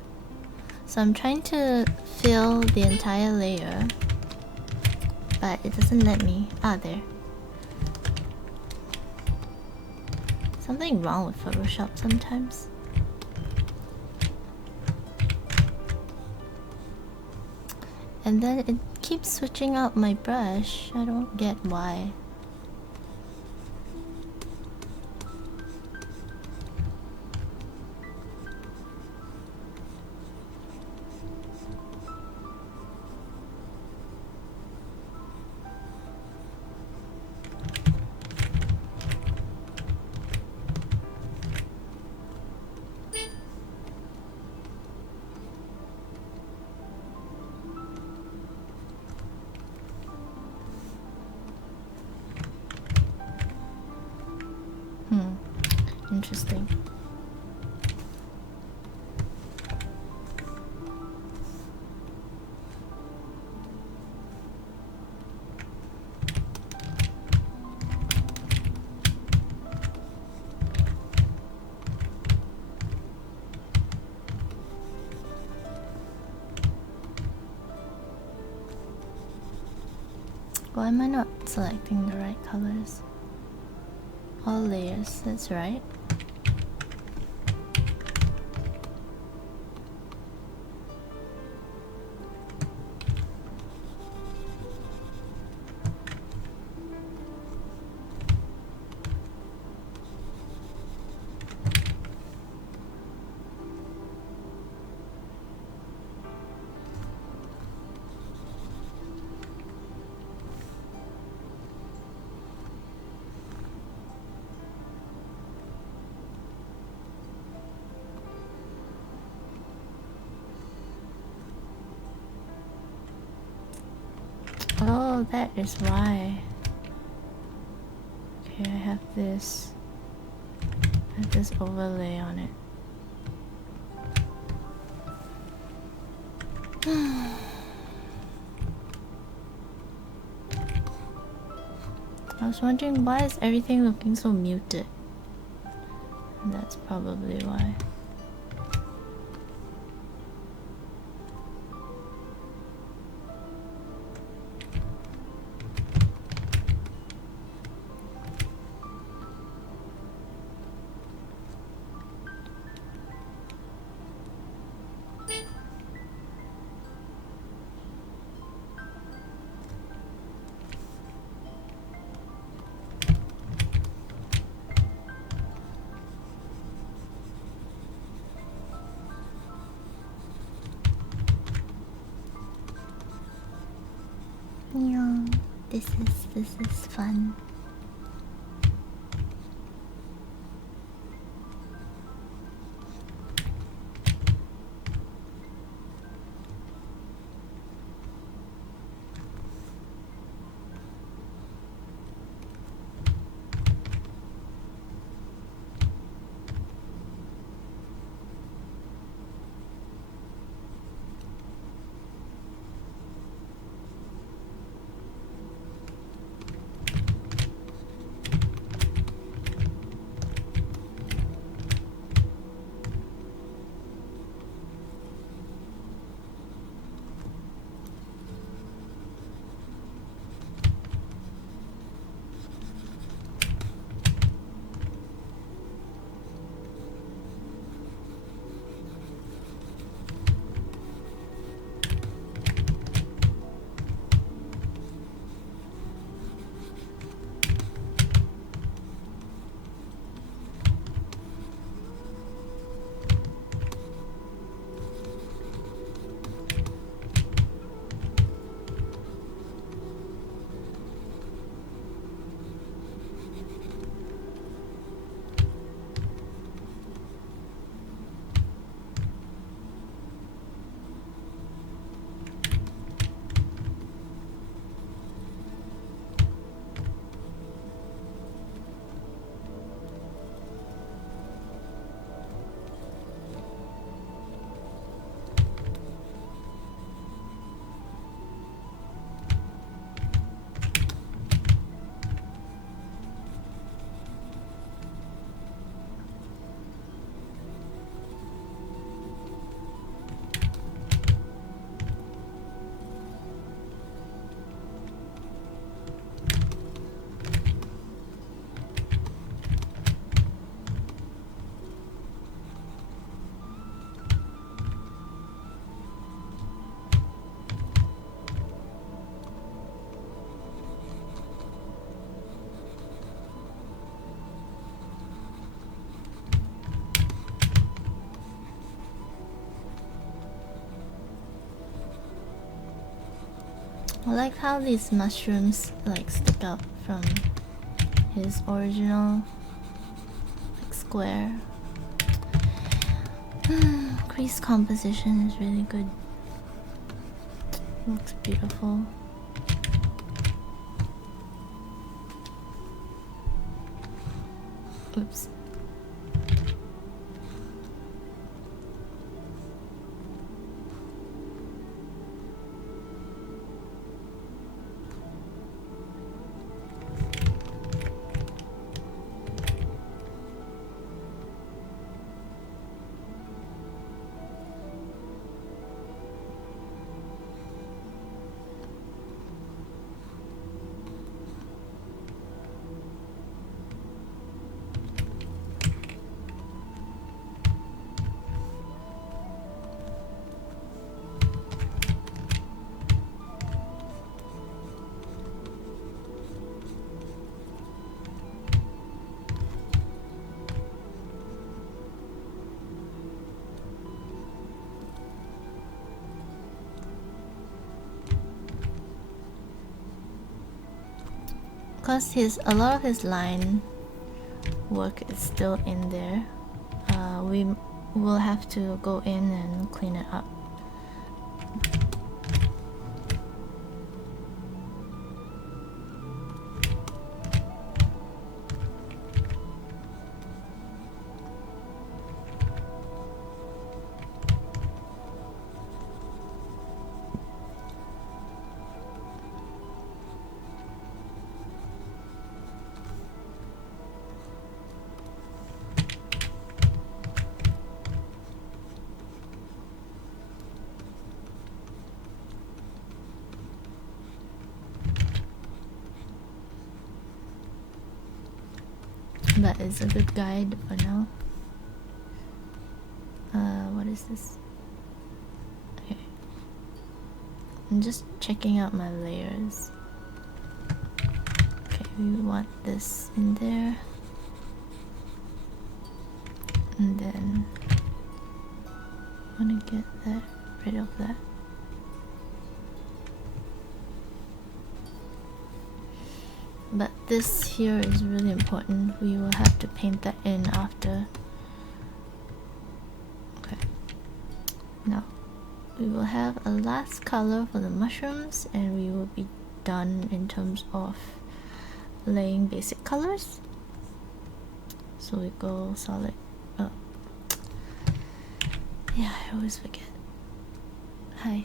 So I'm trying to fill the entire layer, but it doesn't let me. Ah, there. Something wrong with Photoshop sometimes. And then it keeps switching out my brush. I don't get why. Interesting. Why am I not selecting the right colors? All layers, that's right. Oh, that is why. Okay, I have this. I have this overlay on it. I was wondering why is everything looking so muted? And that's probably why. Yeah, this is fun. I like how these mushrooms like stick out from his original like square. Crease composition is really good. Looks beautiful. Oops. Because a lot of his line work is still in there. We will have to go in and clean it up. but it's a good guide for now. What is this? Okay. I'm just checking out my layers. Okay, we want this in there. And then I want to get that rid of that. But this here is really important. We will have to paint that in after. Okay. Now we will have a last color for the mushrooms, and we will be done in terms of laying basic colors. So we go solid. Oh. Yeah, I always forget. Hi.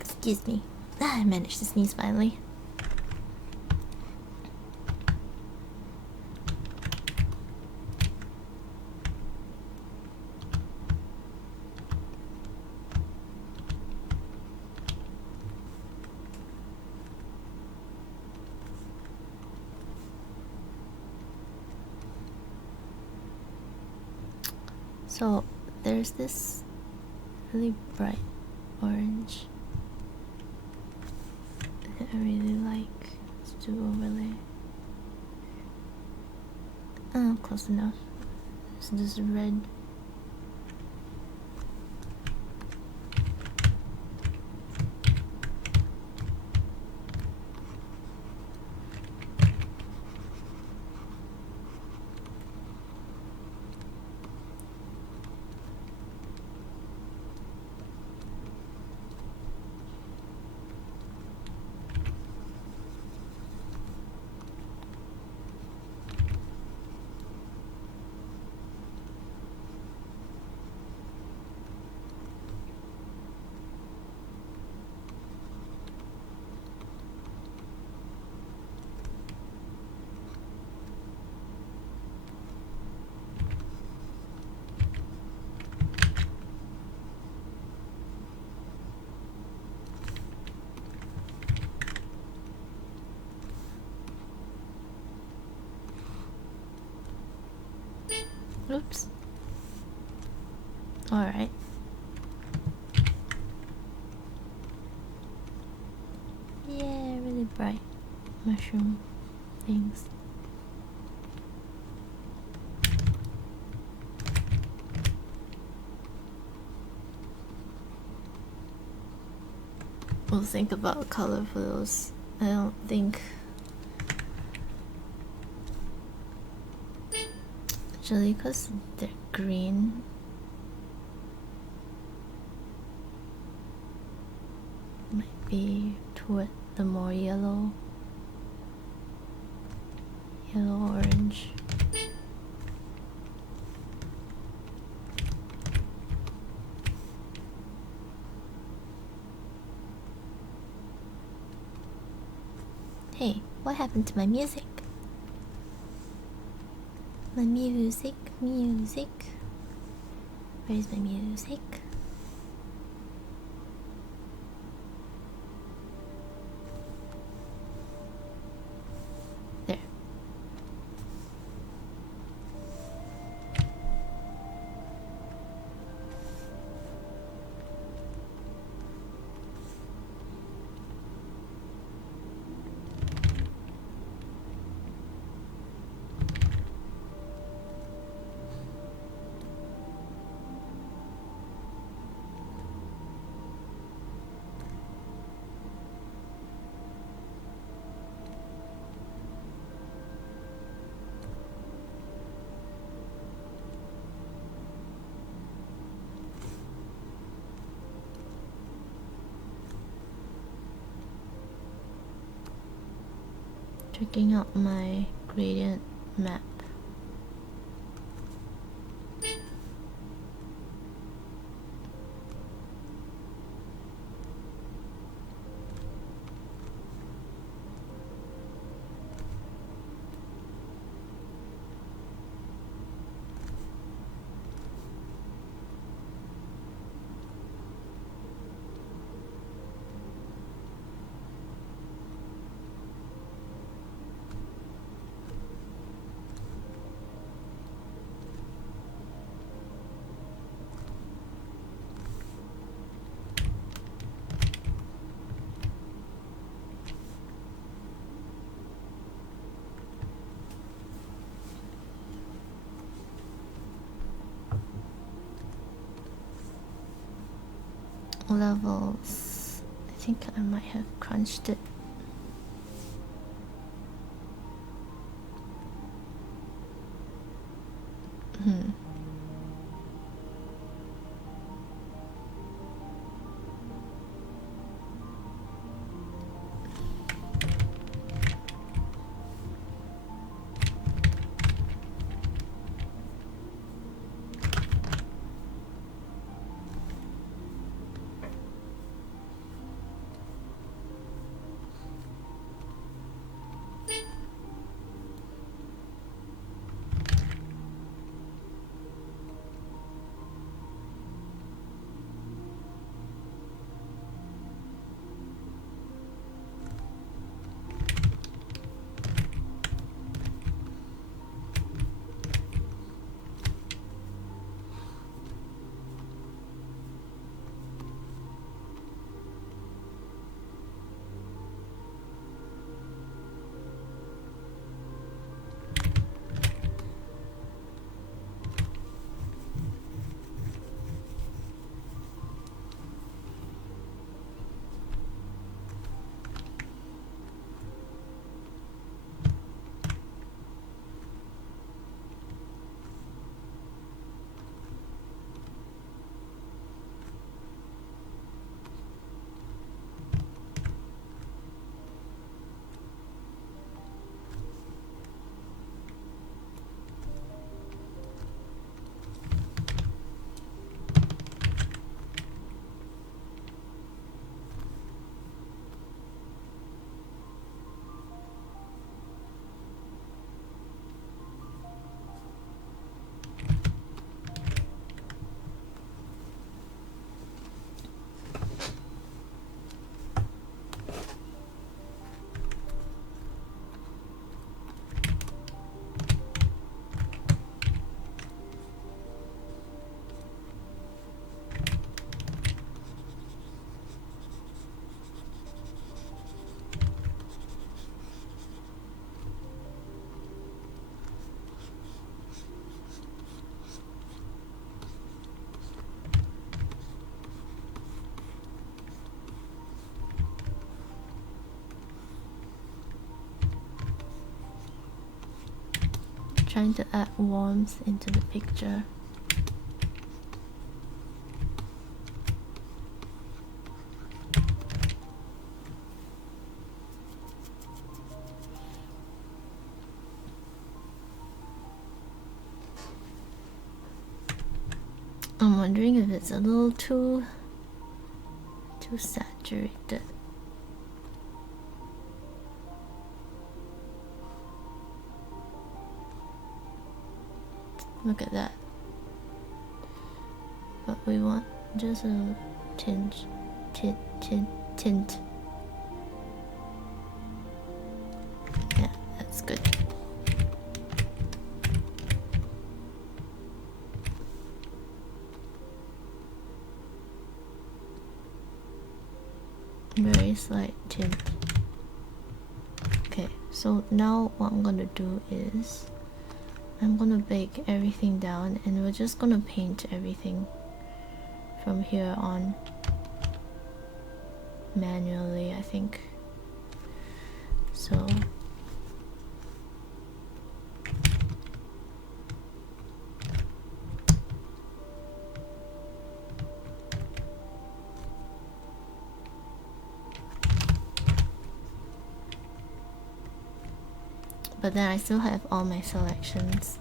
Excuse me. I managed to sneeze finally. So there's this really bright orange that I really like. Let's do overlay. Oh, close enough. So this red. Oops. Alright. Yeah, really bright mushroom things. We'll think about color for those. I don't think. Actually, because they're green. Might be toward the more yellow. Yellow orange. Hey, what happened to my music? My music. Where's my music? There. Checking out my gradient map. levels. I think I might have crunched it. Trying to add warmth into the picture. I'm wondering if it's a little too saturated. Look at that. But we want just a tint. Yeah, that's good. Very slight tint. Okay, so now what I'm gonna do is I'm gonna bake everything down and we're just gonna paint everything from here on manually, I think. So but then I still have all my selections.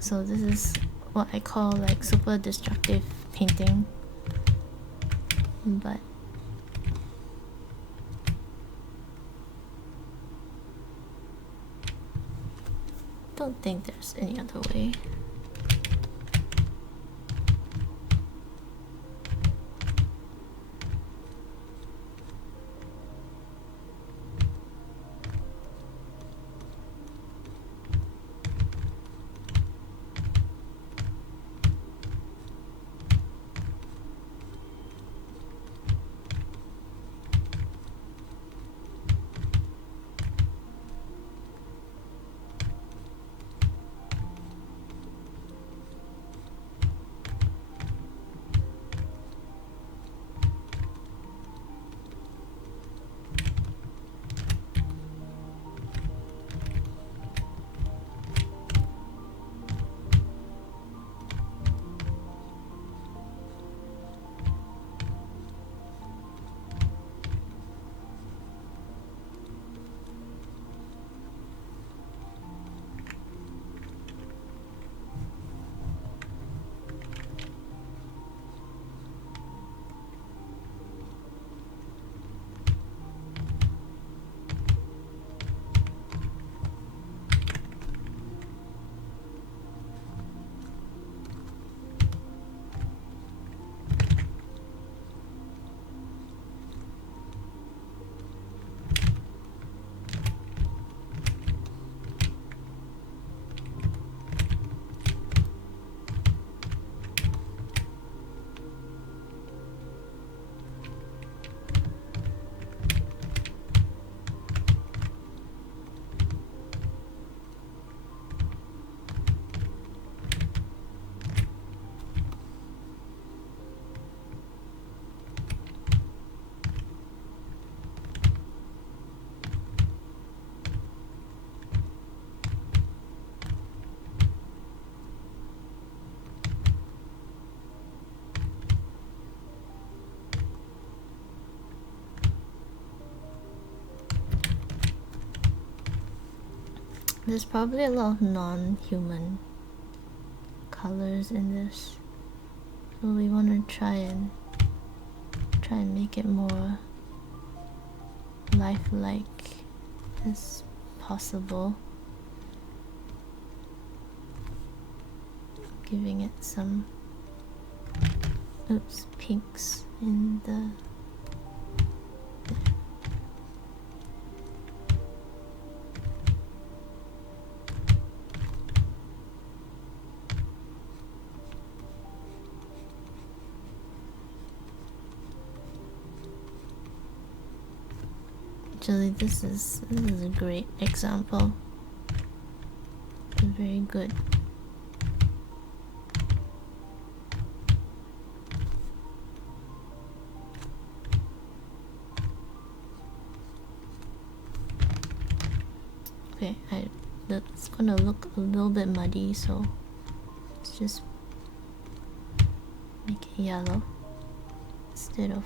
So this is what I call like super destructive painting, but don't think there's any other way. There's probably a lot of non-human colors in this, so we want to try and make it more lifelike as possible, giving it some pinks in the Actually, this is a great example. It's very good. Okay, that's gonna look a little bit muddy, so let's just make it yellow instead of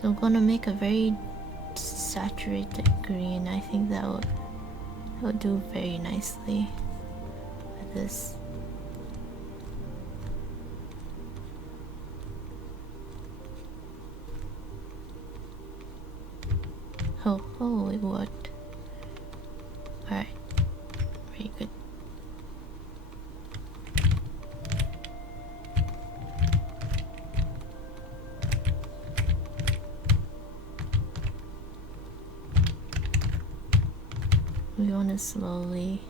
So I'm gonna make a very saturated green. I think that would do very nicely with this. Oh, it worked. Alright, very good. We want to slowly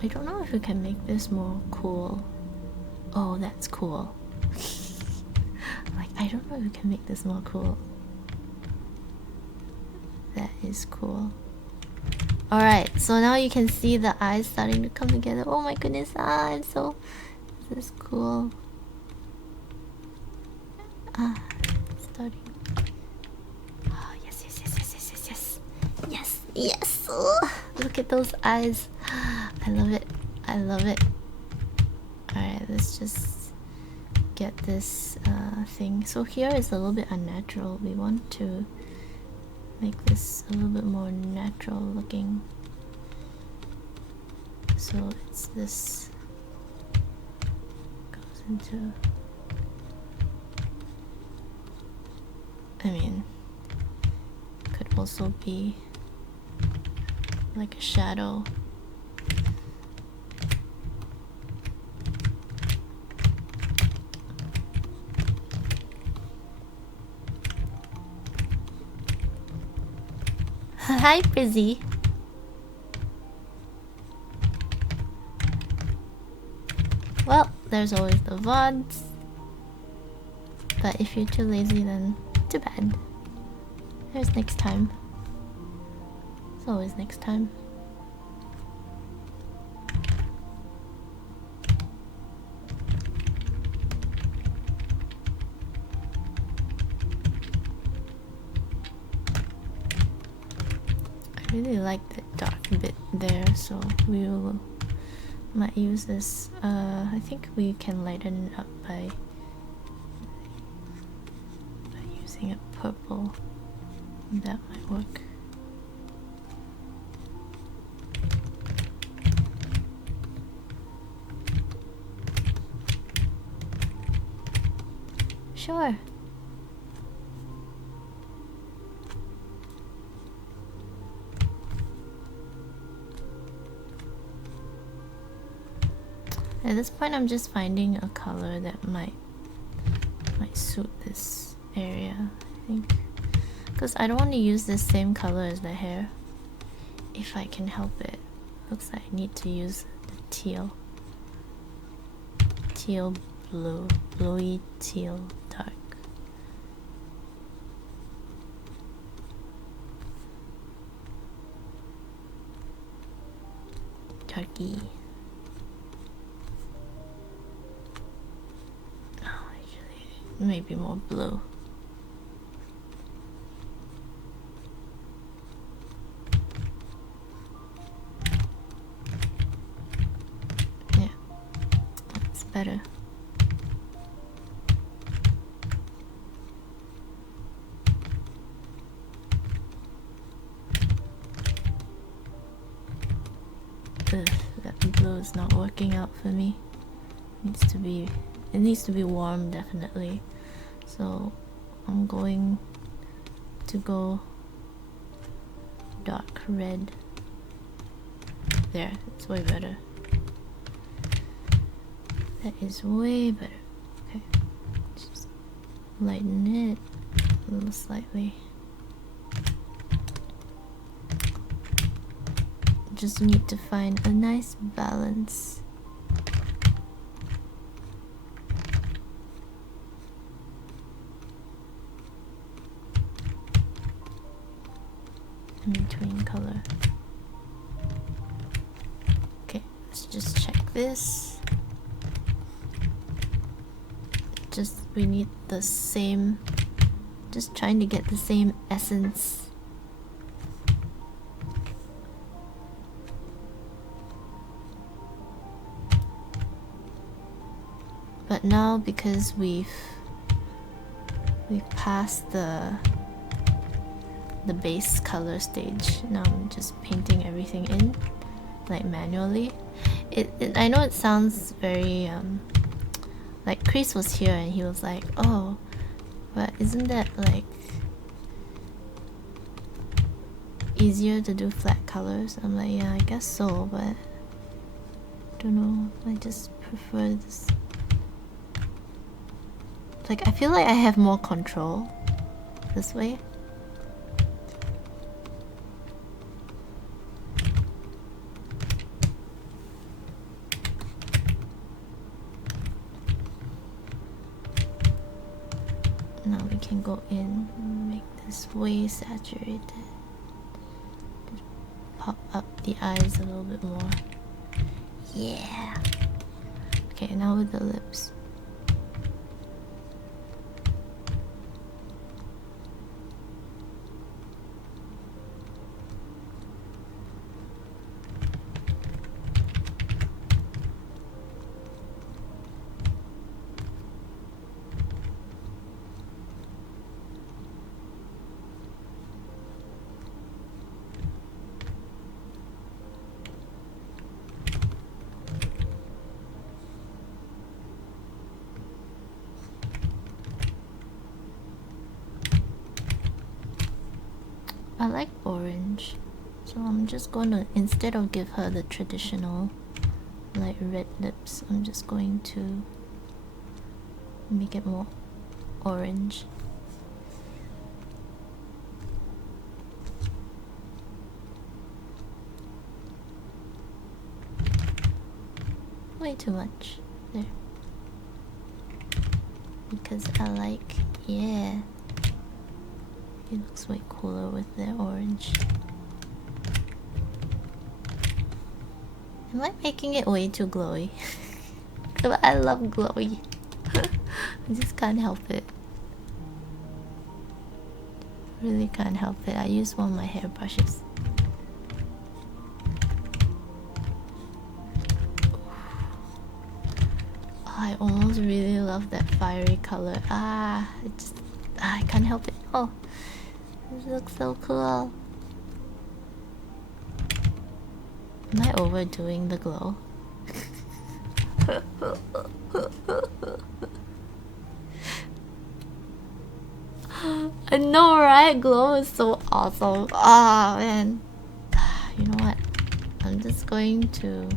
I don't know if we can make this more cool. Oh, that's cool. Like, I don't know if we can make this more cool. That is cool. Alright, so now you can see the eyes starting to come together. Oh my goodness, I'm so... This is cool. Starting. Oh, yes. Yes! Oh, look at those eyes. I love it. Alright, let's just get this thing. So here is a little bit unnatural. We want to make this a little bit more natural looking. So it's this goes into, I mean, could also be like a shadow. Hi, Frizzy. Well, there's always the VODs. But if you're too lazy, then too bad. There's next time. There's always next time. I really like the dark bit there, so we might use this. I think we can lighten it up by using a purple. That might work. Sure. At this point, I'm just finding a color that might suit this area, I think. Because I don't want to use the same color as the hair. If I can help it. Looks like I need to use the teal. Teal blue. Bluey teal dark. E. Oh, actually, maybe more blue. Yeah, that's better. Ugh, that blue is not working out for me. It needs to be warm, definitely. So I'm going to go dark red. There, it's way better. That is way better. Okay, just lighten it a little slightly. Just need to find a nice balance. In between color. Okay, let's just check this. We need the same, just trying to get the same essence. But now, because we've passed the base color stage, now I'm just painting everything in, like manually. I know it sounds very like Chris was here and he was like, oh, but isn't that like easier to do flat colors? I'm like, yeah, I guess so, but I don't know, I just prefer this. Like, I feel like I have more control this way. Now we can go in and make this way saturated. Just pop up the eyes a little bit more. Yeah. Okay, now with the lips. I like orange, so I'm just going to, instead of give her the traditional like red lips, I'm just going to make it more orange. Way too much. There. Because I like, yeah. It looks way cooler with the orange. Am I making it way too glowy? But I love glowy. I just can't help it. Really can't help it. I use one of my hairbrushes. Oh, I almost really love that fiery color. I can't help it. Oh, this looks so cool. Am I overdoing the glow? I know, right? Glow is so awesome. Ah, man. You know what? I'm just going to...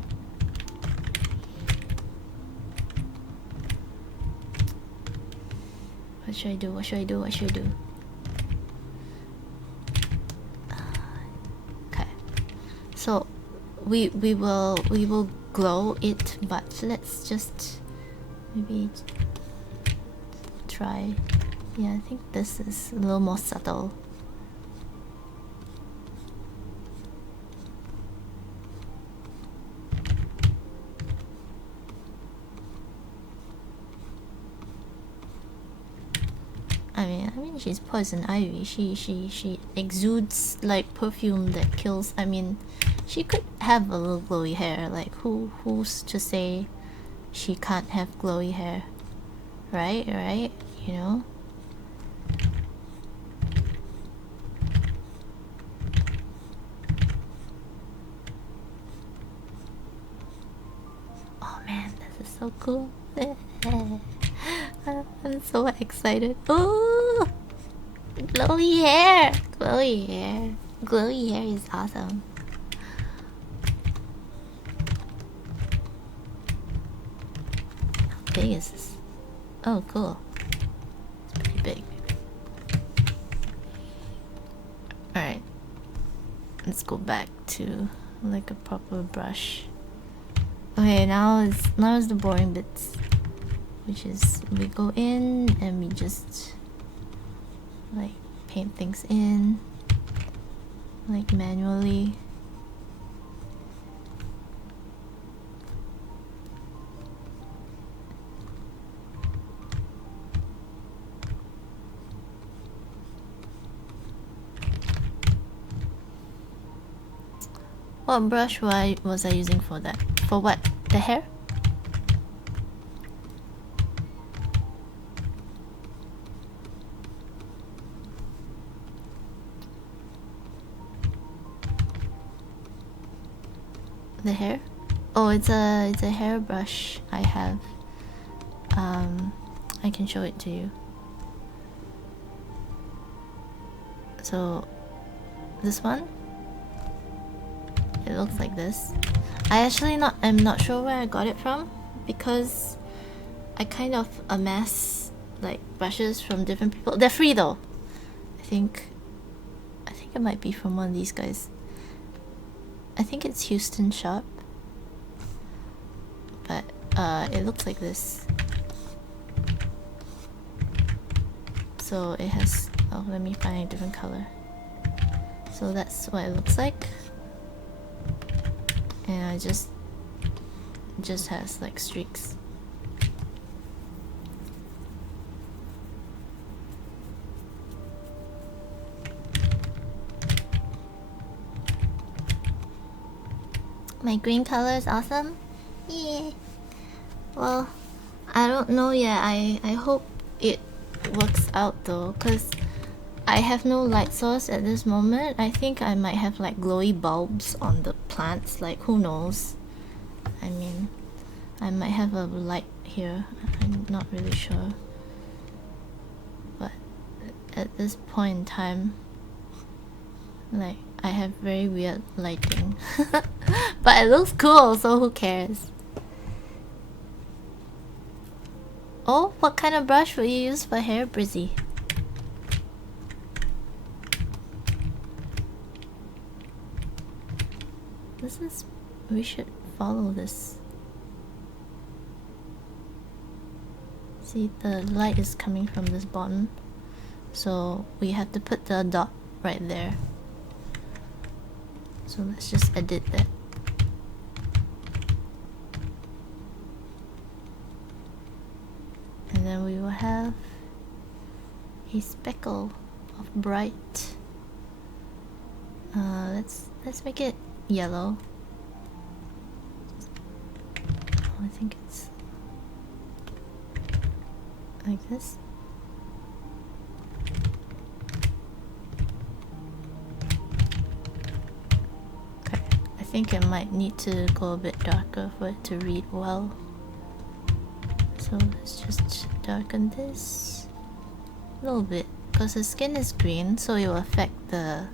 What should I do? What should I do? What should I do? Okay. So we will glow it, but let's just maybe try. Yeah, I think this is a little more subtle. I mean, she's poison ivy. She exudes like perfume that kills. I mean, she could have a little glowy hair. Like, who's to say she can't have glowy hair? Right, right. You know. Oh man, this is so cool. I'm so excited. Ooh, glowy hair, glowy hair, glowy hair is awesome. How big is this? Oh, cool. It's pretty big. All right, let's go back to like a proper brush. Okay, now is the boring bits, which is we go in and we just like paint things in like manually. What brush was I using for that? For what? The hair? The hair? Oh, it's a hairbrush I have. I can show it to you. So this one, it looks like this. I'm not sure where I got it from, because I kind of amass like brushes from different people. They're free though. I think it might be from one of these guys. I think it's Houston Sharp, but it looks like this. So it has, oh, let me find a different color. So that's what it looks like, and it just has like streaks. My green color is awesome? Yeah. Well, I don't know yet. I hope it works out though, because I have no light source at this moment. I think I might have like glowy bulbs on the plants, like who knows. I mean, I might have a light here. I'm not really sure. But at this point in time, like, I have very weird lighting. But it looks cool, so who cares? Oh, what kind of brush will you use for hair, Brizzy? We should follow this. See, the light is coming from this bottom, so we have to put the dot right there. So let's just edit that. And then we will have a speckle of bright. Let's make it yellow. I think it's like this. Okay, I think I might need to go a bit darker for it to read well. So let's just darken this a little bit, because the skin is green, so it will affect the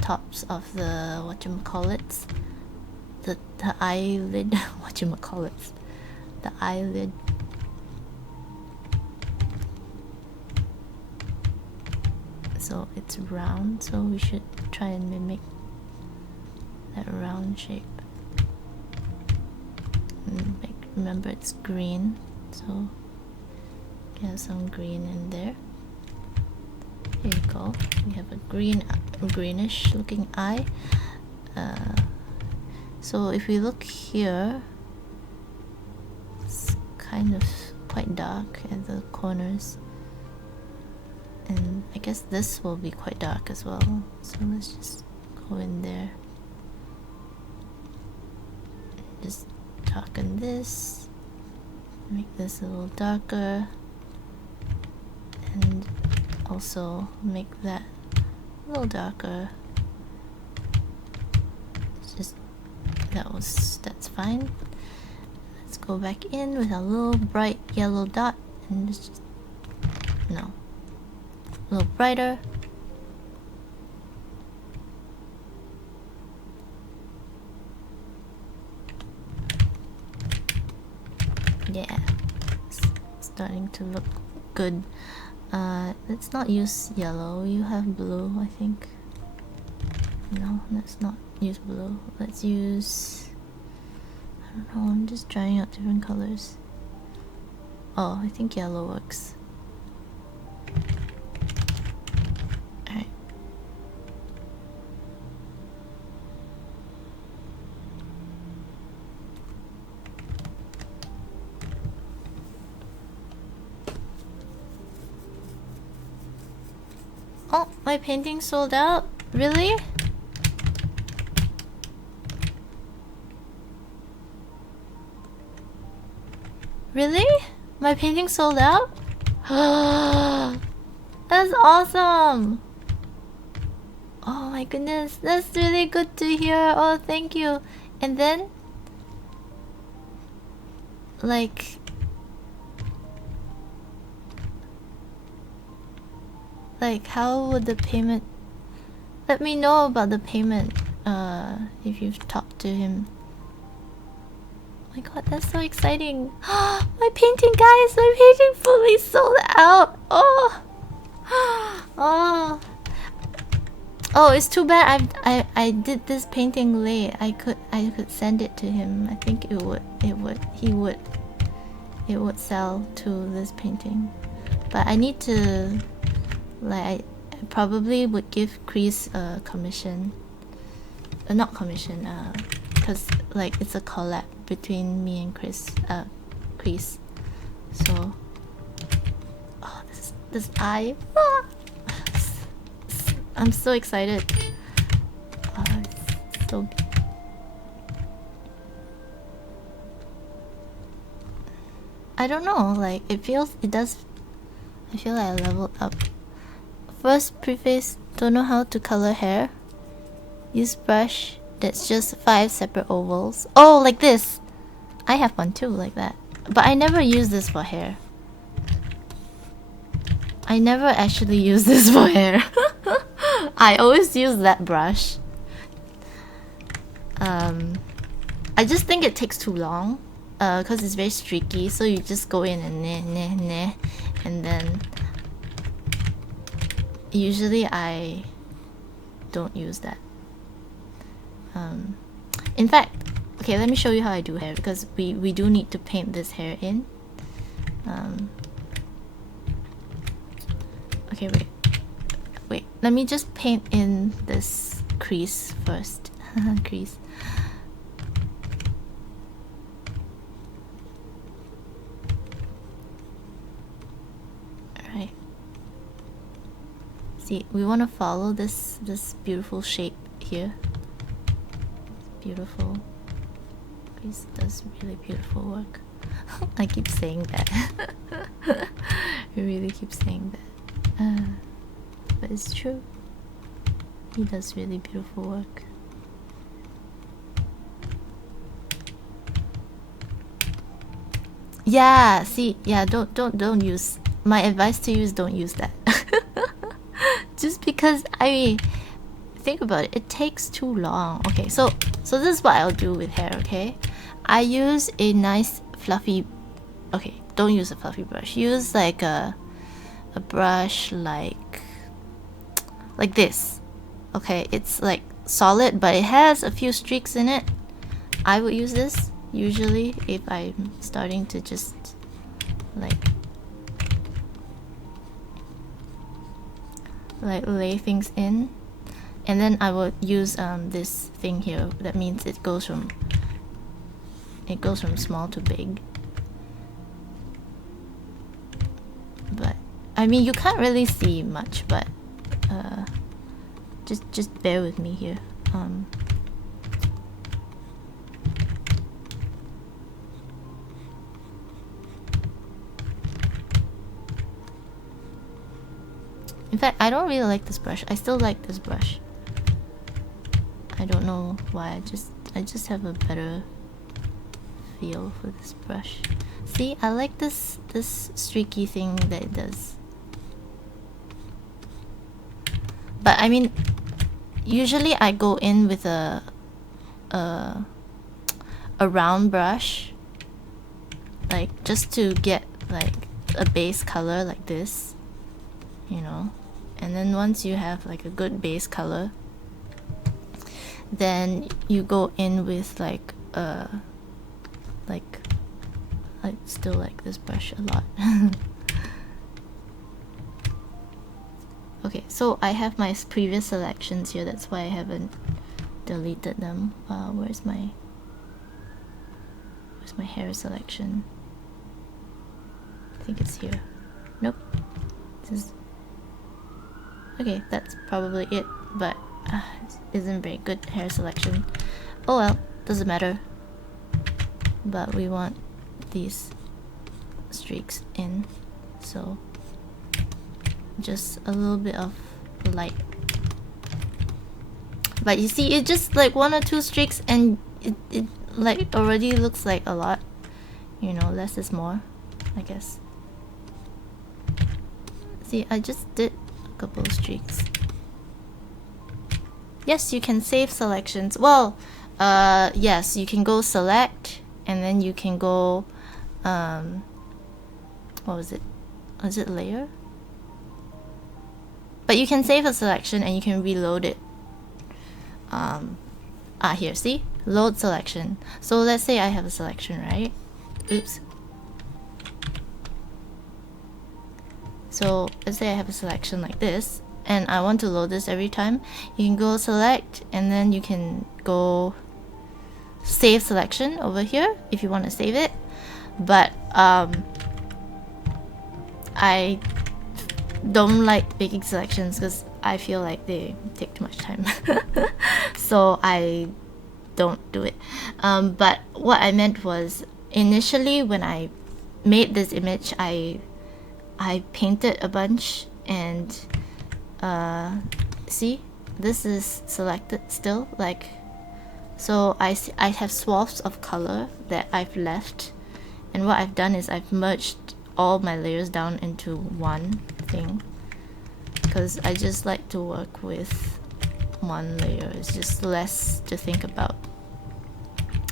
tops of the whatchamacallits. The eyelid, whatchamacallits, the eyelid. So it's round, so we should try and mimic that round shape. And remember, it's green, so get some green in there. Here you go. We have a greenish looking eye. So if we look here, it's kind of quite dark at the corners. I guess this will be quite dark as well, so let's just go in there. Just darken this, make this a little darker, and also make that a little darker. It's just that's fine. Let's go back in with a little bright yellow dot and just no, a little brighter. Yeah, it's starting to look good. Let's not use yellow. You have blue, I think. No, let's not use blue. Let's use... I don't know, I'm just trying out different colors. Oh, I think yellow works. Alright. Oh, my painting sold out? Really? Really? My painting sold out? That's awesome! Oh my goodness, that's really good to hear. Oh, thank you. And then, like how would the payment... Let me know about the payment if you've talked to him. Oh my god, that's so exciting. My painting, guys, my painting fully sold out. Oh. Oh. Oh, it's too bad I did this painting late. I could send it to him. I think it would sell to this painting. But I need to, like, I probably would give Crees a commission. Not commission, because like it's a collab between me and Crees. So, oh, this eye. Ah! I'm so excited. So I don't know, like it does. I feel like I leveled up. First preface, don't know how to color hair. Use brush that's just 5 separate ovals. Oh, like this. I have one too, like that. But I never use this for hair. I never actually use this for hair. I always use that brush. I just think it takes too long. Cause it's very streaky, so you just go in and nah, and then usually I don't use that. In fact, okay, let me show you how I do hair, because we do need to paint this hair in. Okay, wait, let me just paint in this crease first. Crease. Alright. See, we want to follow this beautiful shape here. Beautiful. Crease does really beautiful work. I keep saying that. I really keep saying that. But it's true. He does really beautiful work. Yeah, see, yeah, don't use. My advice to you is don't use that. Just because, I mean, think about it, it takes too long. Okay, so this is what I'll do with hair, okay? I use a nice fluffy... Okay, don't use a fluffy brush. Use like a brush like this. Okay, it's like solid, but it has a few streaks in it. I would use this usually if I'm starting to just like lay things in. And then I would use this thing here. That means it goes from small to big. But I mean, you can't really see much, but just bear with me here. In fact, I don't really like this brush. I still like this brush. I don't know why. I just have a better feel for this brush. See, I like this streaky thing that it does. But I mean, usually I go in with a round brush, like just to get like a base color like this, you know. And then once you have like a good base color, then you go in with like I still like this brush a lot. Okay, so I have my previous selections here, that's why I haven't deleted them. Where's my hair selection? I think it's here. Nope. This is... Okay, that's probably it, but isn't very good hair selection. Oh well, doesn't matter. But we want these streaks in, so just a little bit of light. But you see, it's just like 1 or 2 streaks and it like already looks like a lot, you know. Less is more, I guess. See, I just did a couple of streaks. Yes, you can save selections. Well, yes, you can go select, and then you can go what was it? Was it layer? But you can save a selection and you can reload it. Here, see? Load selection. So let's say I have a selection, right? Oops. So let's say I have a selection like this, and I want to load this every time. You can go select, and then you can go save selection over here if you want to save it. But I don't like making selections because I feel like they take too much time. So I don't do it. But what I meant was, initially when I made this image, I painted a bunch, and see, this is selected still, like, so I have swaths of color that I've left, and what I've done is I've merged all my layers down into one thing, because I just like to work with one layer. It's just less to think about.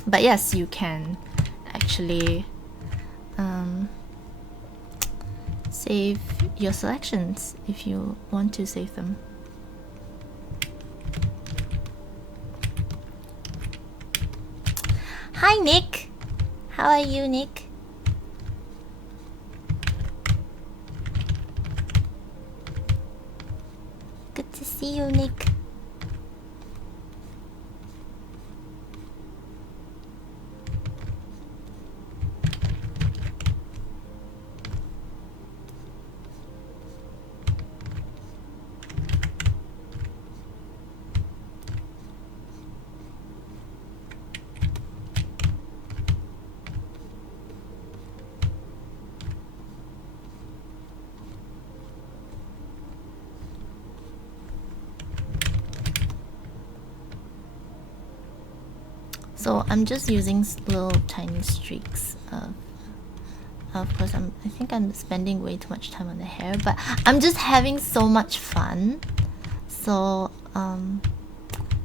But yes, you can actually save your selections if you want to save them. Hi Nick! How are you, Nick? Good to see you, Nick. So I'm just using little tiny streaks of course I think I'm spending way too much time on the hair, but I'm just having so much fun. So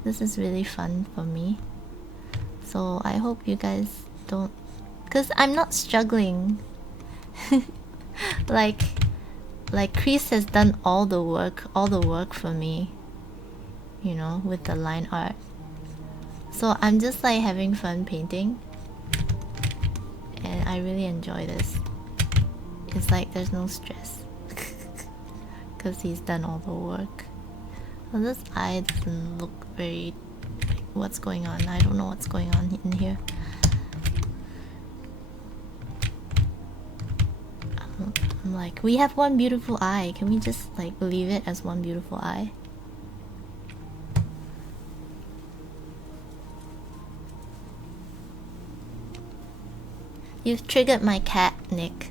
this is really fun for me. So I hope you guys don't, because I'm not struggling. like Crease has done all the work for me, you know, with the line art. So I'm just like having fun painting, and I really enjoy this. It's like there's no stress because he's done all the work. Well, this eye doesn't look very... what's going on? I don't know what's going on in here. I'm I'm like, we have one beautiful eye. Can we just like leave it as one beautiful eye? You've triggered my cat, Nick.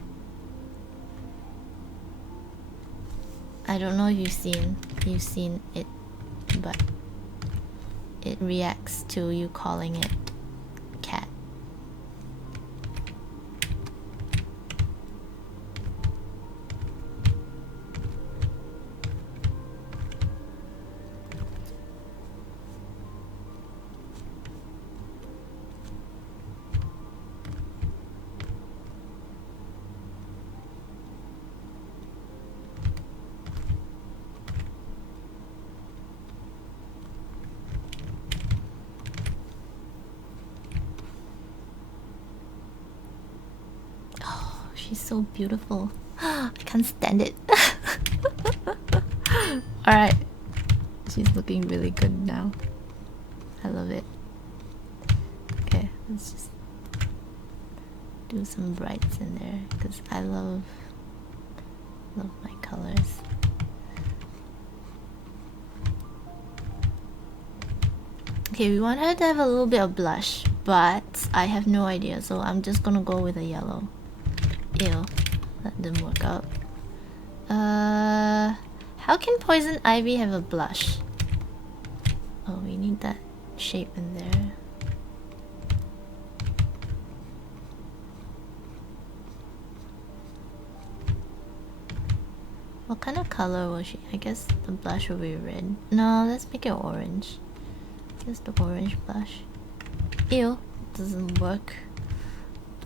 I don't know if you've seen it, but it reacts to you calling it cat. She's so beautiful. I can't stand it. Alright. She's looking really good now. I love it. Okay, let's just do some brights in there because I love my colors. Okay, we want her to have a little bit of blush, but I have no idea, so I'm just gonna go with a yellow. Ew, that didn't work out. How can Poison Ivy have a blush? Oh, we need that shape in there. What kind of color was she? I guess the blush will be red. No, let's make it orange. Just the orange blush. Ew, doesn't work.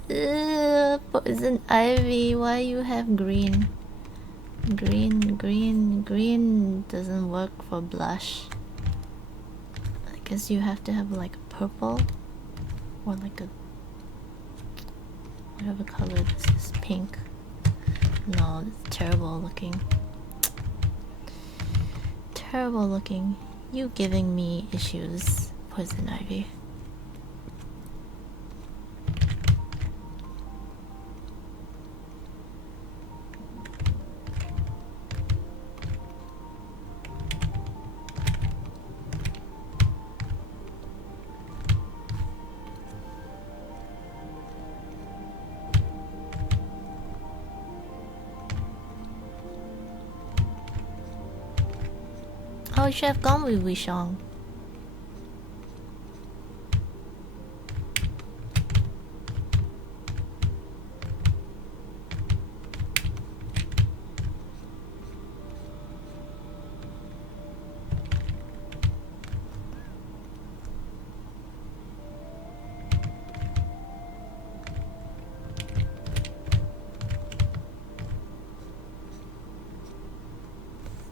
Poison Ivy, why you have green? Green doesn't work for blush. I guess you have to have like a purple or like a whatever color this is, pink. No, it's terrible looking. Terrible looking. You giving me issues, Poison Ivy. Oh, you should have gone with Wishong.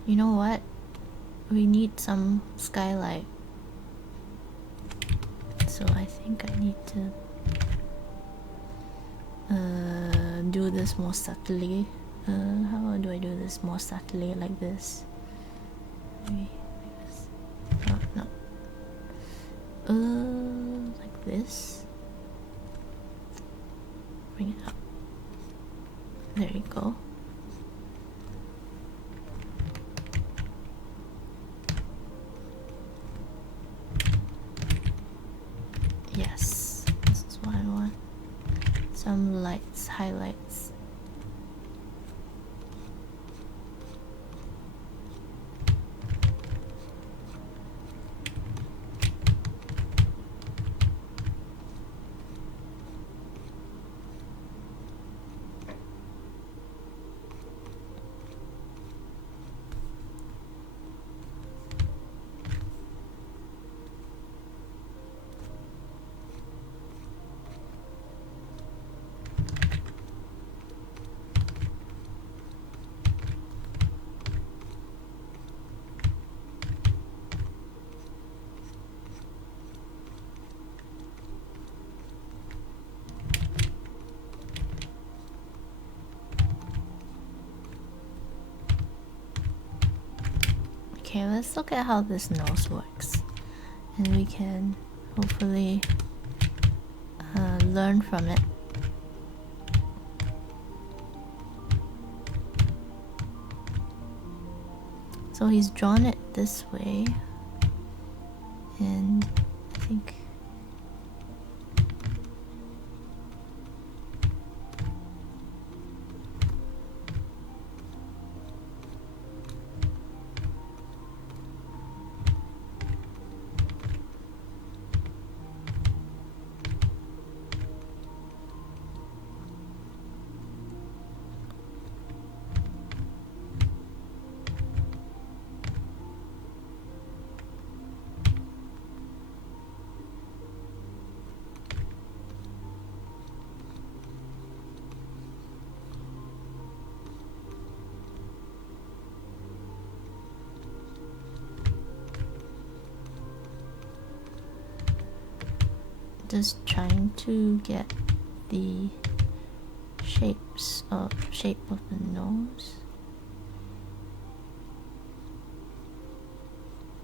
You know what? We need some skylight. So I think I need to do this more subtly. How do I do this more subtly like this? Maybe like this. Oh, no. Like this. Bring it up. There you go. Yes, this is what I want. Some lights, highlights. Okay, let's look at how this nose works, and we can hopefully learn from it. So he's drawn it this way, and I think just trying to get the shape of the nose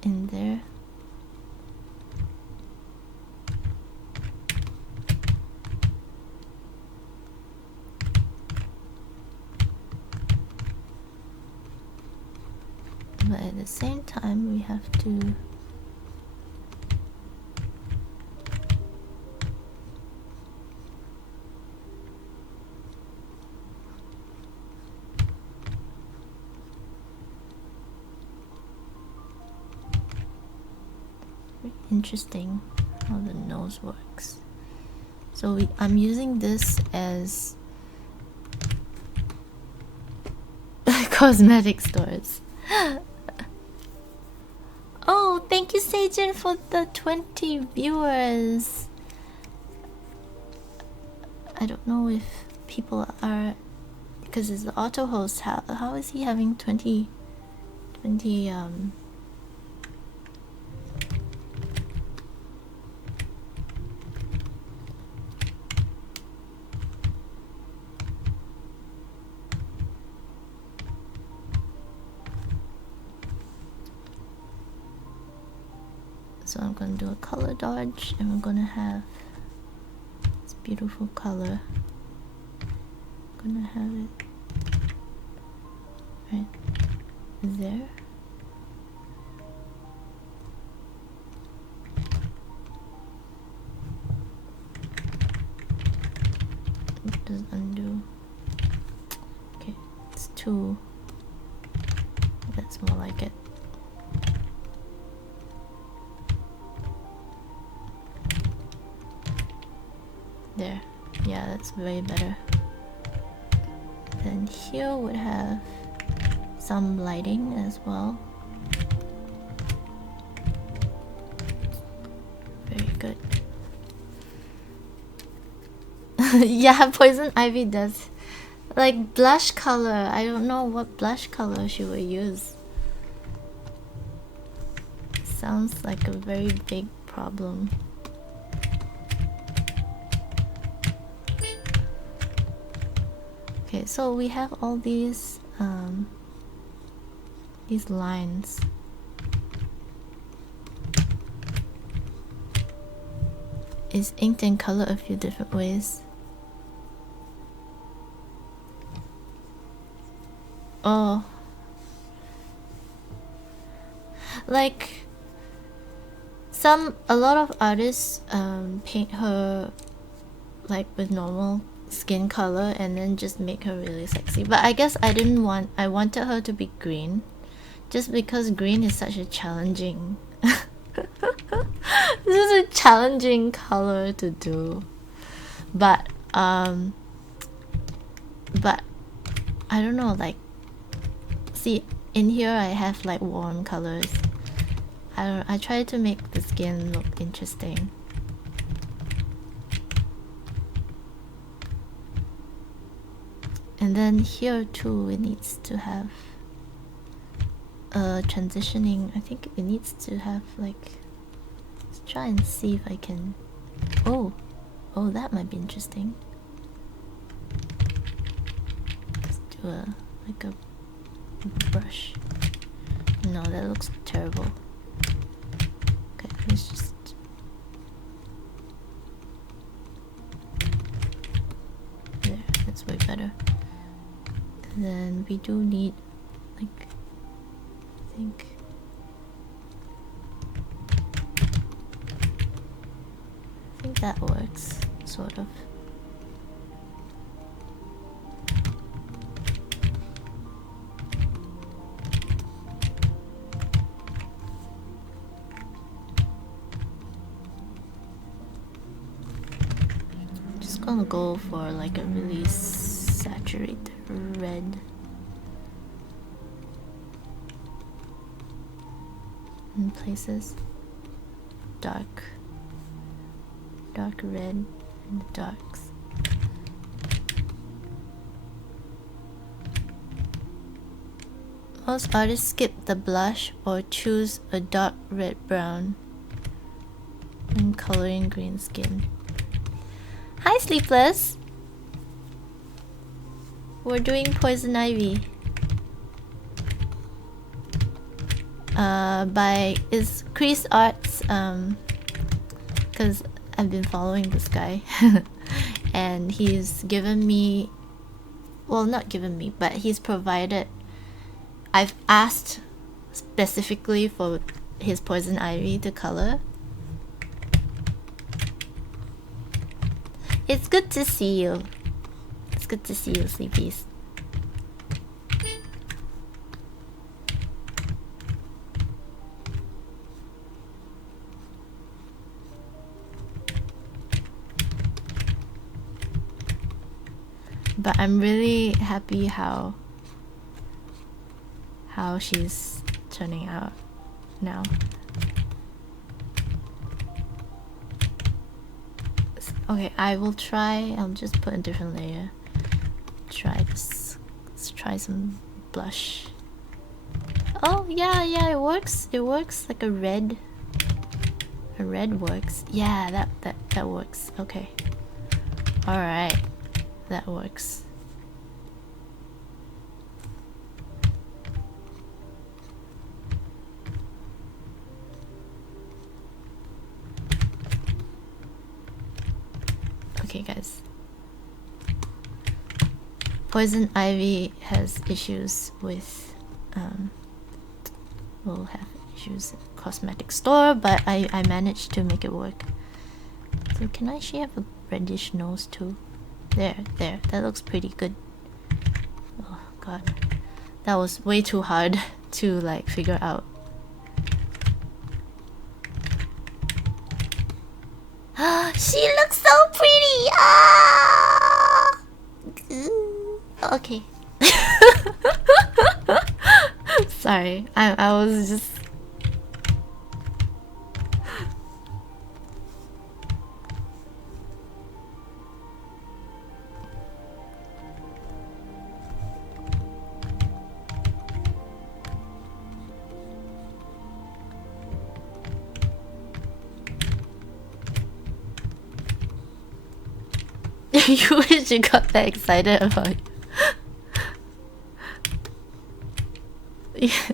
in there. But at the same time, we have to interesting how the nose works. So I'm using this as cosmetic stores. Oh, thank you, Seijin, for the 20 viewers. I don't know if people are, because it's the auto host. How is he having 20 So I'm gonna do a color dodge, and we're gonna have this beautiful color. I'm gonna have it right there. Just undo. Okay, it's too. That's more like it. There. Yeah, that's way better. Then here would have some lighting as well. Very good. Yeah, Poison Ivy does. Like blush color. I don't know what blush color she would use. Sounds like a very big problem. Okay, so we have all these lines. It's inked in color a few different ways. Oh, like a lot of artists paint her like with normal skin color and then just make her really sexy. But I guess I wanted her to be green, just because green is such a challenging this is a challenging color to do. But I don't know, like, see, in here I have like warm colors. I try to make the skin look interesting. And then here too, it needs to have transitioning. I think it needs to have like, let's try and see if I can. Oh, that might be interesting. Let's do a brush. No, that looks terrible. Okay, let's just. There, that's way better. And then we do need, like, I think. I think that works, sort of. Just gonna go for like a really saturated red. In places. Dark red in the darks. Most artists skip the blush or choose a dark red brown when coloring green skin. Hi Sleepless! We're doing Poison Ivy. Is Creeesart's because I've been following this guy and he's given me, well, not given me, but he's provided, I've asked specifically for his Poison Ivy to color. It's good to see you. It's good to see you, Sleepies. But I'm really happy how she's turning out now. Okay, I will try. I'll just put a different layer. Try this. Let's try some blush. Oh yeah, it works. It works like a red. A red works. Yeah, that works. Okay. All right. That works. Okay, guys. Poison Ivy has issues with will have issues at the cosmetic store, but I managed to make it work. So can I actually have a reddish nose too? There, that looks pretty good. Oh god, that was way too hard to like figure out. She looks so pretty! Ah! Okay. Sorry, I was just... You wish you got that excited about it. Yeah.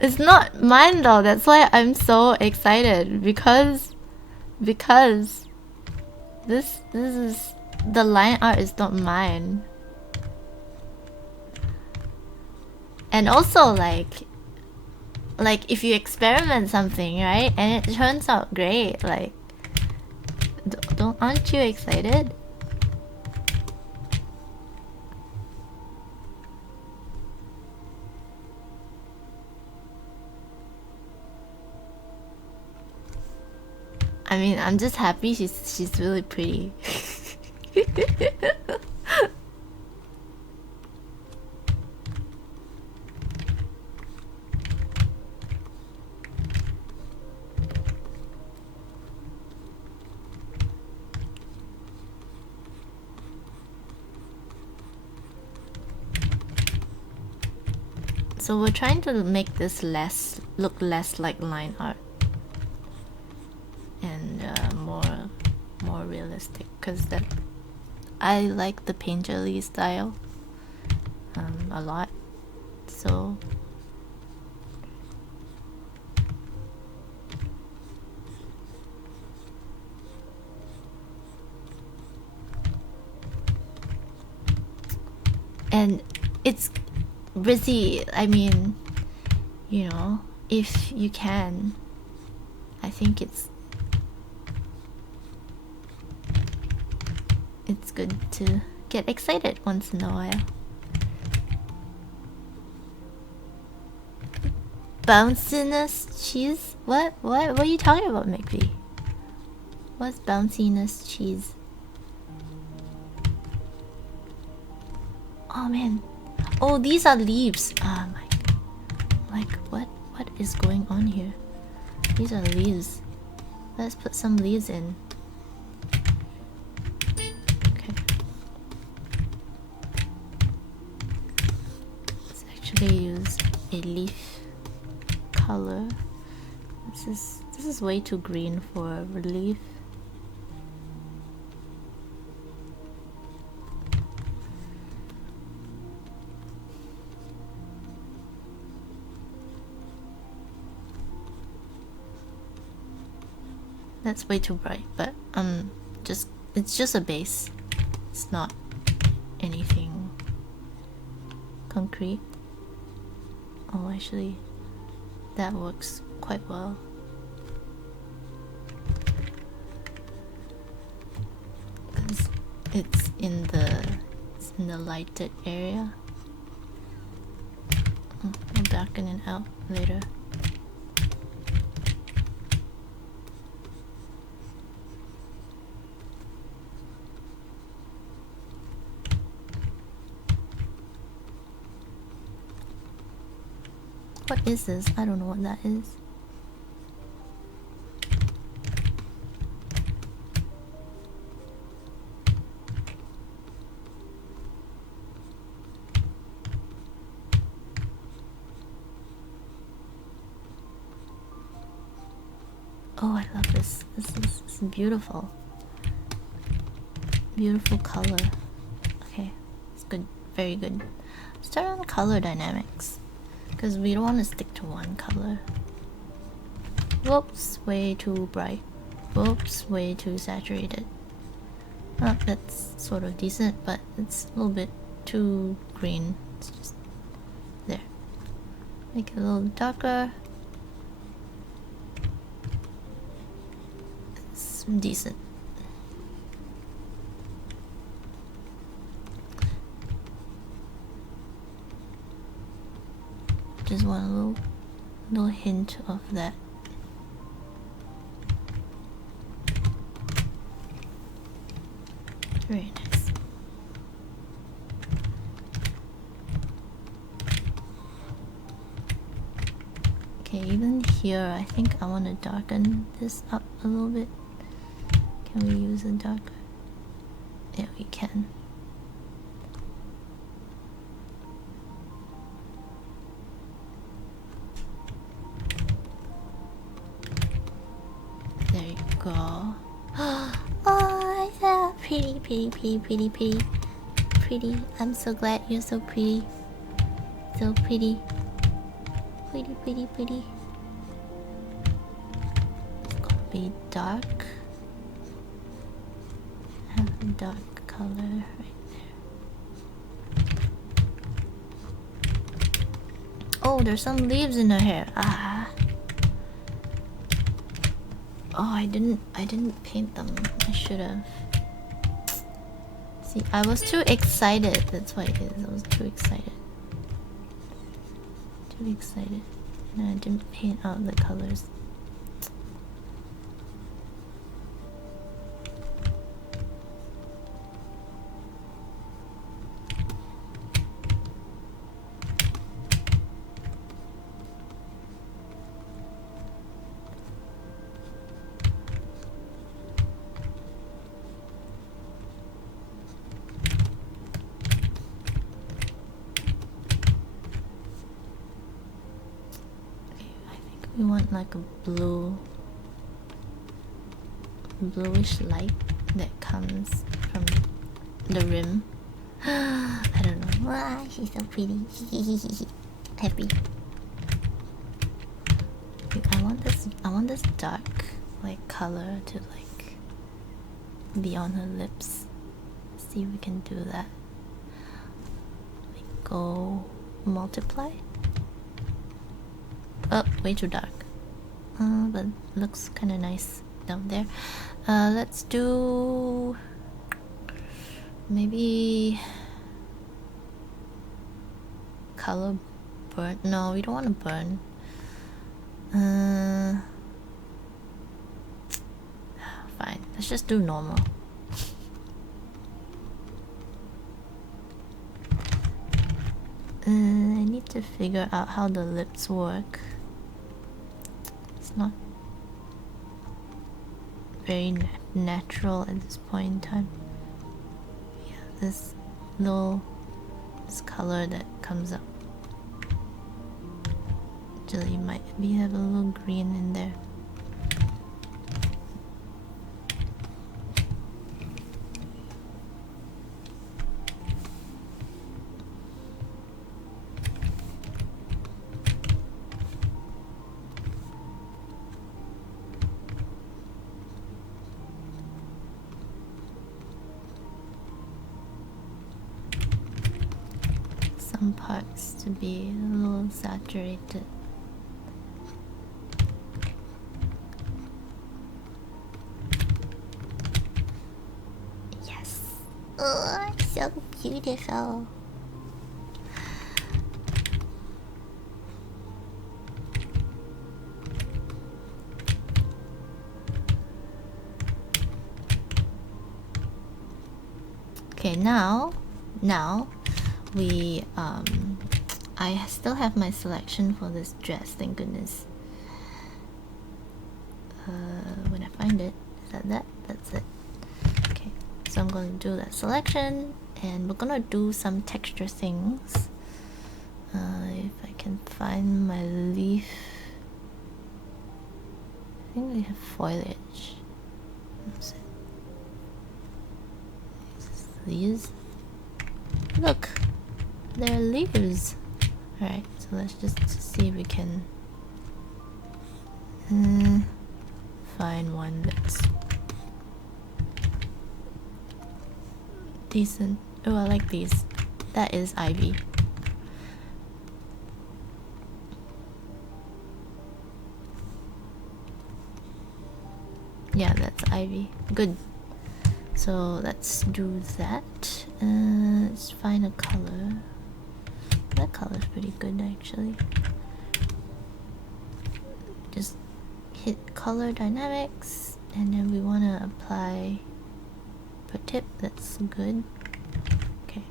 It's not mine though, that's why I'm so excited, because this is, the line art is not mine. And also like if you experiment something, right, and it turns out great, like aren't you excited? I mean, I'm just happy she's really pretty. So we're trying to make this look less like line art and more realistic, because that I like the painterly style a lot. So and it's Brizzy, I mean, you know, if you can, I think it's good to get excited once in a while. Bounciness cheese? What are you talking about, McVie? What's bounciness cheese? Oh man. Oh, these are leaves. Ah my. Like what is going on here? These are leaves. Let's put some leaves in. Okay. Let's actually use a leaf color. This is way too green for relief. That's way too bright, but it's just a base. It's not anything concrete. Oh, actually, that works quite well. Because it's in the lighted area. I'll darken it out later. What is this? I don't know what that is. Oh, I love this. This is beautiful. Beautiful color. Okay, it's good. Very good. Start on color dynamics. Because we don't want to stick to one color. Whoops, way too bright. Whoops, way too saturated. Oh, that's sort of decent, but it's a little bit too green. It's just there. Make it a little darker. It's decent. Just want a little hint of that. Very nice. Okay, even here, I think I want to darken this up a little bit. Can we use a darker? Yeah, we can. There you go. Oh, yeah. Pretty. Pretty. I'm so glad you're so pretty. So pretty. Pretty. It's gonna be dark. Have a dark color right there. Oh, there's some leaves in her hair. Ah. Oh, I didn't paint them. I should have. See, I was too excited. That's what it is. I was too excited. And I didn't paint out the colors. We want like a bluish light that comes from the rim. I don't know. Wow, she's so pretty. Happy. I want this dark like color to like be on her lips. See if we can do that. Like go multiply. Oh, way too dark. But looks kind of nice down there. Let's do maybe color burn. No, we don't want to burn. Fine. Let's just do normal. I need to figure out how the lips work. It's not very natural at this point in time. Yeah, this color that comes up. Actually, might be have a little green in there. Some parts to be a little saturated. Yes. Oh, so beautiful. Okay, now we I still have my selection for this dress, thank goodness. When I find it, is that? That's it. Okay, so I'm going to do that selection, and we're gonna do some texture things. If I can find my leaf. I think we have foliage. That's it. These. Look, there are leaves. Alright, so let's just see if we can find one that's decent. Oh, I like these. That is ivy. Yeah, that's ivy. Good. So let's do that. Let's find a color. That color's pretty good actually. Just hit color dynamics, and then we want to apply per tip. That's good. Okay,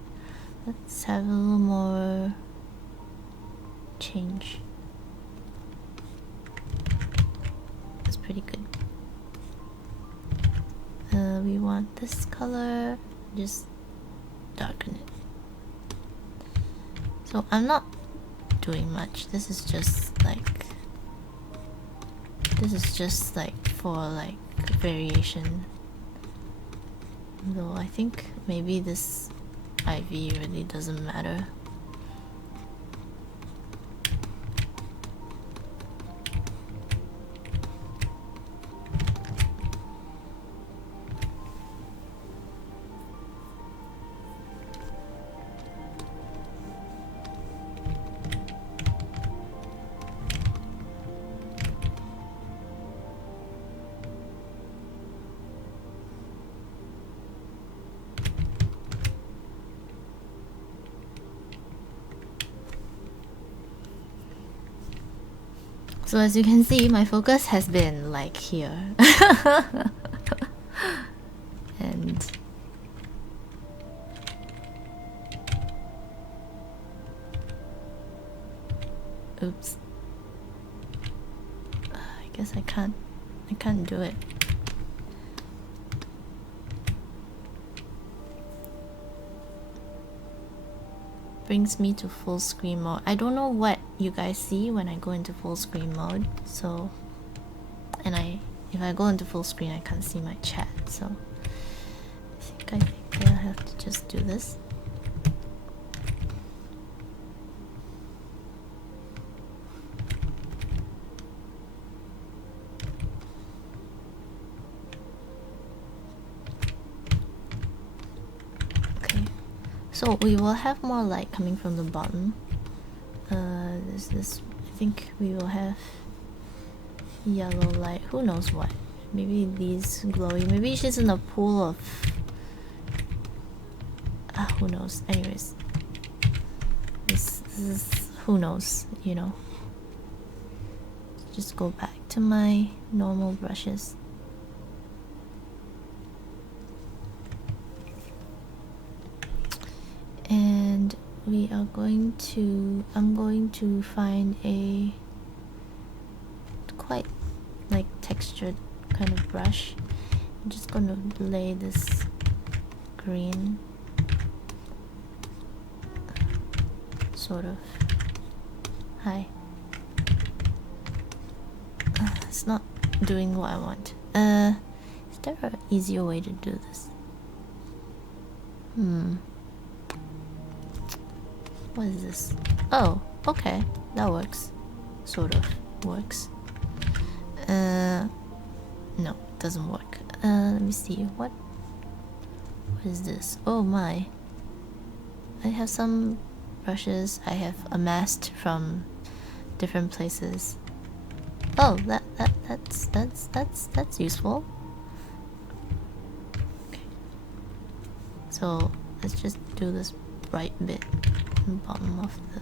let's have a little more change. That's pretty good. We want this color, just darken it. So I'm not doing much. This is just like for like variation. Though I think maybe this ivy really doesn't matter. So as you can see, my focus has been like here. And oops. I guess I can't do it. Brings me to full screen mode. I don't know what you guys see when I go into full screen mode, so if I go into full screen I can't see my chat, so I think I'll have to just do this. So we will have more light coming from the bottom, this. I think we will have yellow light. Who knows what? Maybe these glowy. Maybe she's in a pool of. Who knows? Anyways, this is who knows. You know. Just go back to my normal brushes. And we are going to. I'm going to find a quite like textured kind of brush. I'm just gonna lay this green sort of. Hi. It's not doing what I want. Is there an easier way to do this? What is this? Oh, okay, that works. Sort of works. No, it doesn't work. Let me see. What is this? Oh my. I have some brushes I have amassed from different places. Oh, that's useful. Okay. So let's just do this bright bit in the bottom of the.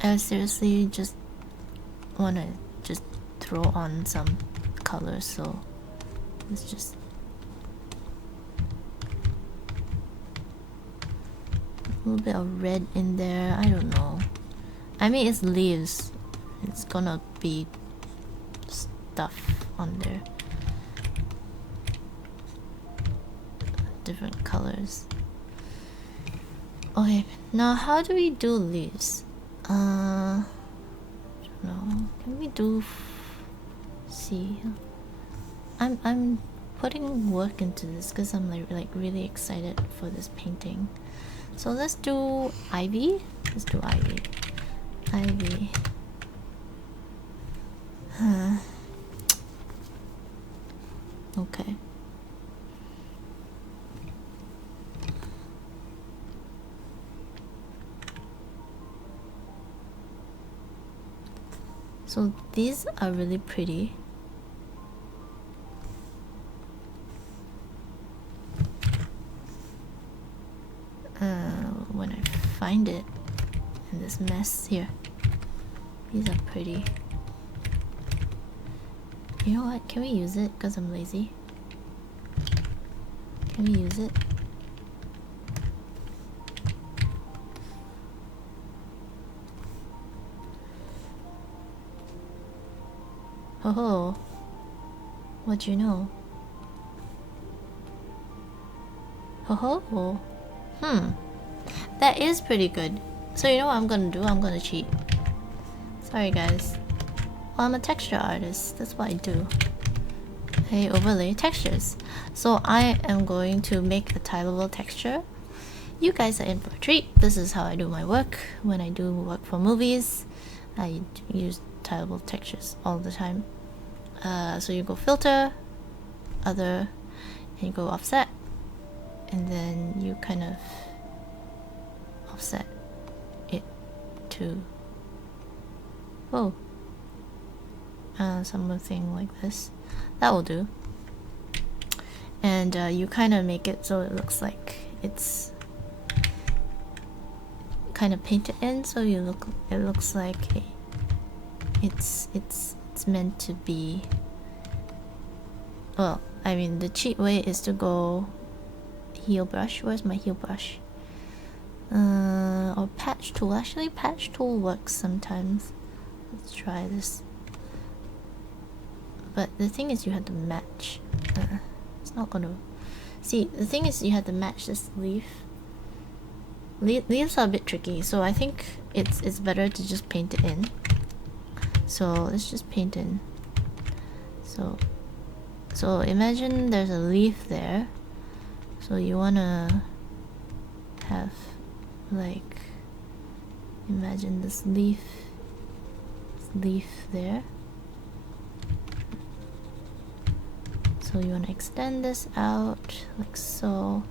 I seriously just wanna just throw on some colors, so let's just a little bit of red in there. I don't know. I mean, it's leaves. It's gonna be stuff on there. Different colors. Okay, now how do we do leaves? I don't know. Can we do? See, I'm putting work into this because I'm like really excited for this painting. So let's do ivy. Let's do ivy. Ivy. Okay. So these are really pretty. When I find it in this mess here, these are pretty. You know what? Can we use it? Because I'm lazy. Can we use it? Oh, what you know? Oh, that is pretty good. So you know what I'm gonna do? I'm gonna cheat. Sorry guys. Well, I'm a texture artist. That's what I do. I overlay textures. So I am going to make a tileable texture. You guys are in for a treat. This is how I do my work. When I do work for movies, I use tileable textures all the time. So you go filter, other, and you go offset, and then you kind of offset it to something like this. That will do. And you kind of make it so it looks like it's kind of painted in, so it looks like it's meant to be. Well, I mean, the cheat way is to go heel brush. Where's my heel brush? Or patch tool. Actually, patch tool works sometimes. Let's try this. But the thing is, you have to match. It's not gonna. See, the thing is, you have to match this leaf. Leaves are a bit tricky, so I think it's better to just paint it in. So let's just paint in. So imagine there's a leaf there. So you wanna have like, imagine this leaf there. So you wanna extend this out like so.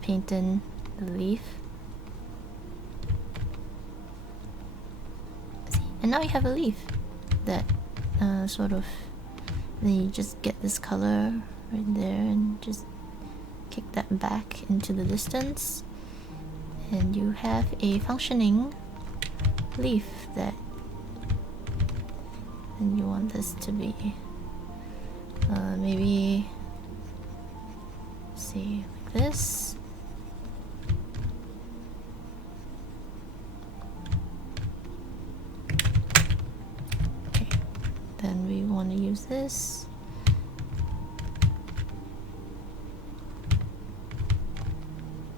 Paint in the leaf. See? And now you have a leaf that sort of, then you just get this color right there and just kick that back into the distance, and you have a functioning leaf that, and you want this to be maybe, see, like this. Then we want to use this.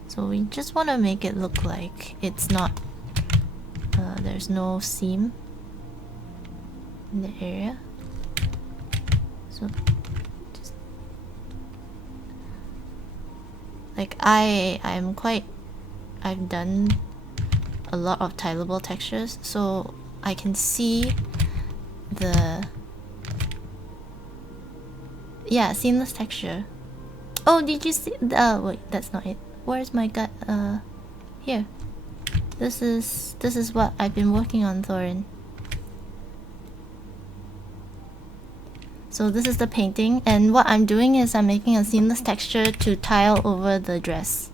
So we just want to make it look like it's not, there's no seam in the area. So just like I've done a lot of tileable textures, so I can see the, yeah, seamless texture. Oh, did you see? Wait, that's not it. Where's my gut? Here. This is what I've been working on, Thorin. So this is the painting, and what I'm doing is I'm making a seamless texture to tile over the dress,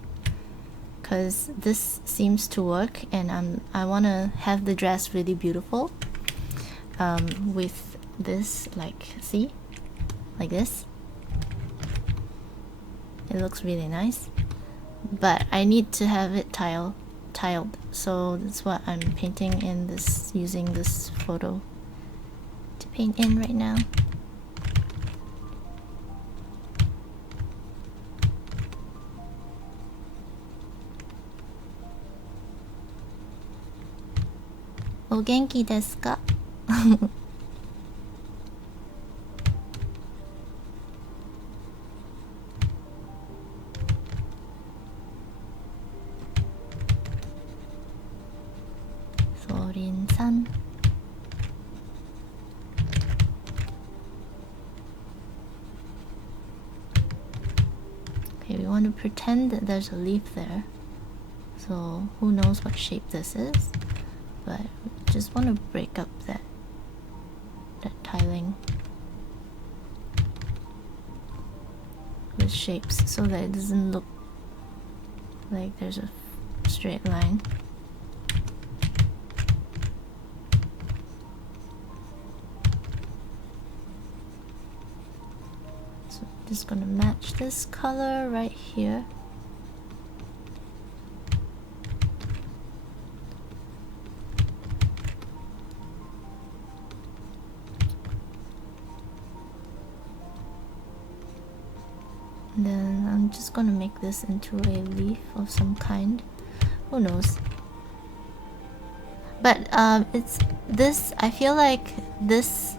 because this seems to work, and I want to have the dress really beautiful. With this, like, see, like this, it looks really nice, but I need to have it tiled, so that's what I'm painting in this, using this photo to paint in right now. O genki desu ka? Thorin-san. Okay, we want to pretend that there's a leaf there. So who knows what shape this is, but we just want to break up that tiling with shapes so that it doesn't look like there's a straight line. So I'm just gonna match this color right here. Then I'm just gonna make this into a leaf of some kind. Who knows? But it's this, I feel like this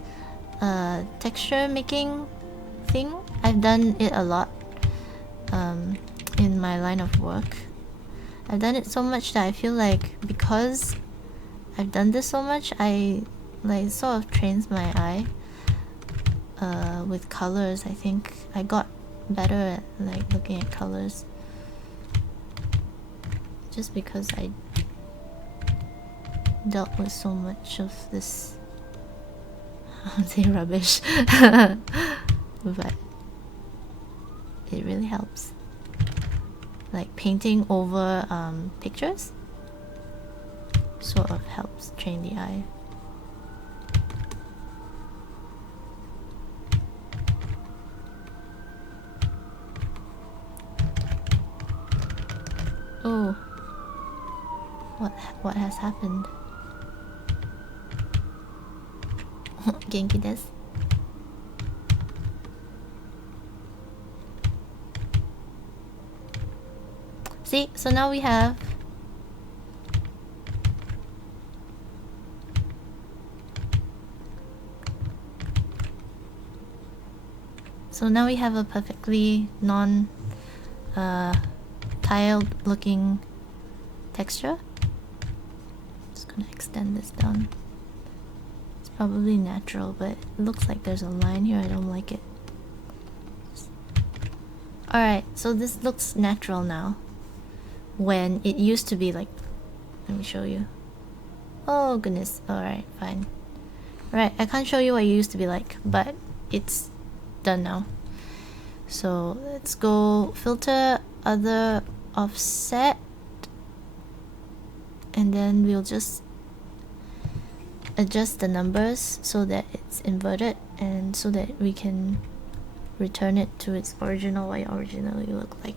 texture making thing, I've done it a lot in my line of work. I've done it so much that I feel like because I've done this so much, I like sort of trains my eye with colors. I think I got better at like looking at colors just because I dealt with so much of this I would say rubbish but it really helps. like painting over pictures sort of helps train the eye. Oh, what has happened? Genki desu. See, so now we have a perfectly non tiled looking texture. Just gonna extend this down. It's probably natural, but it looks like there's a line here. I don't like it. Alright, so this looks natural now. When it used to be like, let me show you. Oh goodness. Alright, fine. Alright, I can't show you what it used to be like, but it's done now. So let's go filter, other, offset, and then we'll just adjust the numbers so that it's inverted and so that we can return it to its original way it originally looked like.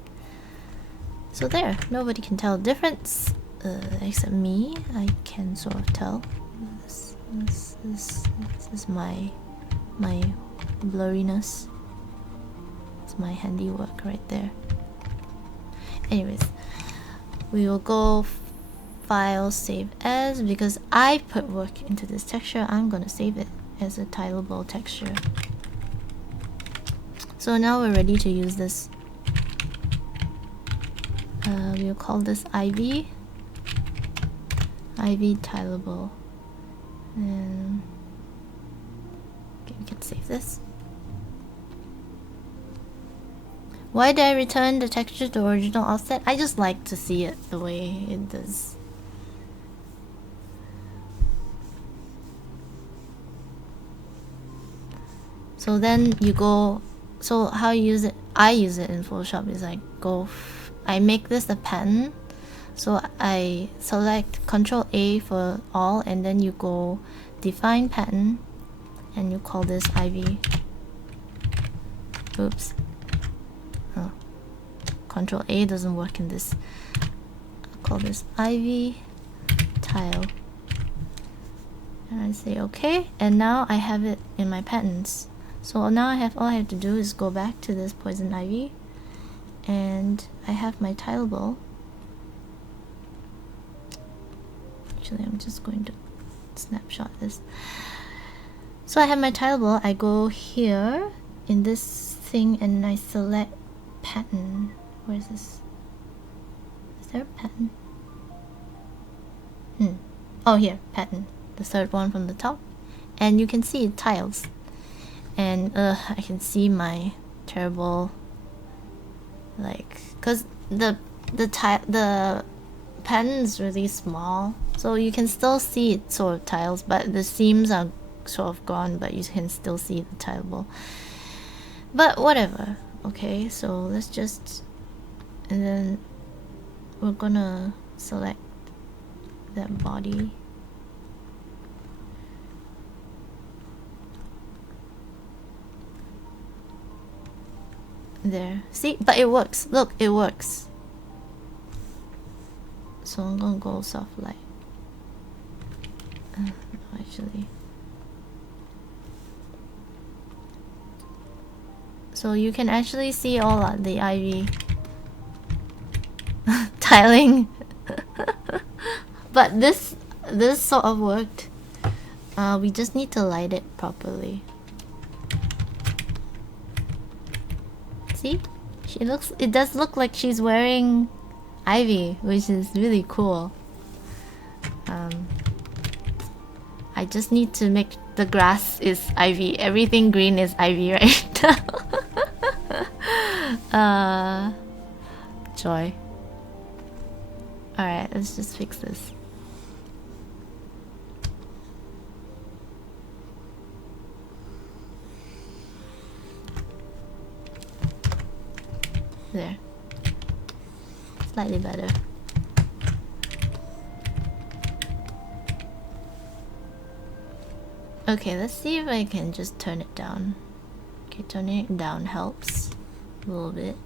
So there, nobody can tell the difference except me. I can sort of tell. This is my blurriness. It's my handiwork right there. Anyways, we will go file, save as, because I put work into this texture. I'm gonna save it as a tileable texture. So now we're ready to use this. We'll call this IV tileable, and okay, we can save this. Why did I return the texture to original offset? I just like to see it the way it does. So then you go, so how you use it, I use it in Photoshop is I go, I make this a pattern. So I select Ctrl A for all, and then you go define pattern, and you call this IV. Oops. Oh. Ctrl A doesn't work in this. I'll call this IV tile. And I say okay, and now I have it in my patterns. So now all I have to do is go back to this poison ivy, and I have my tileable. Actually, I'm just going to snapshot this. So I have my tileable. I go here in this thing and I select pattern. Where is this? Is there a pattern? Oh, here, pattern. The third one from the top. And you can see it tiles. And I can see my terrible, like, cause the pattern is really small, so you can still see it sort of tiles, but the seams are sort of gone, but you can still see the tileable. But whatever. Okay, so let's just, and then we're gonna select that body. There. See? But it works. Look, it works. So I'm gonna go soft light. No, actually. So you can actually see all of the ivy tiling. But this sort of worked. We just need to light it properly. See? It does look like she's wearing ivy, which is really cool. I just need to make the grass is ivy. Everything green is ivy right now. Joy. Alright, let's just fix this. There. Slightly better. Okay, let's see if I can just turn it down. Okay, turning it down helps a little bit.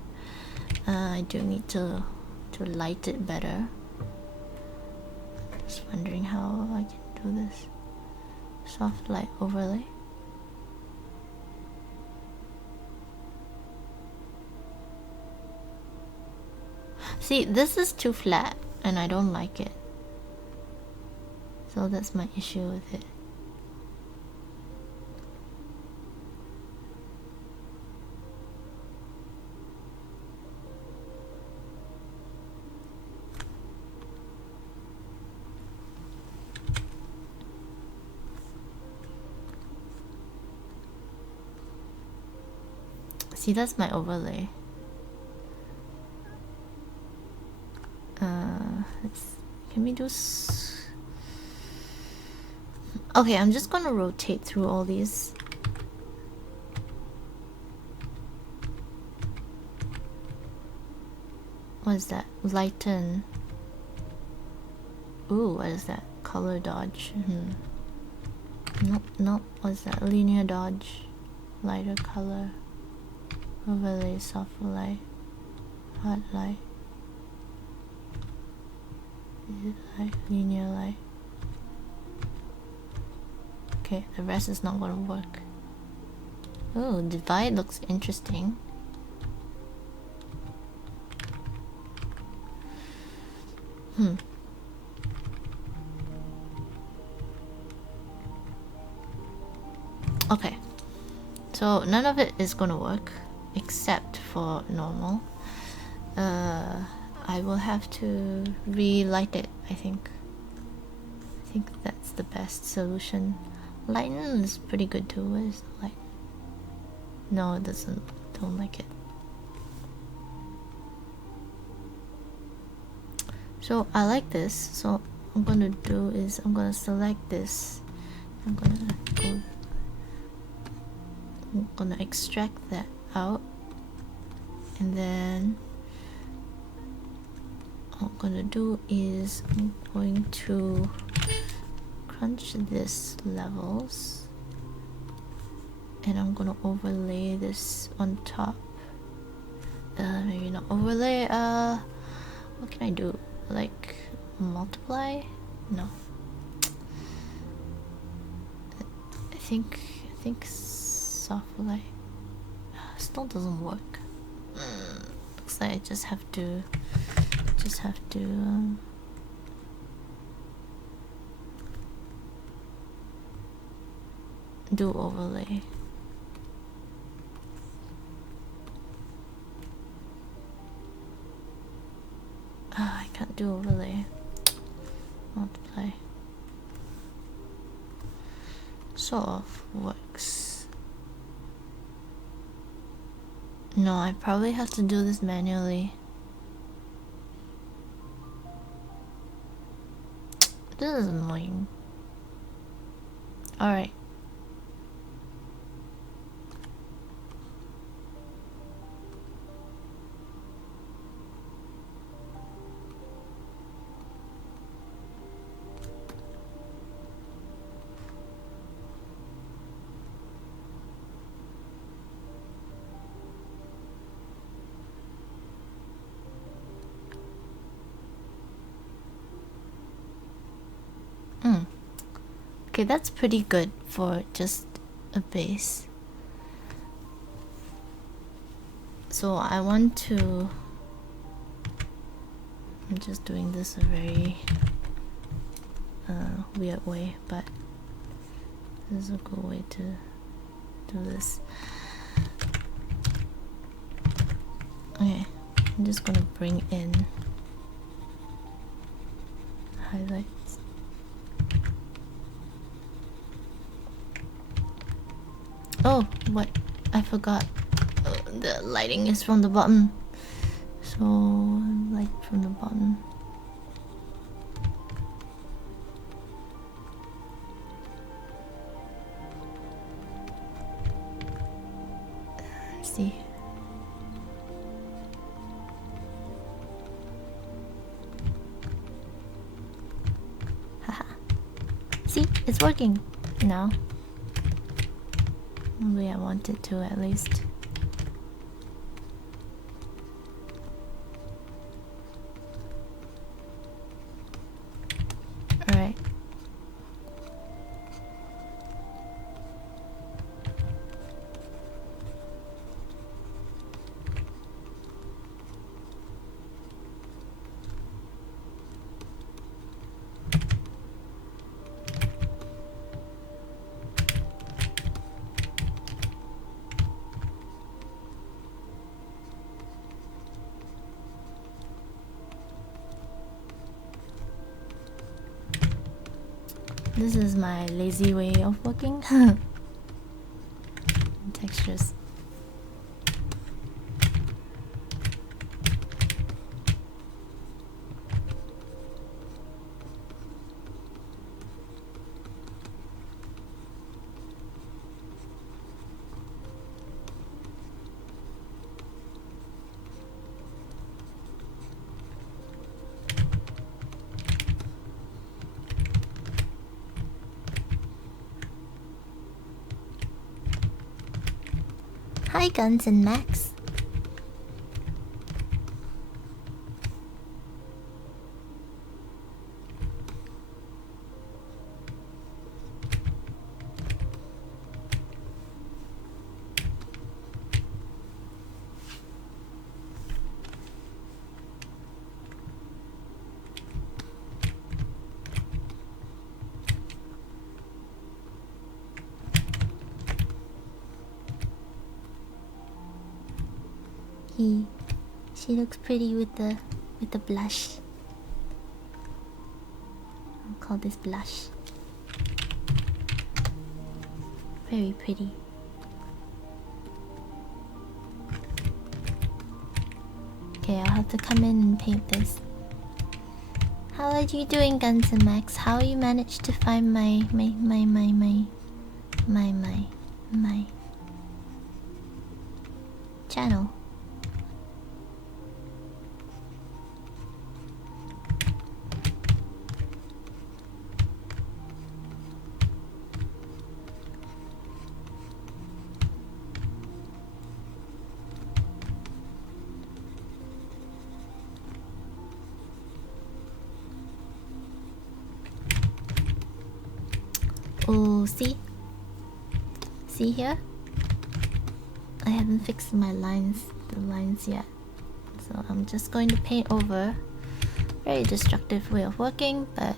I do need to light it better. Just wondering how I can do this. Soft light overlay. See, this is too flat and I don't like it. So that's my issue with it. See, that's my overlay. Can we do okay, I'm just gonna rotate through all these. What is that? Lighten. Ooh, what is that? Color dodge. Nope. What is that? Linear dodge. Lighter color. Overlay, soft light. Hot light. Light, linear light. Okay, the rest is not gonna work. Oh, divide looks interesting. Okay, so none of it is gonna work except for normal. I will have to relight it, I think. I think that's the best solution. Lighten is pretty good too. Where is the light? No, it doesn't. Don't like it. So I like this. So what I'm gonna do is I'm gonna select this. I'm gonna extract that out, and then what I'm gonna do is I'm going to crunch this levels, and I'm gonna overlay this on top. Maybe not overlay. What can I do? Like multiply? No. I think soft light still doesn't work. Looks like I just have to do overlay. I can't do overlay. Multiply. Sort of works. No, I probably have to do this manually. This is annoying. Alright. Okay, that's pretty good for just a base. So I want to... I'm just doing this a very weird way, but this is a good way to do this. Okay, I'm just gonna bring in highlights. Oh, what? I forgot. The lighting is from the bottom. So, light from the bottom. Let's see. See, it's working now. The way I want it to, at least. Alright. This is my lazy way of working. Textures. Hi, Guns and Max. She looks pretty with the blush. I'll call this blush. Very pretty. Okay, I'll have to come in and paint this. How are you doing, Guns and Max? How you managed to find my channel? Oh, see? See here? I haven't fixed my the lines yet. So I'm just going to paint over. Very destructive way of working, but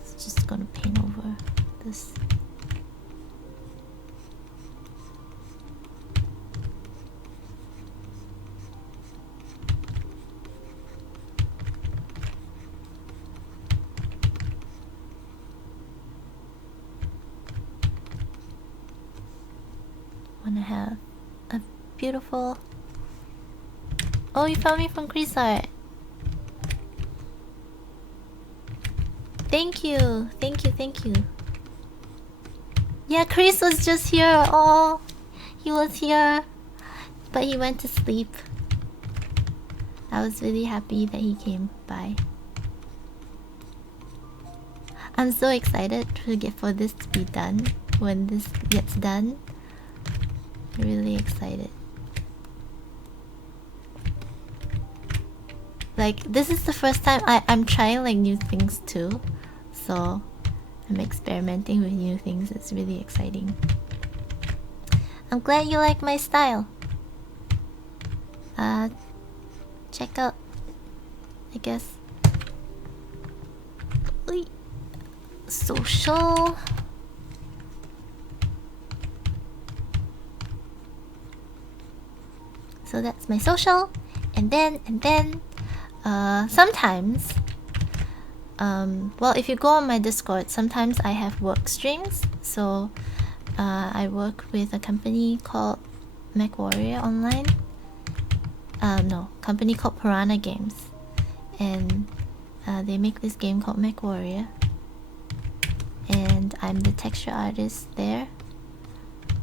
it's just gonna paint over this. Wanna have a beautiful... Oh, you found me from Creeesart. Thank you, thank you, thank you. Yeah, Chris was just here. Oh, he was here, but he went to sleep. I was really happy that he came by. I'm so excited for this to be done. When this gets done, really excited. Like, this is the first time I'm trying like new things too. So I'm experimenting with new things. It's really exciting. I'm glad you like my style. Check out, I guess, social. So that's my social, and then sometimes, well, if you go on my Discord, sometimes I have work streams. So I work with a company called MechWarrior Online. No, company called Piranha Games, and they make this game called MechWarrior, and I'm the texture artist there.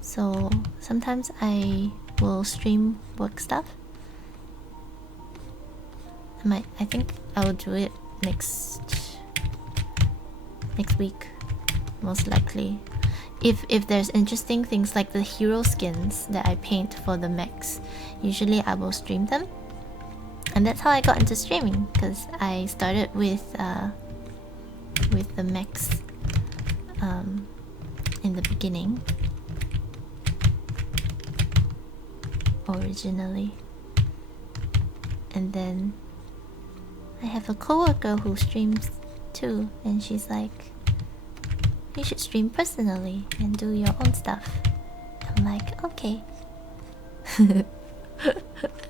So sometimes I will stream work stuff. I think I will do it next next week, most likely. If there's interesting things like the hero skins that I paint for the mechs, usually I will stream them. And that's how I got into streaming, because I started with the mechs in the beginning originally. And then I have a coworker who streams too, and she's like, you should stream personally and do your own stuff. I'm like, okay.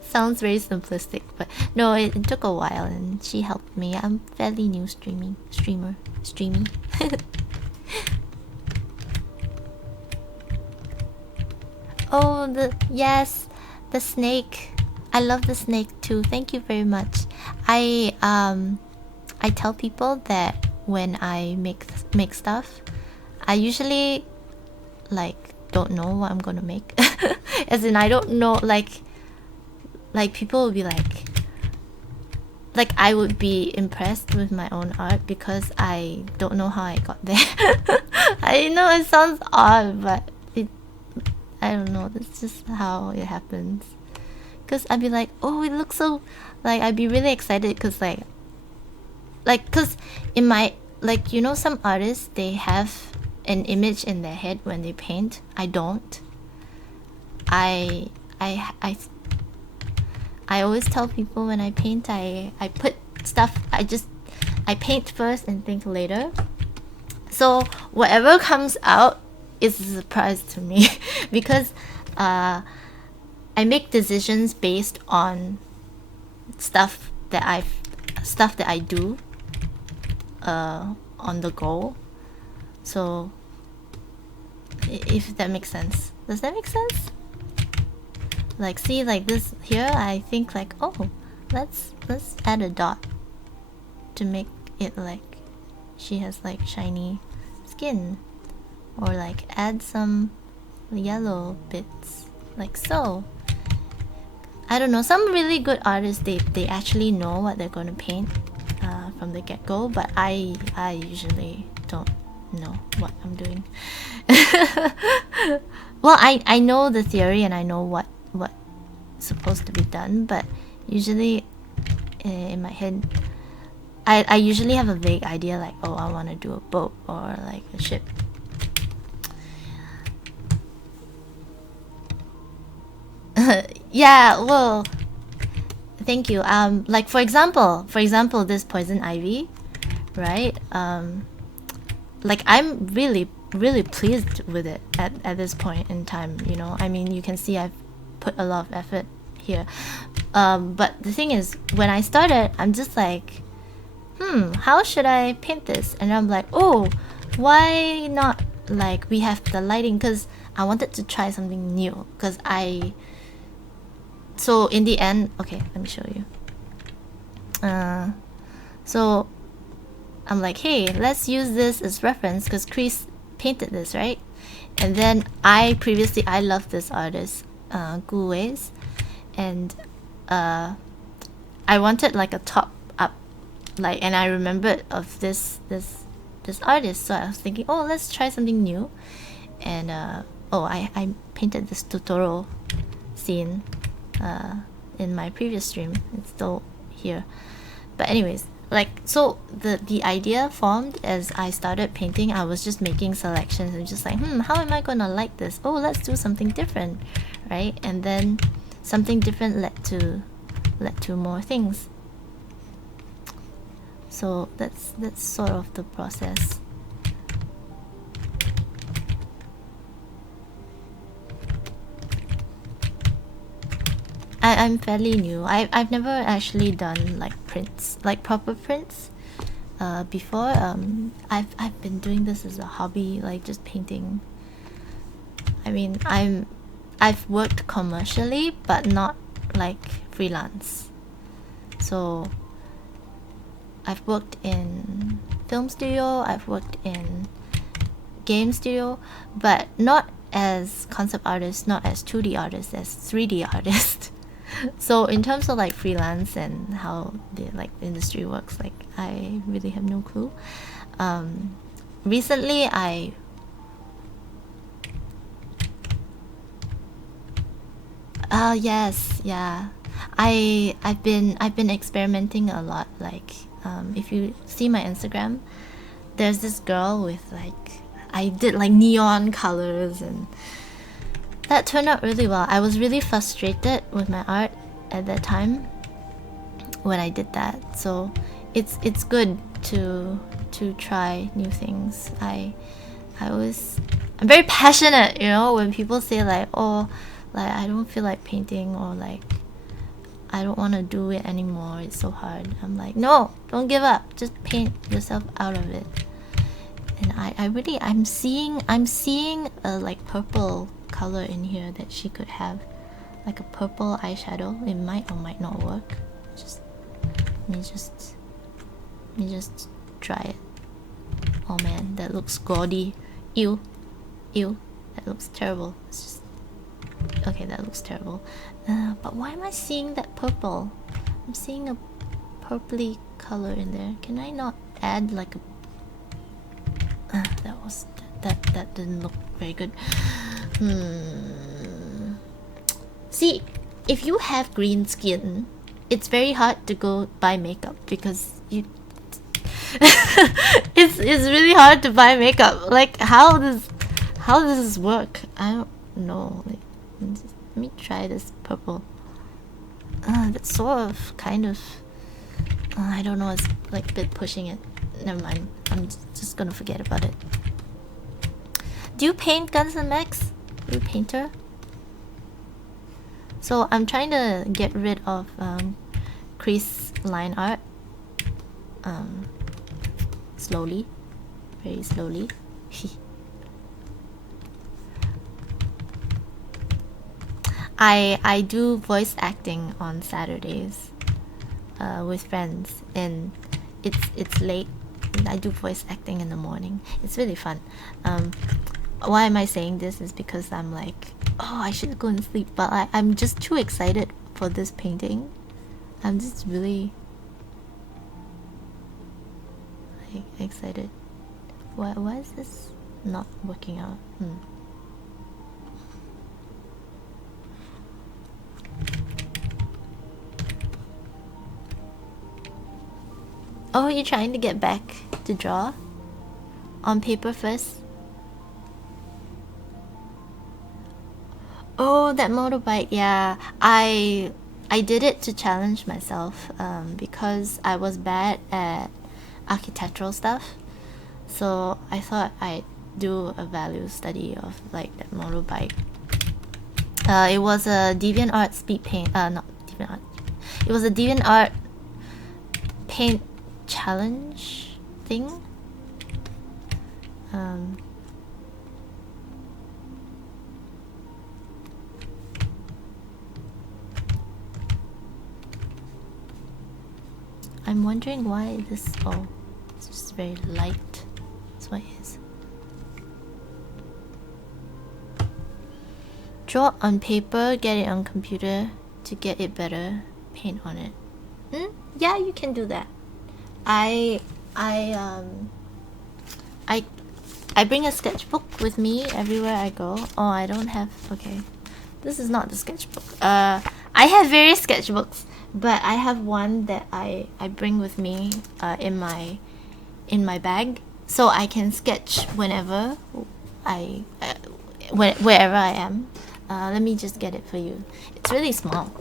Sounds very simplistic, but no, it took a while and she helped me. I'm fairly new streaming. Oh, yes, the snake. I love the snake too. Thank you very much. I tell people that when I make stuff, I usually like don't know what I'm gonna make. As in, I don't know, like people will be like I would be impressed with my own art because I don't know how I got there. I know it sounds odd, but I don't know, that's just how it happens. Cause I'd be like, oh, it looks so, like I'd be really excited because cause in my, like, you know, some artists, they have an image in their head when they paint. I don't. I always tell people when I paint, I put stuff, I paint first and think later. So whatever comes out is a surprise to me because I make decisions based on stuff that I do on the go. So if that makes sense. Does that make sense? Like, see, like this here, I think like, oh, let's add a dot to make it like she has like shiny skin, or like add some yellow bits like so. I don't know, some really good artists, they actually know what they're going to paint from the get-go, but I usually don't know what I'm doing. Well, I know the theory and I know what's supposed to be done, but usually in my head I usually have a vague idea, like, oh, I want to do a boat or like a ship. Yeah, well, thank you. Like for example, this poison ivy, right? Like I'm really pleased with it at this point in time, you know. I mean, you can see I've put a lot of effort here. But the thing is, when I started, I'm just like, how should I paint this? And I'm like, oh, why not, like, we have the lighting, because I wanted to try something new, because so in the end, okay, let me show you. So I'm like, hey, let's use this as reference because Crees painted this, right? And then I loved this artist, Gu Wei's, and I wanted like a top up, like, and I remembered of this artist, so I was thinking, oh, let's try something new. And I painted this tutorial scene in my previous stream. It's still here, but anyways, like, so the idea formed as I started painting. I was just making selections and just like, how am I gonna like this? Oh, let's do something different, right? And then something different led to more things. So that's sort of the process. I'm fairly new. I've never actually done like prints, like proper prints, before. I've been doing this as a hobby, like just painting. I mean, I've worked commercially, but not like freelance. So I've worked in film studio, I've worked in game studio, but not as concept artist, not as 2D artist, as 3D artist. So in terms of like freelance and how the like industry works, like I really have no clue. recently yes, yeah. I've been experimenting a lot. Like, if you see my Instagram, there's this girl with like, I did like neon colors, and that turned out really well. I was really frustrated with my art at that time when I did that. So it's good to try new things. I'm very passionate, you know, when people say like, oh, like I don't feel like painting, or like I don't want to do it anymore, it's so hard. I'm like, no, don't give up, just paint yourself out of it. And I'm seeing a like purple color in here that she could have, like a purple eyeshadow. It might or might not work. Let me just try it. Oh man, that looks gaudy. Ew, that looks terrible. It's just okay. That looks terrible. But why am I seeing that purple? I'm seeing a purpley color in there. Can I not add like a? That didn't look very good. See, if you have green skin, it's very hard to go buy makeup because you. it's really hard to buy makeup. Like how does this work? I don't know. Like, let me try this purple. That's sort of kind of. I don't know. It's like a bit pushing it. Never mind. I'm just gonna forget about it. Do you paint Guns and Max? Are you a painter? So I'm trying to get rid of crease line art. Slowly, very slowly. I do voice acting on Saturdays with friends, and it's late. And I do voice acting in the morning. It's really fun. Why am I saying this is because I'm like, oh, I should go and sleep, but I'm just too excited for this painting. I'm just really like excited. Why is this not working out? Oh, you're trying to get back to draw? On paper first? Oh, that motorbike, yeah. I did it to challenge myself because I was bad at architectural stuff. So I thought I'd do a value study of like that motorbike. It was a DeviantArt speed paint. Not DeviantArt. It was a DeviantArt paint challenge thing. I'm wondering why this. Oh, it's just very light. That's what it is. Draw on paper, get it on computer to get it better. Paint on it. Yeah, you can do that. I bring a sketchbook with me everywhere I go. Oh, I don't have. Okay, this is not the sketchbook. I have various sketchbooks, but I have one that I bring with me in my bag, so I can sketch whenever wherever I am. Let me just get it for you. It's really small.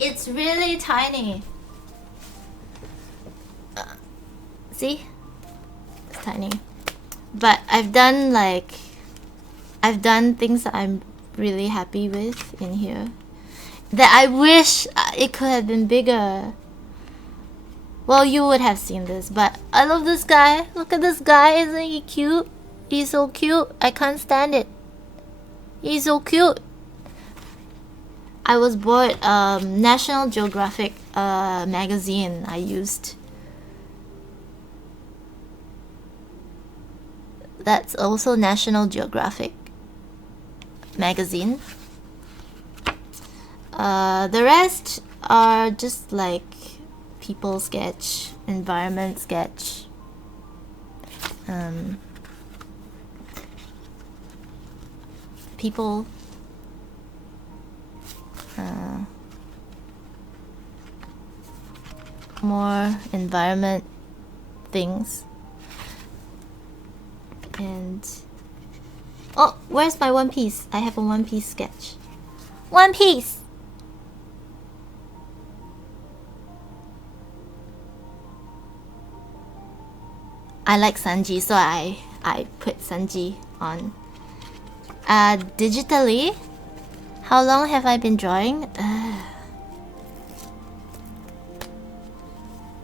It's really tiny. See? It's tiny. But I've done things that I'm really happy with in here. That I wish it could have been bigger. Well, you would have seen this, but I love this guy. Look at this guy, isn't he cute? He's so cute. I can't stand it. He's so cute. I was bored. National Geographic magazine I used. That's also National Geographic magazine. The rest are just like people sketch, environment sketch, people, more environment things. And oh, where's my One Piece? I have a One Piece sketch. One Piece! I like Sanji, so I put Sanji on. Digitally, how long have I been drawing?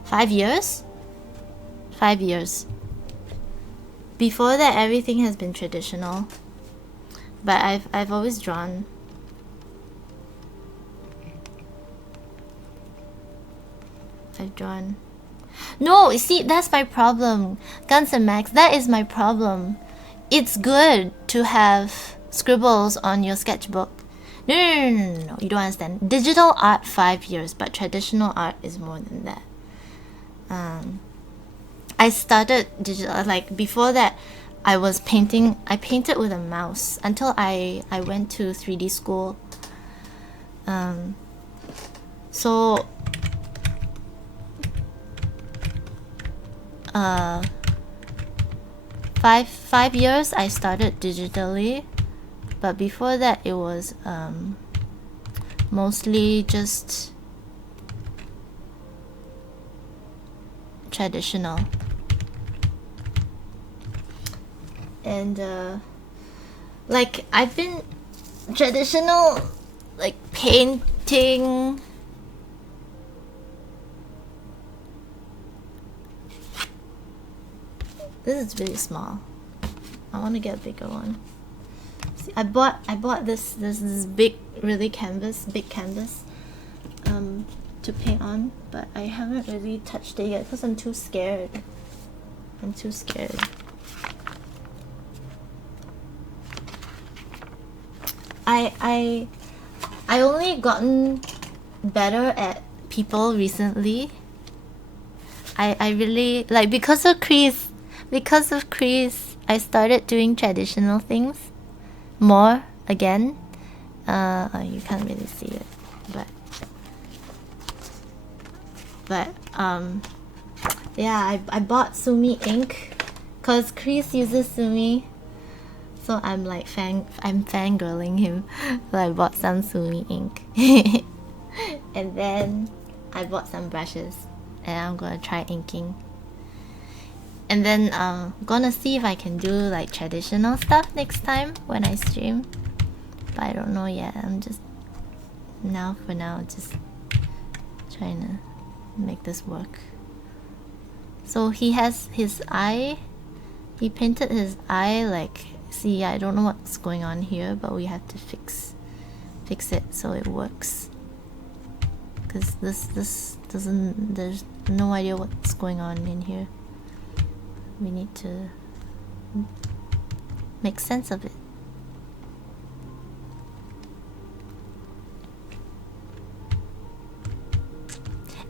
5 years? 5 years. Before that, everything has been traditional, but I've always drawn. I've drawn. No, you see, that's my problem. Guns and Max, that is my problem. It's good to have scribbles on your sketchbook. No, you don't understand. Digital art 5 years, but traditional art is more than that. I started digital, like before that I was painting. I painted with a mouse until I went to 3D school. So 5 years I started digitally, but before that it was mostly just traditional. And like I've been traditional, like painting. This is really small. I want to get a bigger one. See, I bought this big big canvas to paint on, but I haven't really touched it yet because I'm too scared. I only gotten better at people recently. I really like, because of Crees, I started doing traditional things more again. You can't really see it, but yeah, I bought Sumi ink because Crees uses Sumi, so I'm like fangirling him. So I bought some Sumi ink and then I bought some brushes and I'm gonna try inking. And then gonna see if I can do like traditional stuff next time when I stream, but I don't know yet. I'm just for now just trying to make this work. So he has his eye, he painted his eye, like, see, I don't know what's going on here, but we have to fix it so it works, because this doesn't, there's no idea what's going on in here. We need to make sense of it.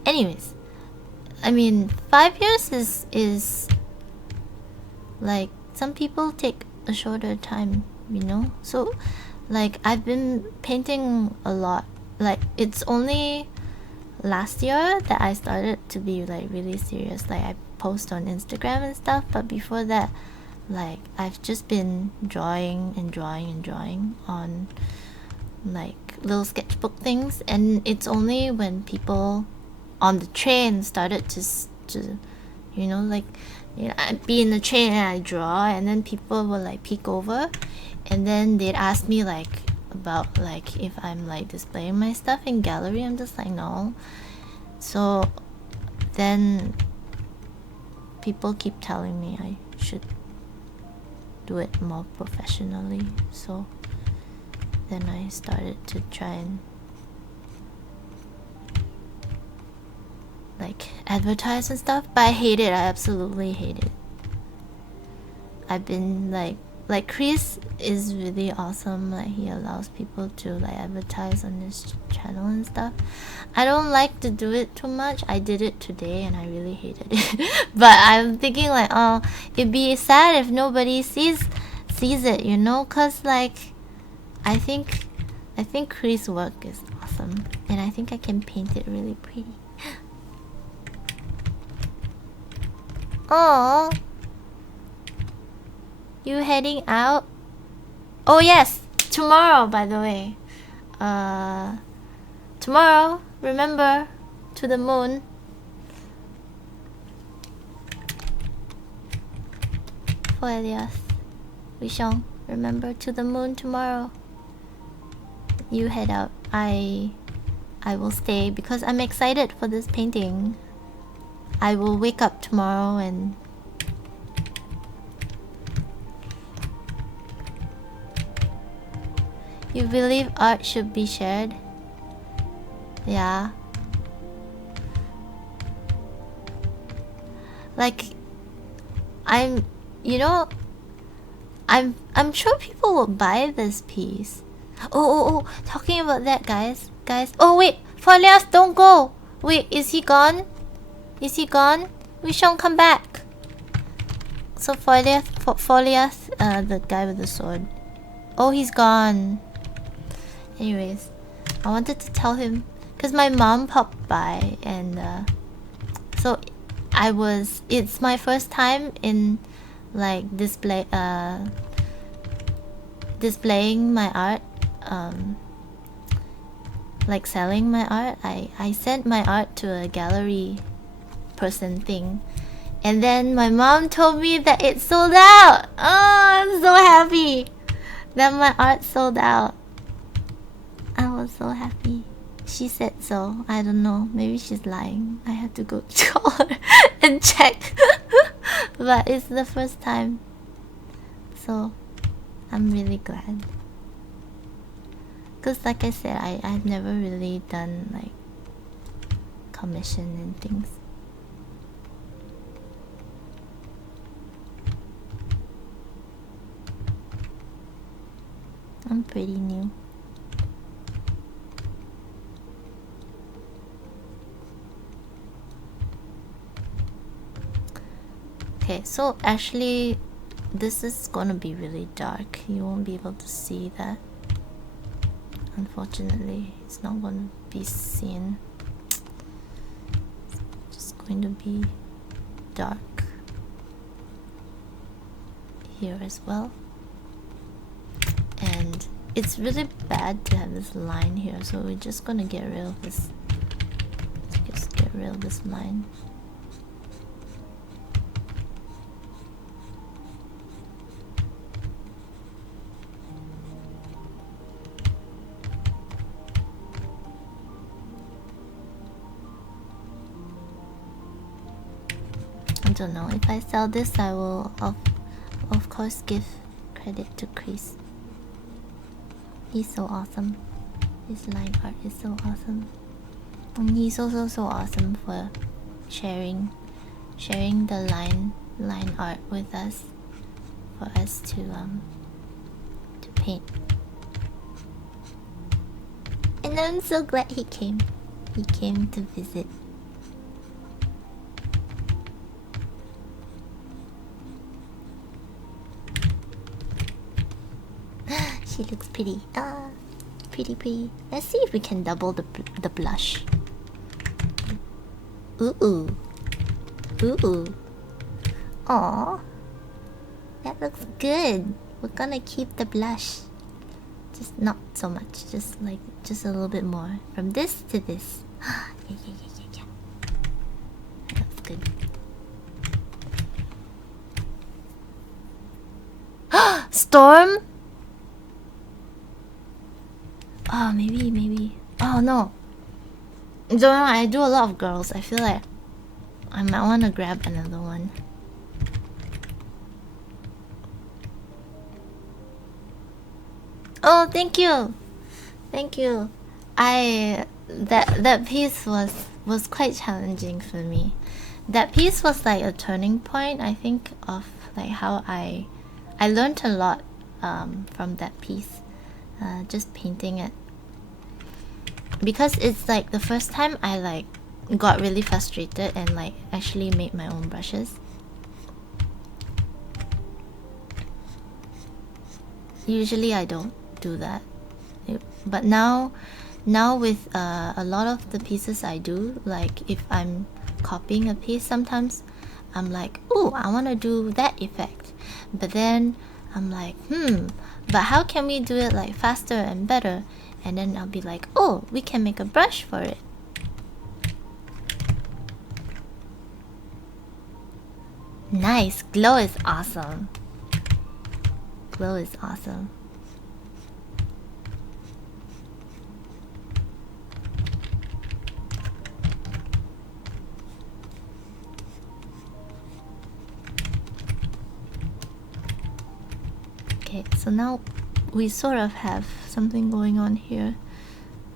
Anyways, I mean, 5 years is like, some people take a shorter time, you know? So like I've been painting a lot. Like it's only last year that I started to be like really serious. Like I post on Instagram and stuff, but before that, like I've just been drawing on like little sketchbook things. And it's only when people on the train started to you know, like, you know, I'd be in the train and I draw, and then people would like peek over and then they'd ask me like about like if I'm like displaying my stuff in gallery. I'm just like, no. So then people keep telling me I should do it more professionally, so then I started to try and like advertise and stuff, but I hate it. I absolutely hate it. I've been like like Chris is really awesome. Like he allows people to like advertise on his channel and stuff. I don't like to do it too much. I did it today and I really hated it. But I'm thinking like, oh, it'd be sad if nobody sees it, you know? Cause like, I think Chris' work is awesome, and I think I can paint it really pretty. Oh. You heading out? Oh yes, tomorrow by the way. Tomorrow, remember, to the moon. For Elias. Wishong, remember, to the moon tomorrow. You head out. I will stay because I'm excited for this painting. I will wake up tomorrow and you believe art should be shared? Yeah. Like, I'm sure people will buy this piece. Oh, talking about that, guys. Oh wait, Folias, don't go. Wait, is he gone? We shall come back. So Folias, the guy with the sword. Oh, he's gone. Anyways, I wanted to tell him because my mom popped by and so it's my first time in like displaying my art, like selling my art. I sent my art to a gallery person thing, and then my mom told me that it sold out. Oh, I'm so happy that my art sold out. I was so happy. She said so. I don't know. Maybe she's lying. I have to go call her and check. But it's the first time. So I'm really glad. Because like I said, I've never really done like commission and things. I'm pretty new. Okay, so actually this is gonna be really dark. You won't be able to see that. Unfortunately, it's not gonna be seen. It's just going to be dark here as well. And it's really bad to have this line here, so we're just gonna get rid of this. Just get rid of this line. I don't know. If I sell this, I will of course give credit to Chris. He's so awesome. His line art is so awesome. And he's also so awesome for sharing the line art with us, for us to paint. And I'm so glad he came. He came to visit. She looks pretty. Pretty. Let's see if we can double the blush. Ooh. Aww. That looks good. We're gonna keep the blush. Just not so much. Just a little bit more. From this to this. Yeah. That looks good. Storm? Oh, maybe. Oh no. Don't know, I do a lot of girls. I feel like I might want to grab another one. Oh, thank you. That piece was quite challenging for me. That piece was like a turning point, I think, of like how I I learned a lot from that piece, just painting it, because it's like the first time I like got really frustrated and like actually made my own brushes. Usually I don't do that, but now with a lot of the pieces I do, like if I'm copying a piece, sometimes I'm like, oh, I want to do that effect, but then I'm like, but how can we do it like faster and better? And then I'll be like, oh, we can make a brush for it. Nice. Glow is awesome. Glow is awesome. Okay, so now we sort of have something going on here.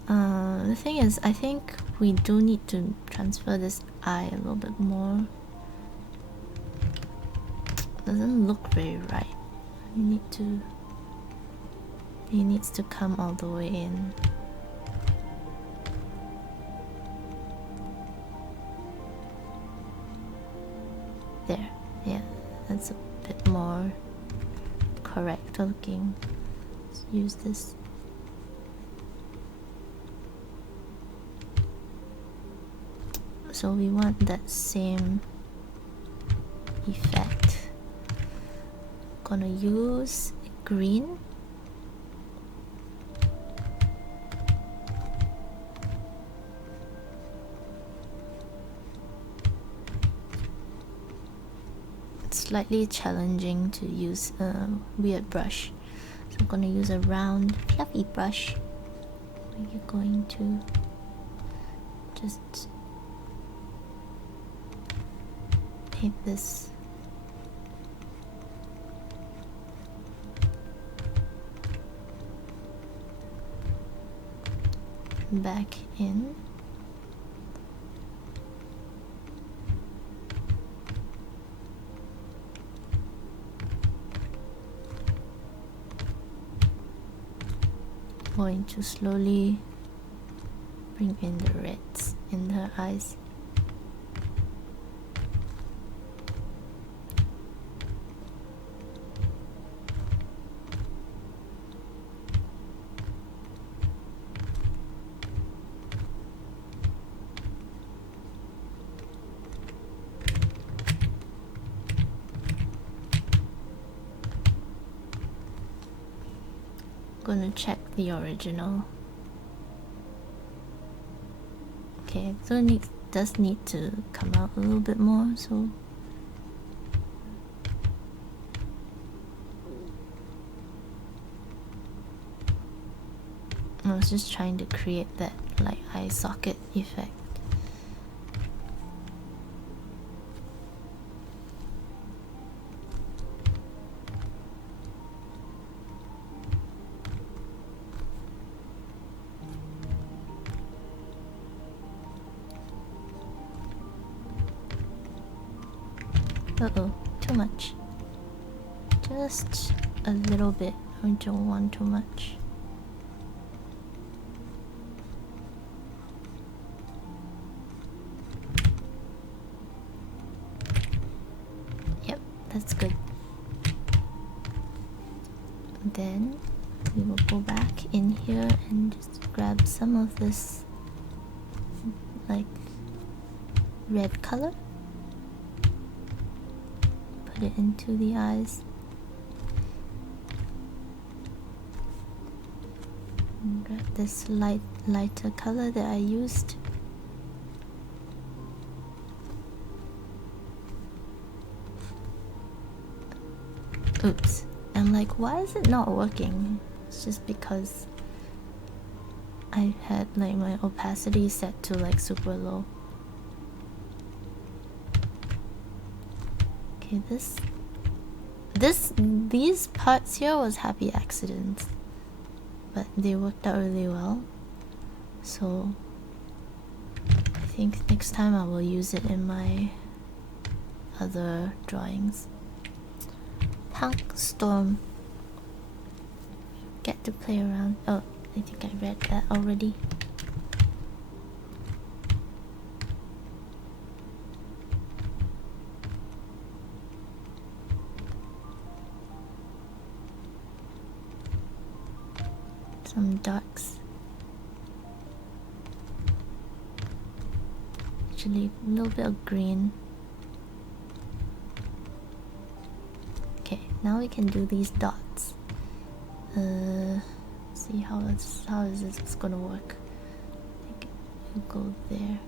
The thing is, I think we do need to transfer this eye a little bit more. Doesn't look very right. He needs to come all the way in. There, yeah, that's a bit more correct looking. Let's use this. So we want that same effect. Gonna use green. It's slightly challenging to use a weird brush, so I'm gonna use a round fluffy brush. You're going to just paint this back in. Going to slowly bring in the reds in her eyes. Gonna check the original. Okay, so it does need to come out a little bit more, so I was just trying to create that like eye socket effect. Uh-oh, too much. Just a little bit. I don't want too much. Yep, that's good. Then we will go back in here and just grab some of this like red color. Put it into the eyes. And grab this lighter color that I used. Oops. I'm like, why is it not working? It's just because I had like my opacity set to like super low. Okay, these parts here was happy accidents, but they worked out really well. So I think next time I will use it in my other drawings. Punk Storm. Get to play around. Oh, I think I read that already. Some darks. Actually, a little bit of green. Okay, now we can do these dots. See how is this gonna work? I think you go there.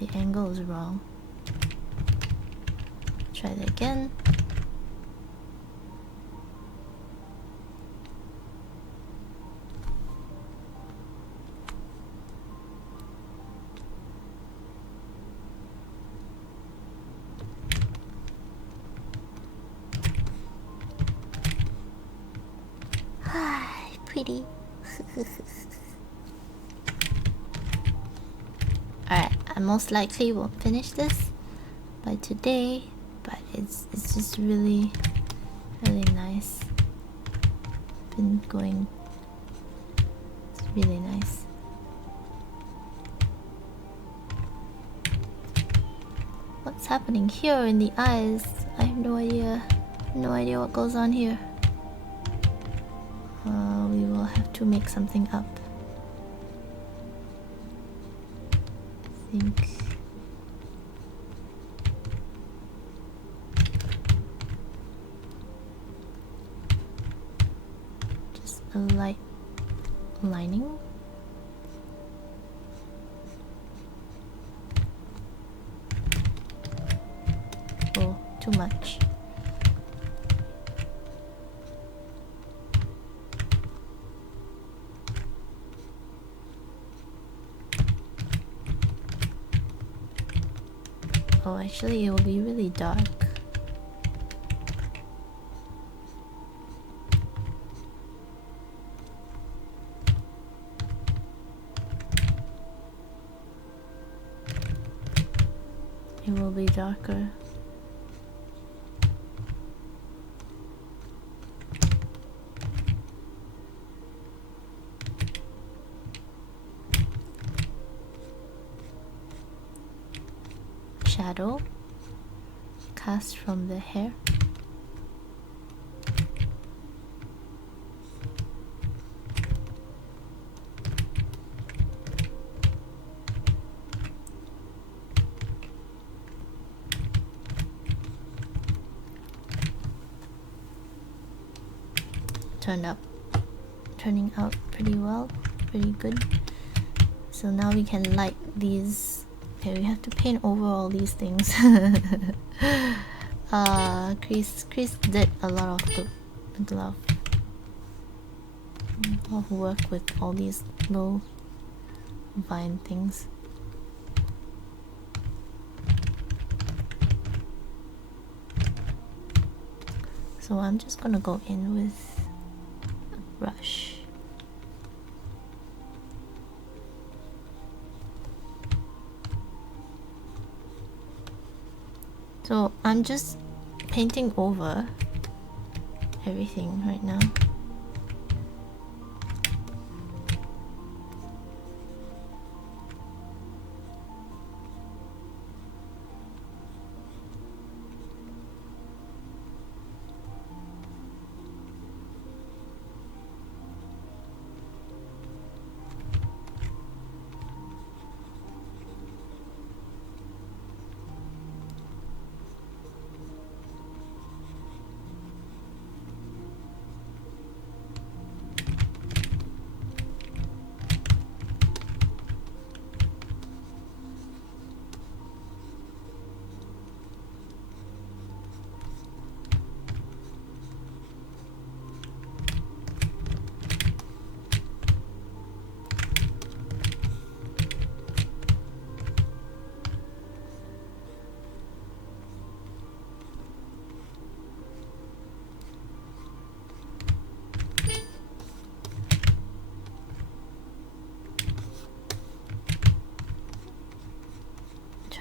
The angle is wrong. Try that again. Pretty. Alright, I most likely won't finish this by today, but it's just really nice. Been going. It's really nice. What's happening here in the eyes? I have no idea. No idea what goes on here. We will have to make something up. I think. Just a light lining. Oh, too much. Oh, actually, it will be really dark. It will be darker. Shadow cast from the hair. Turning out pretty well, pretty good. So now we can light these. Okay, we have to paint over all these things. Chris did a lot of the glove. A lot of work with all these little vine things. So I'm just gonna go in with a brush. So I'm just painting over everything right now.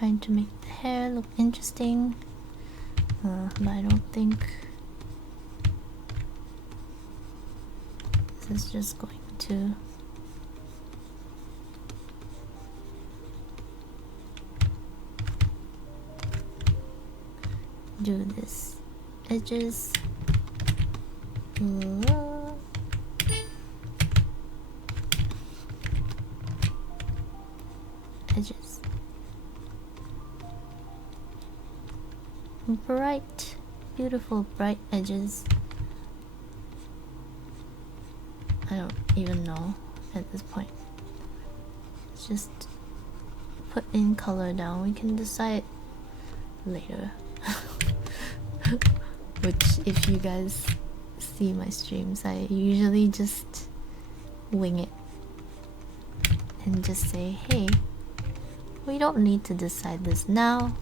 trying to make the hair look interesting, but I don't think this is just going to do this. Edges. Edges. Bright, beautiful bright edges. I don't even know at this point. Just put in color down. We can decide later. Which, if you guys see my streams, I usually just wing it and just say, hey, we don't need to decide this now.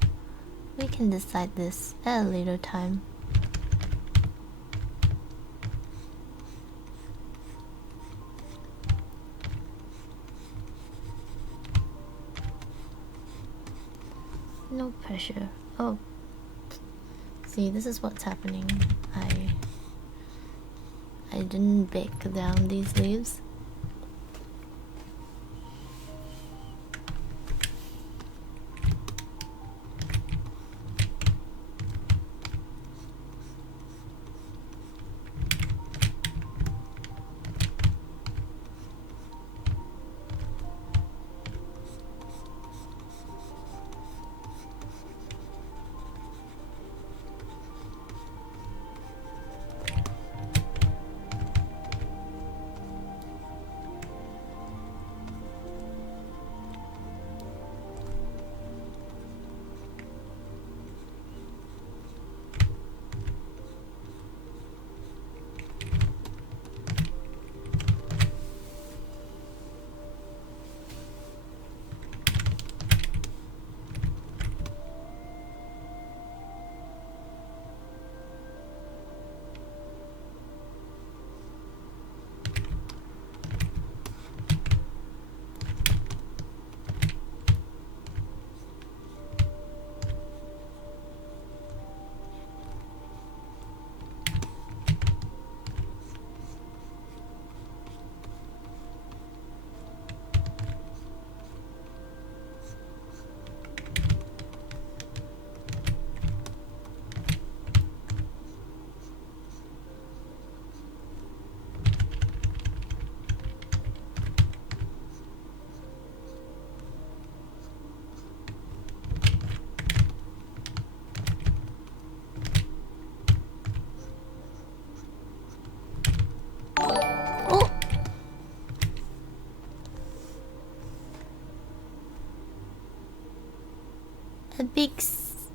We can decide this at a later time. No pressure. Oh. See, this is what's happening. I didn't bake down these leaves.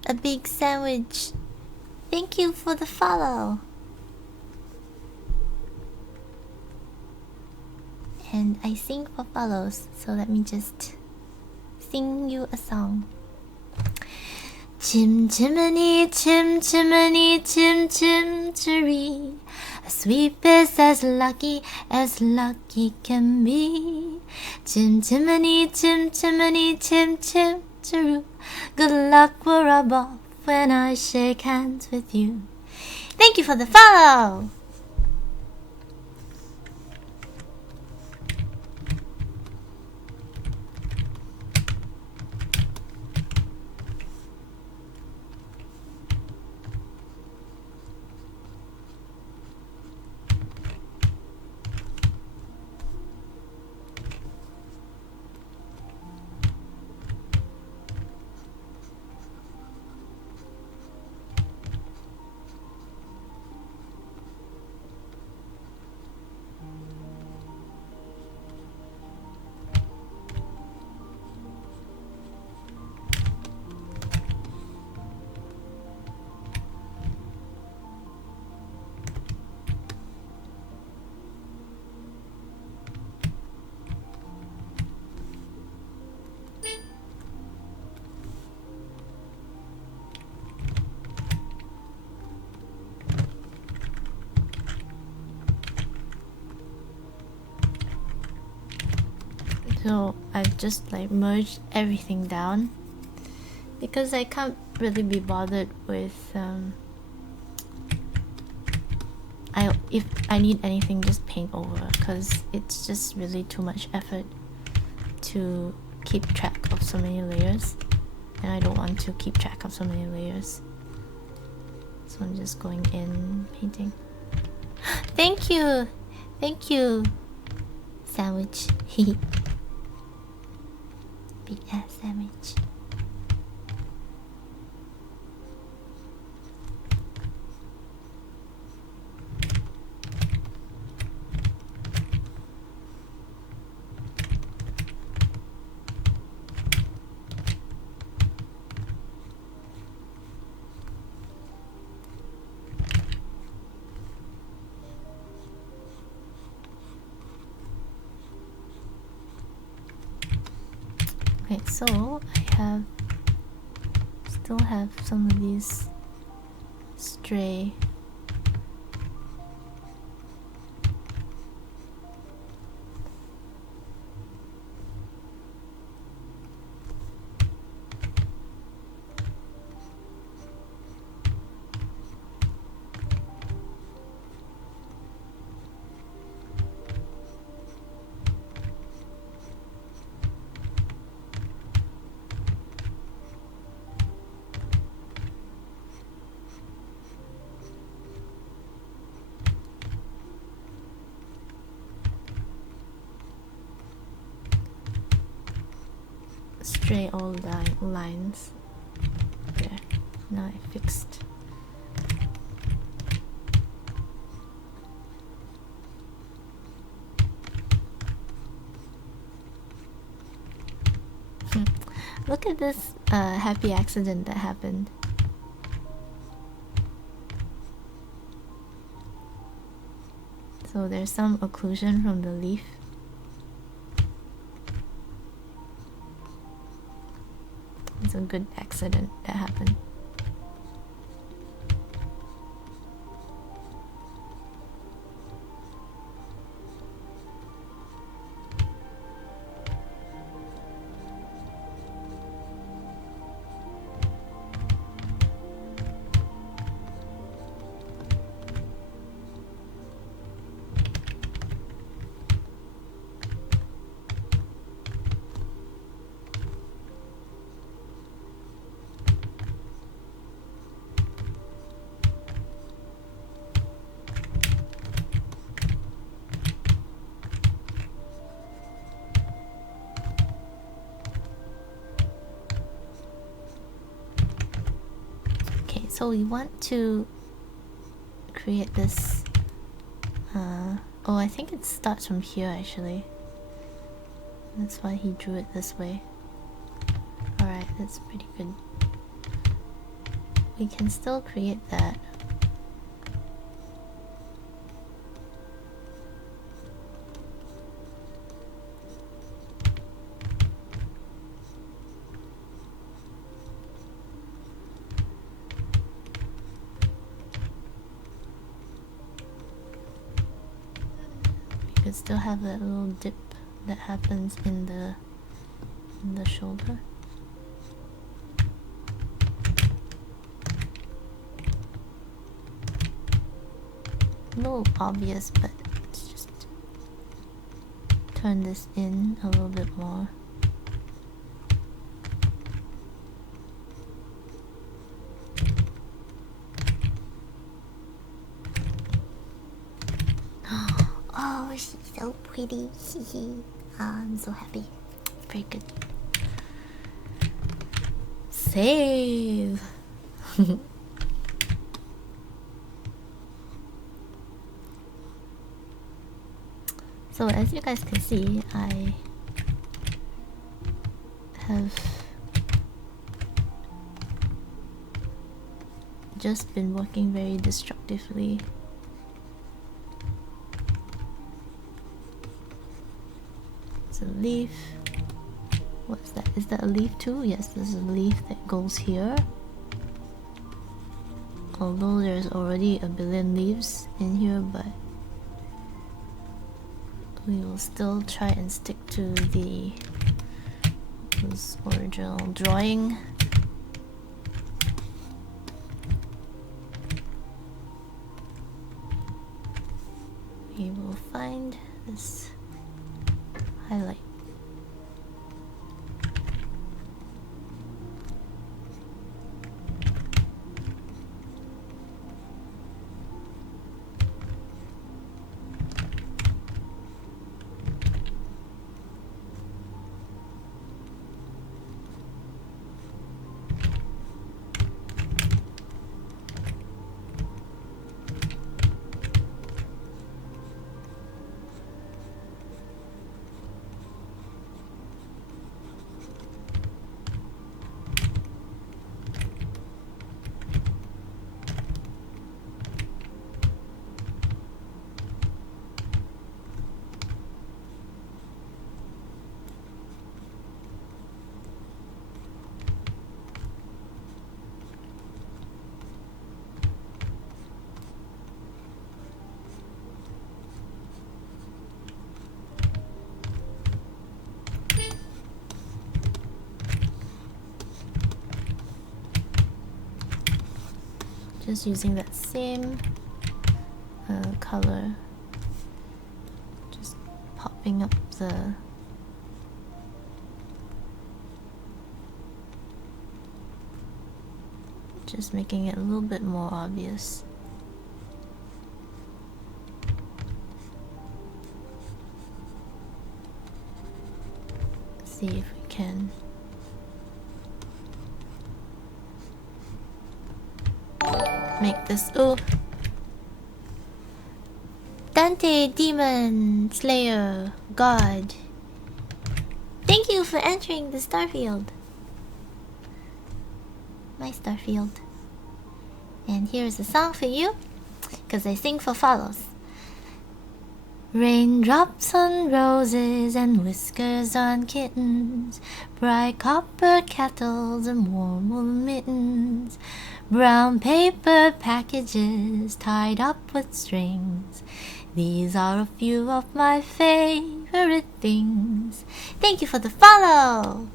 A big sandwich. Thank you for the follow. And I sing for follows, so let me just sing you a song. Chim chimney, chim chimney, chim chim cheree. A sweep is as lucky can be. Chim chimney, chim chimney, chim chim cheroo. Good luck, we're above when I shake hands with you. Thank you for the follow. So I've just like merged everything down Because I can't really be bothered with if I need anything, just paint over, because it's just really too much effort to keep track of so many layers, and I don't want to keep track of so many layers. So I'm just going in, painting. Thank you! Thank you! Sandwich. Big ass sandwich. Okay, so I still have some of these stray old lines. There, now I fixed. Look at this happy accident that happened. So there's some occlusion from the leaf. It's a good accident that happened. So we want to create this oh, I think it starts from here actually. That's why he drew it this way. Alright, that's pretty good. We can still create that. Still have that little dip that happens in the shoulder. A little obvious, but let's just turn this in a little bit more. Oh, she's so pretty. I'm so happy. Very good. Save. So as you guys can see, I have just been working very destructively. It's a leaf. What's that? Is that a leaf too? Yes, there's a leaf that goes here. Although there's already a billion leaves in here, but we will still try and stick to the original drawing. we will find this highlight. Just using that same color, just popping up the just making it a little bit more obvious. See if we can make this. Oh, Dante, Demon Slayer, God, thank you for entering the Starfield. My Starfield. And here's a song for you, because I sing for follows. Raindrops on roses and whiskers on kittens, bright copper kettles and warm wool mittens, brown paper packages tied up with strings. These are a few of my favorite things. Thank you for the follow!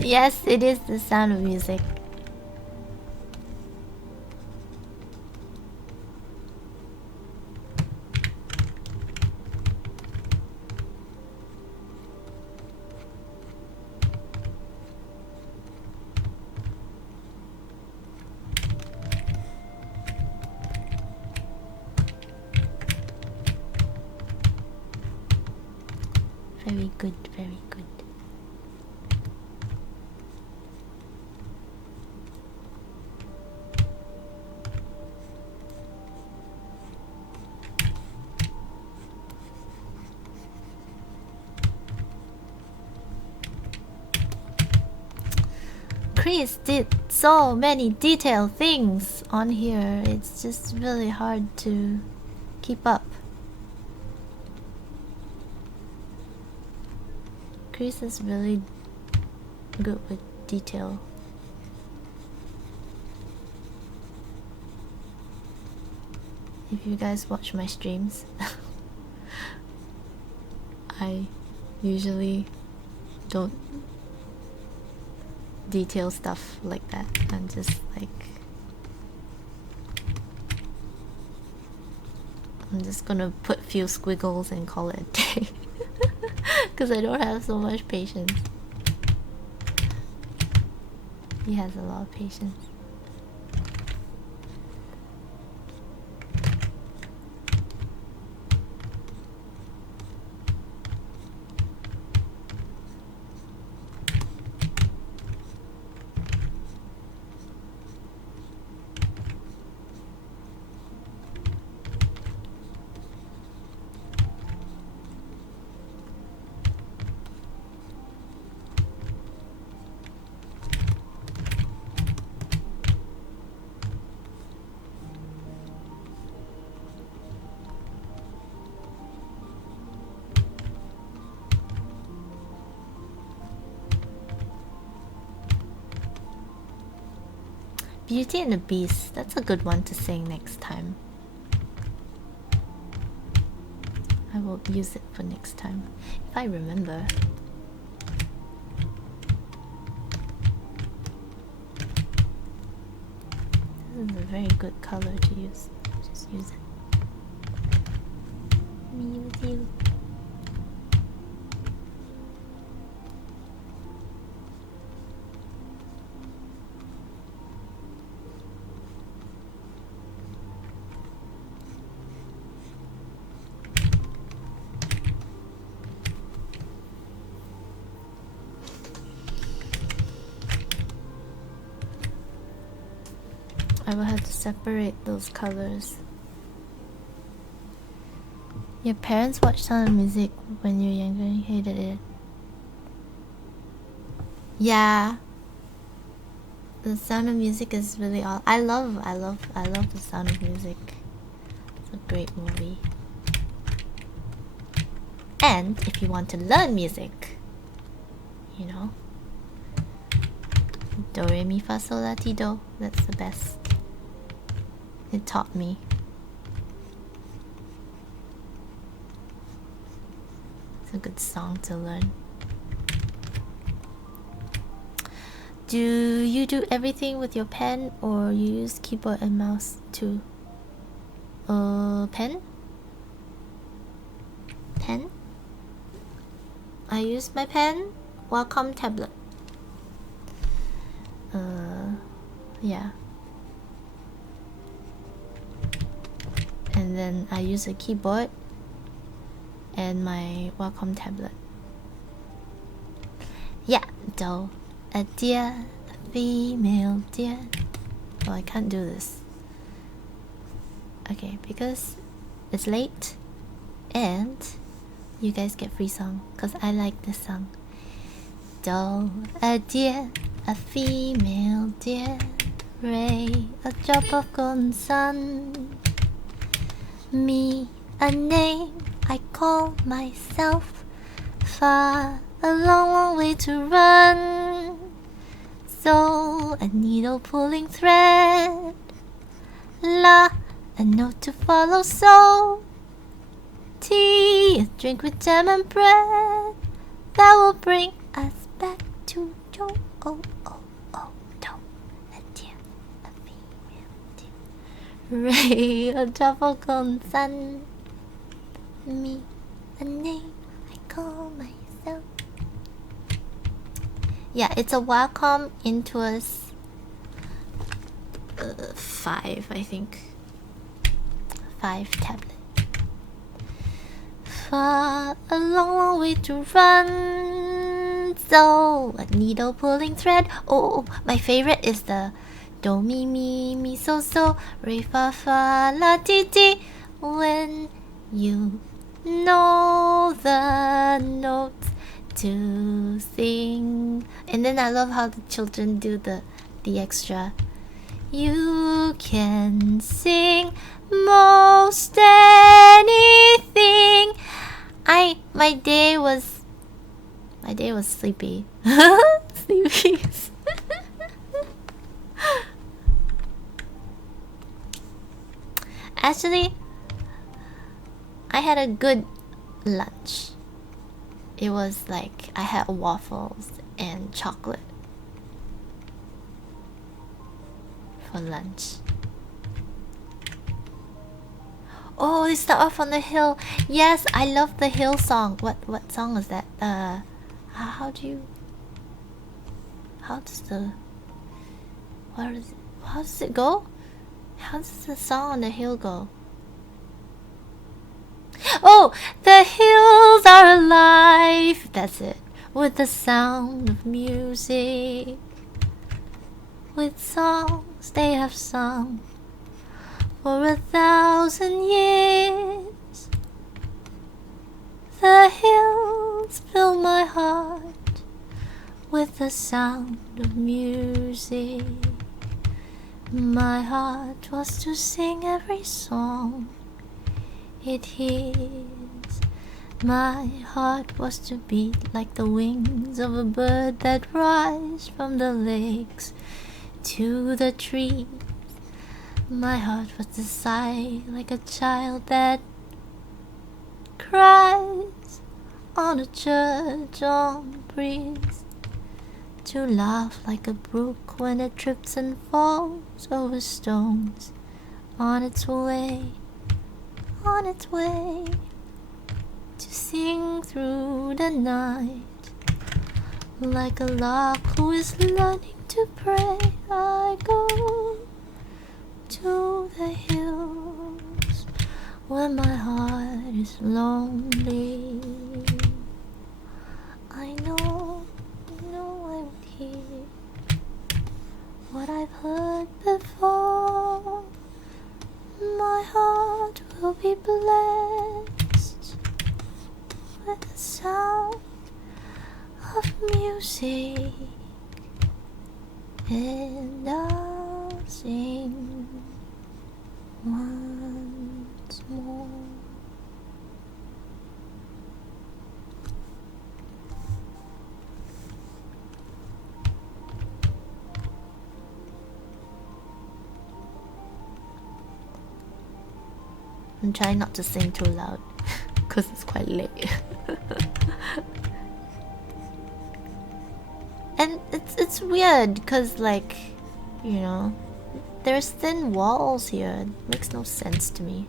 Yes, it is the sound of music. Very good, very good. Chris did so many detailed things on here. It's just really hard to keep up. Chris is really good with detail. If you guys watch my streams, I usually don't detail stuff like that. I'm just like, I'm just gonna put few squiggles and call it a day. Because I don't have so much patience. He has a lot of patience. Beauty and the Beast. That's a good one to sing next time. I will use it for next time if I remember. This is a very good color to use. Just use it. Me with you. I will have to separate those colors. Your parents watched Sound of Music when you were younger and hated it. Yeah. The Sound of Music is really all. I love the Sound of Music. It's a great movie. And if you want to learn music, you know, Do Re Mi Fa Sol La Ti Do. That's the best. It taught me. It's a good song to learn. Do you do everything with your pen or you use keyboard and mouse too? Pen? Pen? I use my pen. Wacom tablet. Yeah. And then I use a keyboard and my Wacom tablet. Yeah, do, a deer, a female deer. Oh, I can't do this. Okay, because it's late and you guys get free song because I like this song. Do, a deer, a female deer, ray, a drop of golden sun. Me, a name I call myself. Far, a long, long way to run. So, a needle pulling thread. La, a note to follow. So, tea, a drink with jam and bread. That will bring us back to Joe. Oh, oh, oh, do, a deer, a female deer. Ray, a drop of golden sun. Me, a name I call myself. Yeah, it's a Wacom Intuos 5, I think. 5 tablet. Far, a long, long way to run. So, a needle pulling thread. Oh, my favorite is the do mi mi mi so so re fa fa la ti ti. When you know the notes to sing. And then I love how the children do the extra. You can sing most anything. My day was sleepy. Sleepy. Actually, I had a good lunch. It was like I had waffles and chocolate for lunch. Oh, they start off on the hill. Yes, I love the hill song. What song is that? How does it go? How does the song on the hill go? Oh, the hills are alive. That's it. With the sound of music. With songs they have sung for 1,000 years. The hills fill my heart with the sound of music. My heart was to sing every song it hears. My heart was to beat like the wings of a bird that rise from the lakes to the tree. My heart was a sigh like a child that cries on a church on breeze, to laugh like a brook when it trips and falls over stones, on its way, to sing through the night like a lark who is learning to pray. I go to the hills when my heart is lonely. I know I would hear what I've heard before. My heart will be blessed with the sound of music, and I'll sing once more. I'm trying not to sing too loud because it's quite late. And it's weird because, like, you know, there's thin walls here. It makes no sense to me.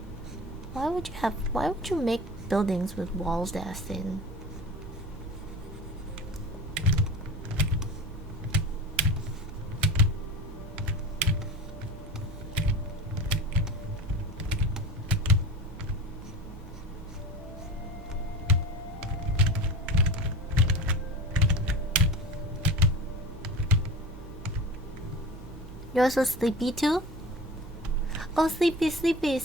Why would you make buildings with walls that are thin? You're so sleepy too? Oh, sleepies.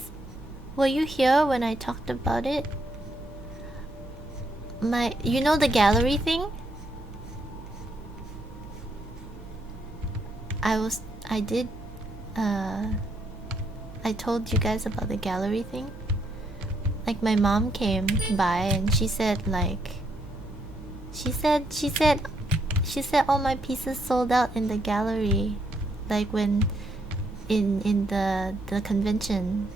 Were you here when I talked about it? You know the gallery thing? I told you guys about the gallery thing. Like, my mom came by and she said all my pieces sold out in the gallery, like when in the convention.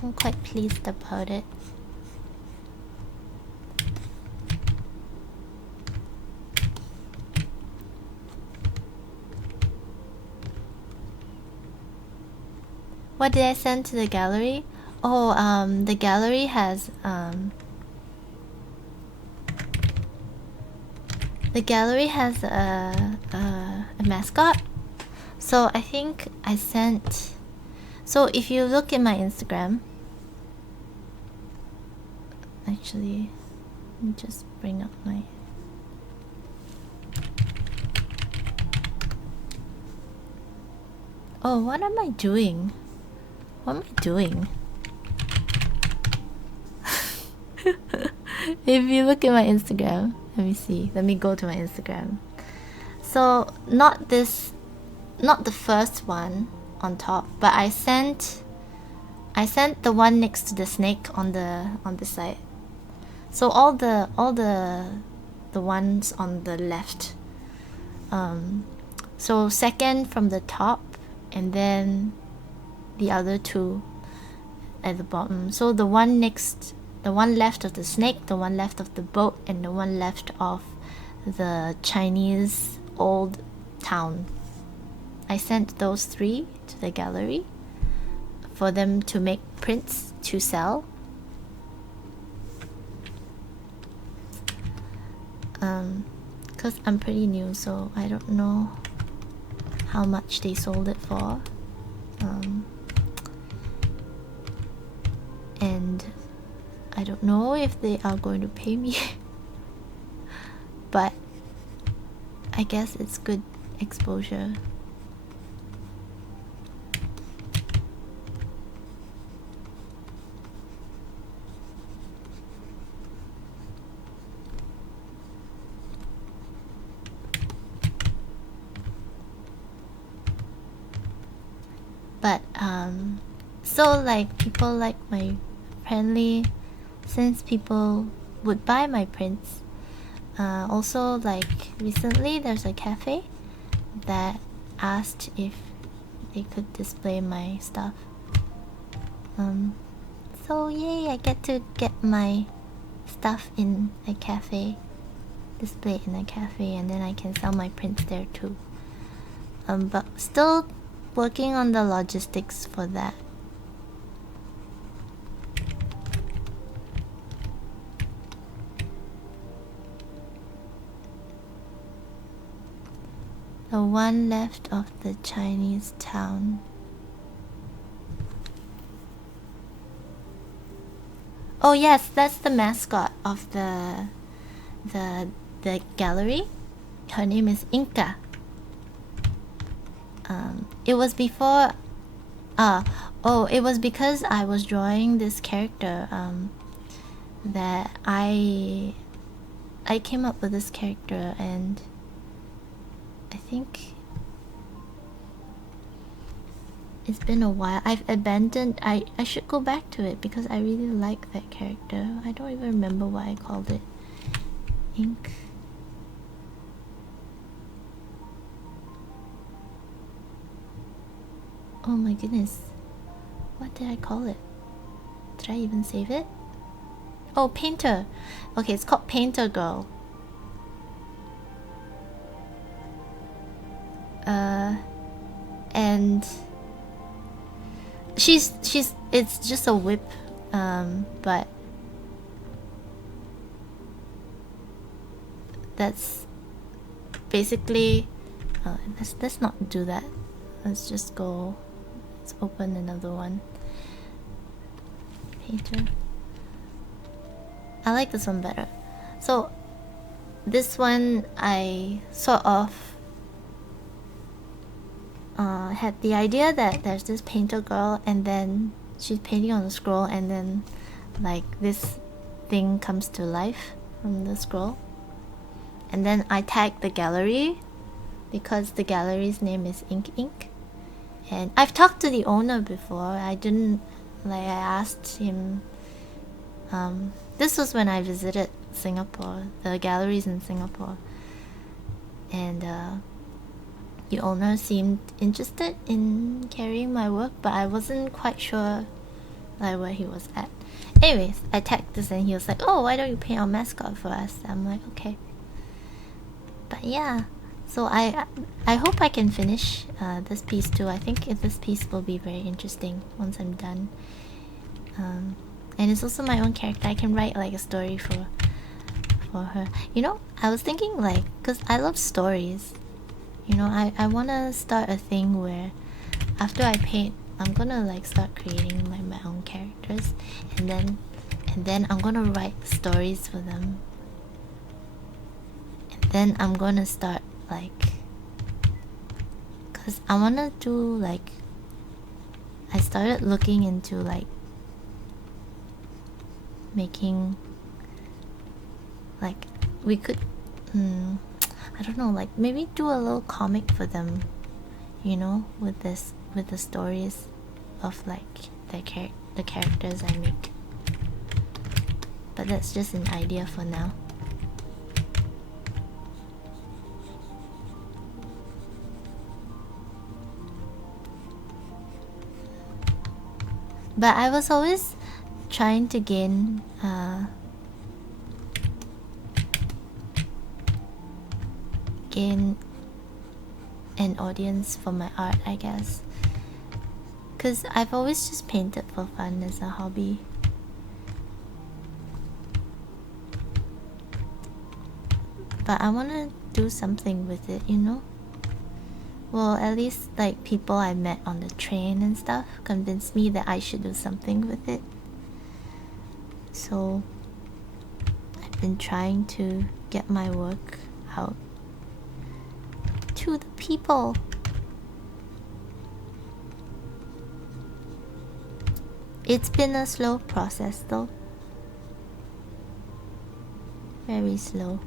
I'm quite pleased about it. What did I send to the gallery? Oh, the gallery has a mascot. So I think I sent. So if you look at my Instagram, actually, let me just bring up my. Oh, what am I doing? What am I doing? If you look at my Instagram, let me see. Let me go to my Instagram. So not the first one on top, but I sent the one next to the snake on the side. So all the ones on the left. So second from the top, and then the other two at the bottom. So the one left of the snake, the one left of the boat, and the one left of the Chinese old town. I sent those 3 to the gallery for them to make prints to sell. Cause I'm pretty new, so I don't know how much they sold it for. And I don't know if they are going to pay me. But I guess it's good exposure. But so like people like my friendly, since people would buy my prints. Also, like recently, there's a cafe that asked if they could display my stuff. So yay! I get to get my stuff in a cafe, display it in a cafe, and then I can sell my prints there too. But still working on the logistics for that. The one left of the Chinese town. Oh yes, that's the mascot of the gallery. Her name is Inca. It was before. It was because I was drawing this character. That I came up with this character, and I think it's been a while. I've abandoned. I should go back to it because I really like that character. I don't even remember what I called it. Ink. Oh my goodness. What did I call it? Did I even save it? Oh, Painter. Okay, it's called Painter Girl. And it's just a whip, but that's basically let's not do that. Let's just go. Let's open another one. Painter. I like this one better. So this one I sort of had the idea that there's this painter girl, and then she's painting on the scroll, and then like this thing comes to life from the scroll, and then I tagged the gallery because the gallery's name is Ink Ink, and I've talked to the owner before. I asked him. This was when I visited Singapore, the galleries in Singapore, and the owner seemed interested in carrying my work, but I wasn't quite sure like where he was at. Anyways, I tagged this and he was like, "Oh, why don't you paint our mascot for us?" I'm like, okay. But yeah, so I hope I can finish this piece too. I think this piece will be very interesting once I'm done. And it's also my own character. I can write like a story for her. You know, I was thinking like, cause I love stories. You know, I wanna start a thing where after I paint, I'm gonna like start creating like my own characters, and then I'm gonna write stories for them, and then I'm gonna start like, cause I wanna do like, I started looking into like making like we could I don't know, like maybe do a little comic for them, you know, with the stories of like the characters I make. But that's just an idea for now. But I was always trying to gain an audience for my art, I guess, because I've always just painted for fun as a hobby. But I want to do something with it, you know? Well, at least like people I met on the train and stuff convinced me that I should do something with it. So I've been trying to get my work out to the people. It's been a slow process though. Very slow.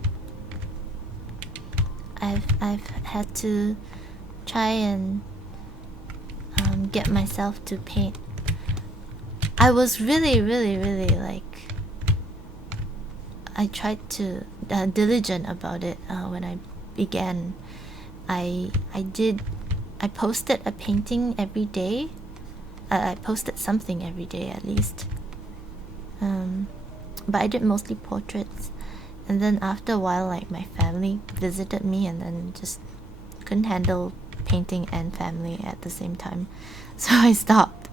I've had to try and get myself to paint. I was really like, I tried to diligent about it when I began. I posted a painting every day. I posted something every day at least. But I did mostly portraits. And then after a while, like, my family visited me and then just couldn't handle painting and family at the same time. So I stopped.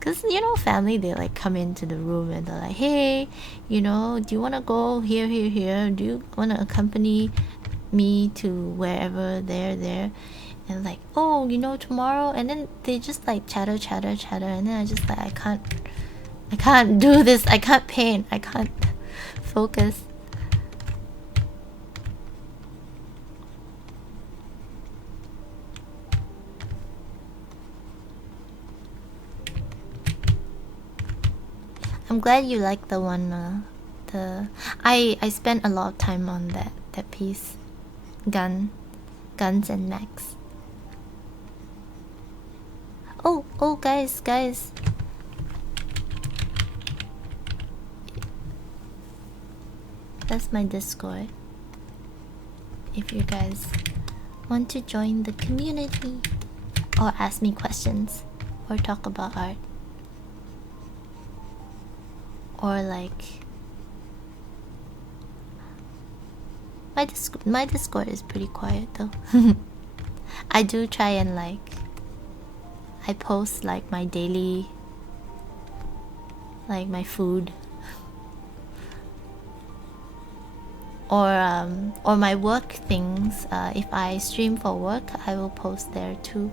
Cause you know, family, they like come into the room and they're like, hey, you know, do you wanna go here, here, here? Do you wanna accompany me to wherever, there? And like, oh, you know, tomorrow. And then they just like chatter. And then I just like, I can't do this. I can't paint. I can't focus. I'm glad you like the one. I spent a lot of time on that piece. Guns and Max. Oh, guys. That's my Discord. If you guys want to join the community or ask me questions or talk about art or like my Discord is pretty quiet though. I do try and like I post like my daily, like my food or my work things. If I stream for work, I will post there too,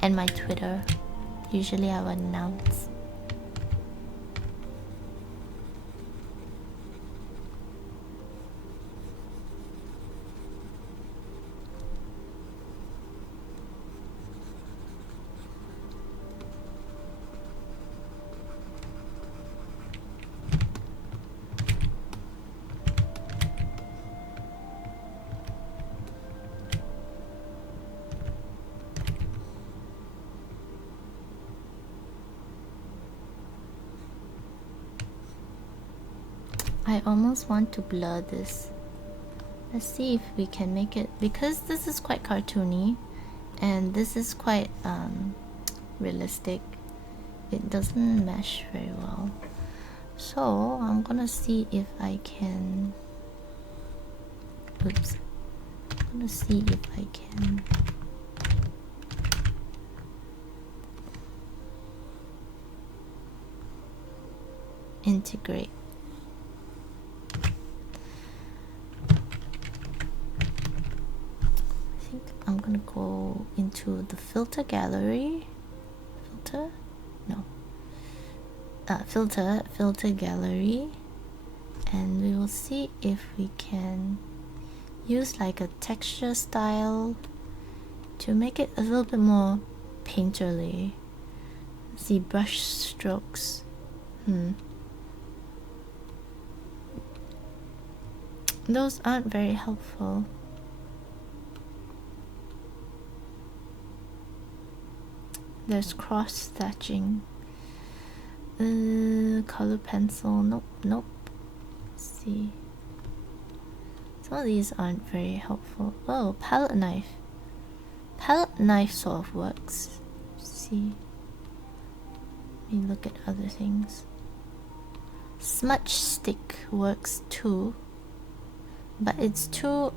and my Twitter. Usually I will announce. I almost want to blur this. Let's see if we can make it, because this is quite cartoony and this is quite realistic. It doesn't mesh very well. So I'm gonna see if I can. Oops. I'm gonna see if I can integrate. I'm gonna go into the filter gallery. Filter gallery, and we will see if we can use like a texture style to make it a little bit more painterly. Let's see, brush strokes. Those aren't very helpful. There's cross hatching. Color pencil. Nope. Let's see. Some of these aren't very helpful. Oh, palette knife. Palette knife sort of works. Let's see. Let me look at other things. Smudge stick works too, but it's too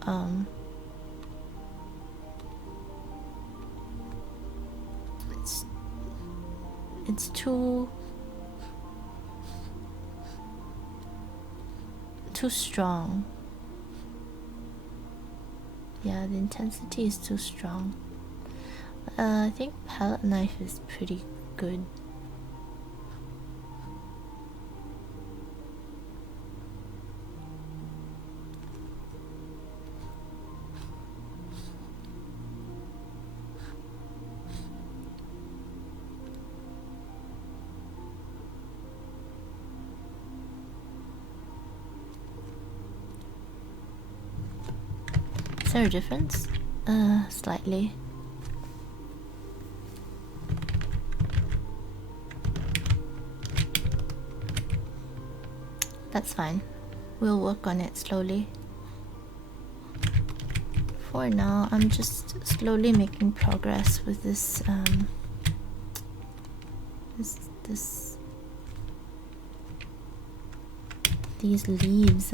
it's too strong. Yeah, the intensity is too strong. I think palette knife is pretty good. Is there a difference? Slightly. That's fine. We'll work on it slowly. For now, I'm just slowly making progress with this these leaves.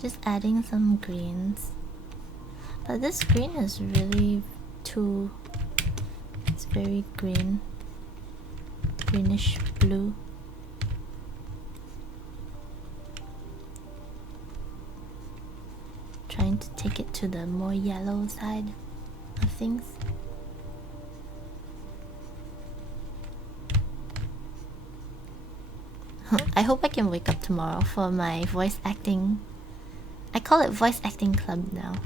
Just adding some greens. But this green is really too... It's very green. Greenish blue. Trying to take it to the more yellow side of things. I hope I can wake up tomorrow for my voice acting. I call it voice acting club now.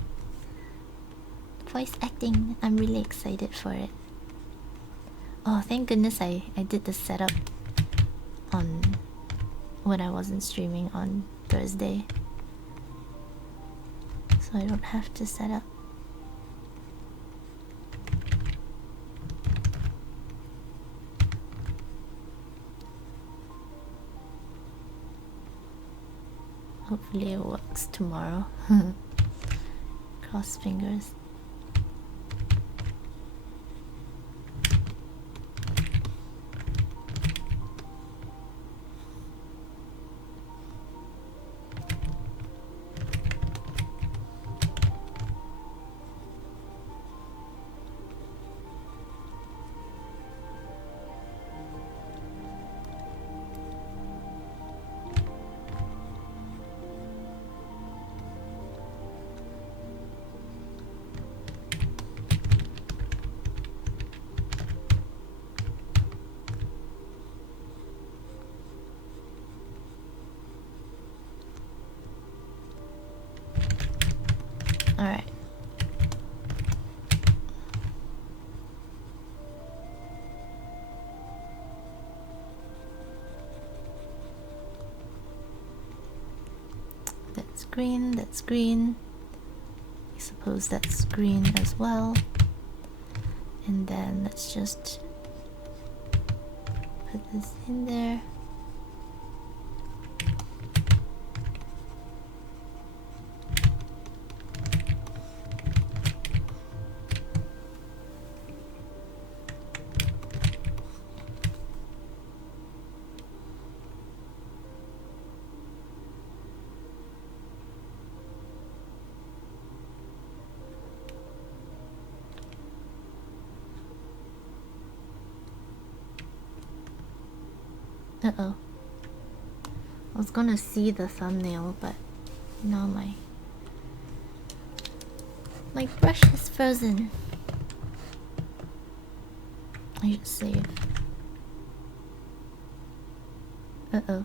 Voice acting. I'm really excited for it. Oh, thank goodness I did the setup on when I wasn't streaming on Thursday. So I don't have to set up. Hopefully it works tomorrow. Cross fingers. Alright. That's green, that's green. I suppose that's green as well. And then let's just put this in there. Uh-oh. I was gonna see the thumbnail, but now my brush is frozen. I should save. Uh-oh.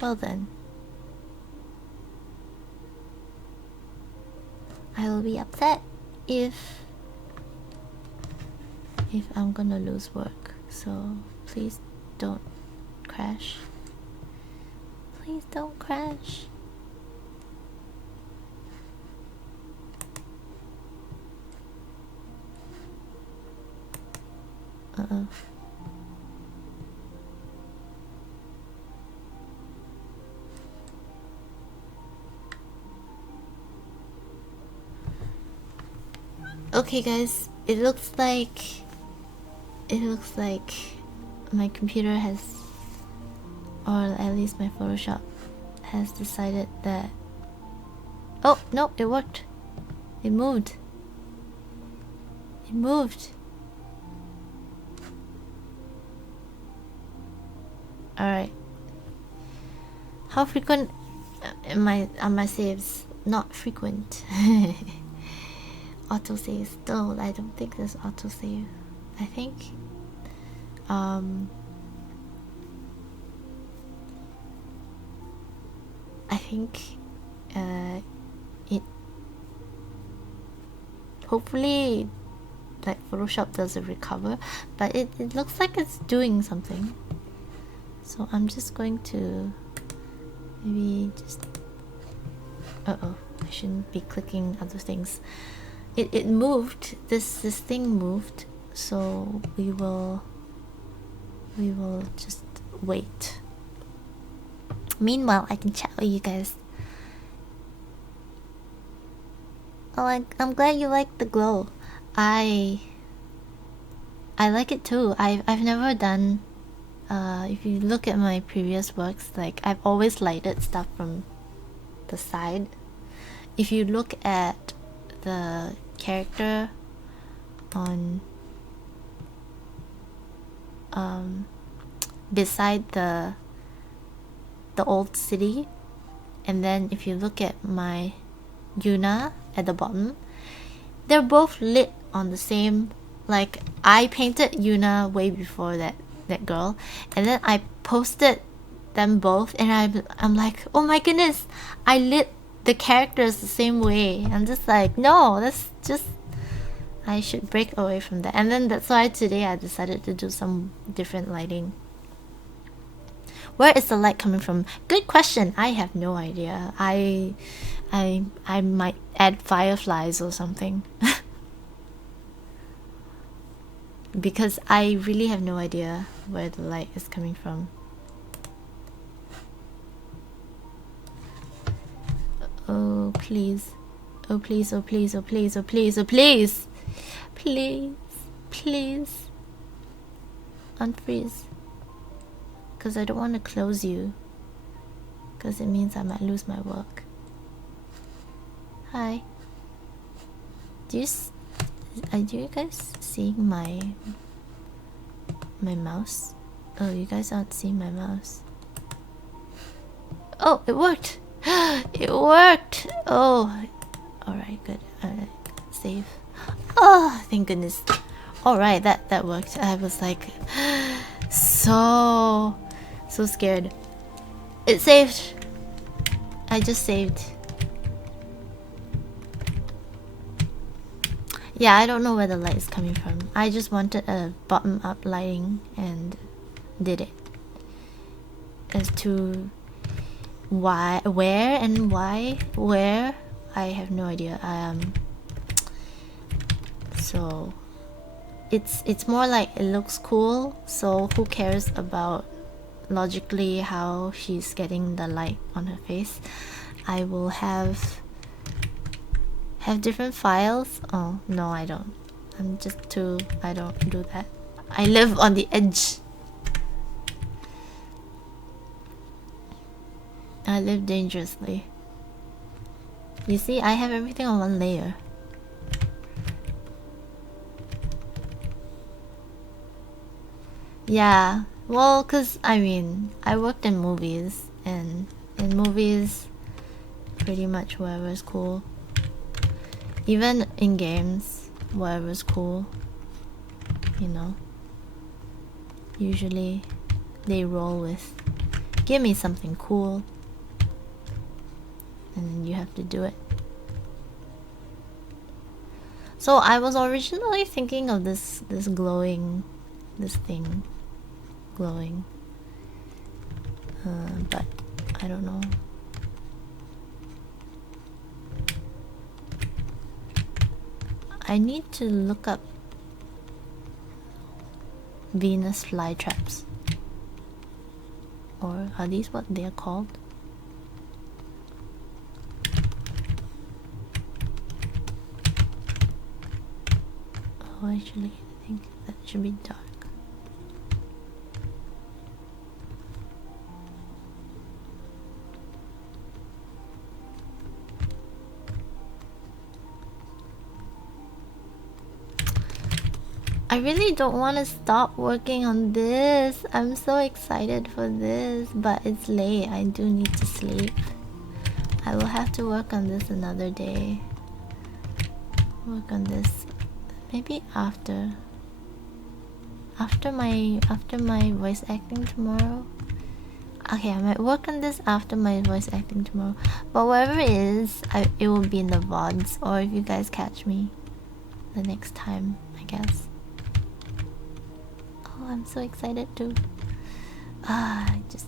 Well then. I will be upset if I'm gonna lose work, so please don't crash. Please don't crash. Uh-oh. Okay guys, it looks like my computer has, or at least my Photoshop has decided that... Oh, no, it worked. It moved. It moved. Alright. How frequent are my saves? Not frequent. Autosave. No, I don't think there's autosave. I think I think it hopefully like Photoshop doesn't recover, but it looks like it's doing something. So I'm just going to maybe just I shouldn't be clicking other things. It moved. This thing moved, so we will just wait. Meanwhile, I can chat with you guys. Oh, I'm glad you like the glow. I like it too. I've never done. If you look at my previous works, like I've always lighted stuff from the side. If you look at the character on beside the old city, and then if you look at my Yuna at the bottom, they're both lit on the same. Like I painted Yuna way before that girl, and then I posted them both, and I'm like, oh my goodness, I lit the characters the same way. I'm just like, no, that's just, I should break away from that. And then that's why today I decided to do some different lighting. Where is the light coming from? Good question. I have no idea. I might add fireflies or something. Because I really have no idea where the light is coming from. Oh please. Oh please, oh please, oh please, oh please, oh please. Please, please. Unfreeze. Because I don't want to close you. Because it means I might lose my work. Hi. Do you guys see my mouse? Oh, you guys aren't seeing my mouse. Oh, it worked! It worked! Oh, alright, good. Save. Oh, thank goodness. Alright, that worked. I was like so scared. It saved. I just saved. Yeah, I don't know where the light is coming from. I just wanted a bottom-up lighting and did it. As to why, where, I have no idea. So it's more like it looks cool. So who cares about logically how she's getting the light on her face? I will have different files. Oh no, I don't. I'm just too, I don't do that. I live on the edge. I live dangerously. You see, I have everything on one layer. Yeah, well, cause I mean, I worked in movies, and in movies, pretty much whatever's cool. Even in games, whatever's cool, you know. Usually, they roll with, give me something cool, and you have to do it. So I was originally thinking of this glowing, this thing, glowing, but I don't know. I need to look up Venus flytraps. Or are these what they're called? Oh, actually, I think that should be dark. I really don't want to stop working on this. I'm so excited for this, but it's late. I do need to sleep. I will have to work on this another day. Work on this maybe after my voice acting tomorrow. Okay, I might work on this after my voice acting tomorrow. But wherever it is, it will be in the VODs, or if you guys catch me the next time, I guess. Oh, I'm so excited too. Just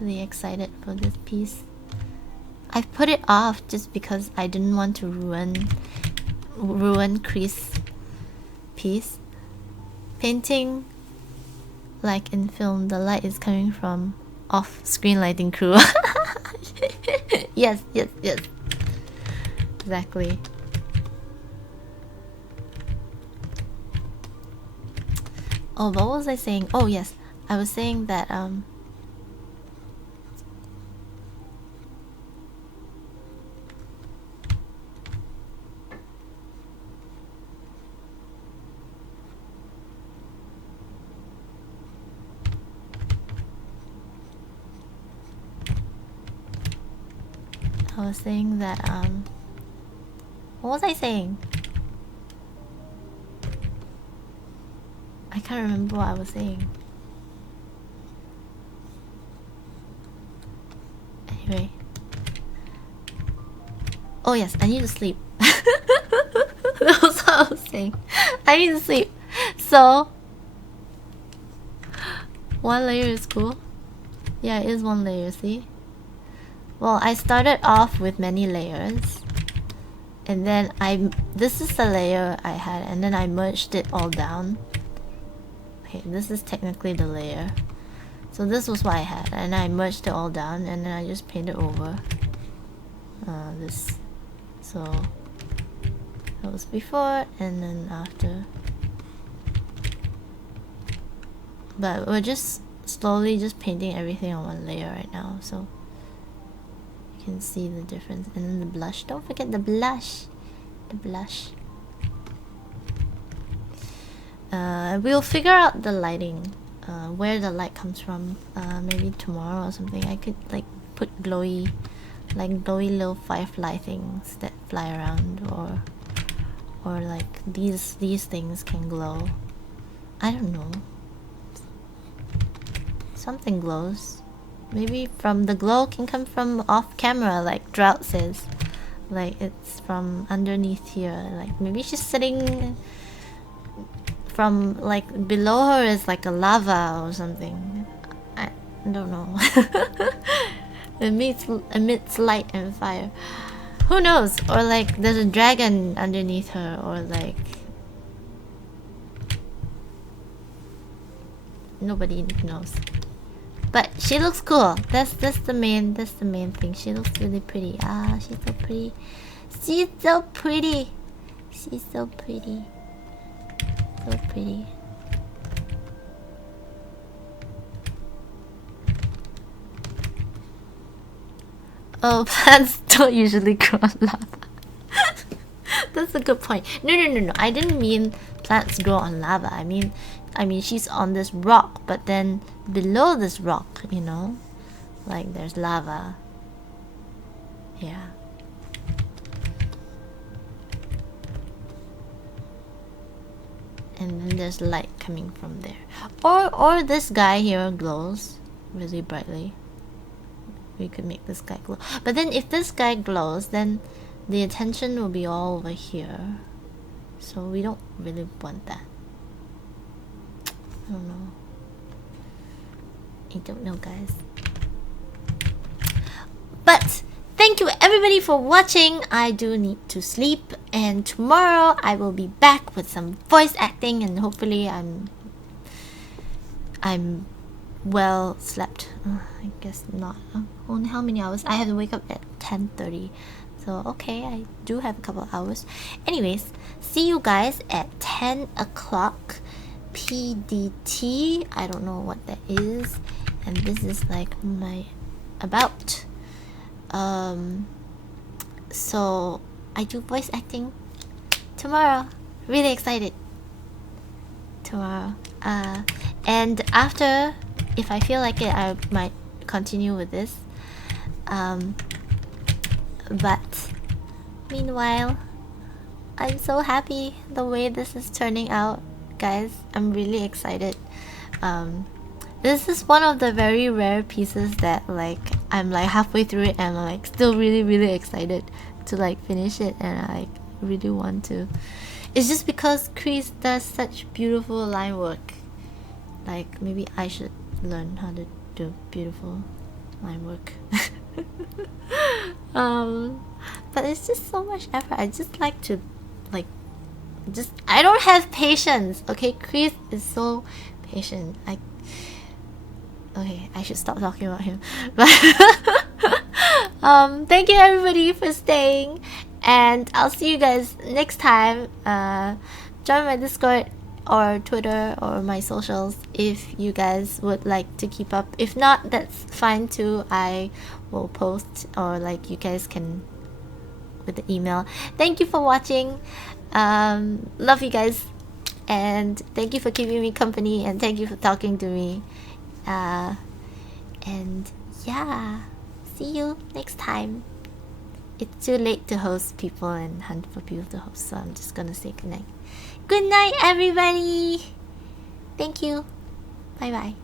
really excited for this piece. I've put it off just because I didn't want to ruin Cree's piece. Painting like in film, the light is coming from off-screen lighting crew. Yes. Exactly. Oh, but what was I saying? Oh yes, I was saying that what was I saying? I can't remember what I was saying. Anyway. Oh yes, I need to sleep. That was what I was saying. I need to sleep. So one layer is cool. Yeah, it is one layer, see? Well, I started off with many layers. And then this is the layer I had, and then I merged it all down. Okay, this is technically the layer. So this was what I had, and I merged it all down, and then I just painted over this. So that was before, and then after. But we're just slowly just painting everything on one layer right now, so you can see the difference. And then the blush, don't forget the blush. We'll figure out the lighting, where the light comes from. Maybe tomorrow or something. I could like put glowy little firefly things that fly around, or like these things can glow. I don't know. Something glows. Maybe from the glow can come from off camera, like Drought says. Like it's from underneath here. Like maybe she's sitting from like below her is like a lava or something. I don't know. Emits light and fire. Who knows? Or like there's a dragon underneath her, or like nobody knows. But she looks cool. That's the main thing. She looks really pretty. Ah, she's so pretty. She's so pretty. She's so pretty. So pretty. Oh, plants don't usually grow on lava. That's a good point. No. I didn't mean plants grow on lava. I mean she's on this rock, but then below this rock, you know, like there's lava. Yeah. And then there's light coming from there. Or this guy here glows really brightly. We could make this guy glow. But then if this guy glows, then the attention will be all over here. So we don't really want that. I don't know, guys. But thank you everybody for watching. I do need to sleep, and tomorrow I will be back with some voice acting, and hopefully I'm well slept. I guess not. Only how many hours? I have to wake up at 10:30. So okay, I do have a couple hours. Anyways, see you guys at 10 o'clock PDT. I don't know what that is, and this is like my about. So I do voice acting tomorrow. Really excited. Tomorrow. And after, if I feel like it, I might continue with this. But meanwhile, I'm so happy the way this is turning out, guys. I'm really excited. This is one of the very rare pieces that like I'm like halfway through it and I'm like still really excited to like finish it, and I like, really want to. It's just because Crees does such beautiful line work. Like maybe I should learn how to do beautiful line work. But it's just so much effort. I just like to like just I don't have patience. Okay, Crees is so patient. Okay, I should stop talking about him. But thank you everybody for staying, and I'll see you guys next time. Join my Discord or Twitter or my socials if you guys would like to keep up. If not, that's fine too. I will post, or like you guys can with the email. Thank you for watching. Love you guys, and thank you for keeping me company, and thank you for talking to me. And yeah, see you next time. It's too late to host people and hunt for people to host, so I'm just gonna say goodnight. Good night, everybody. Thank you. Bye bye.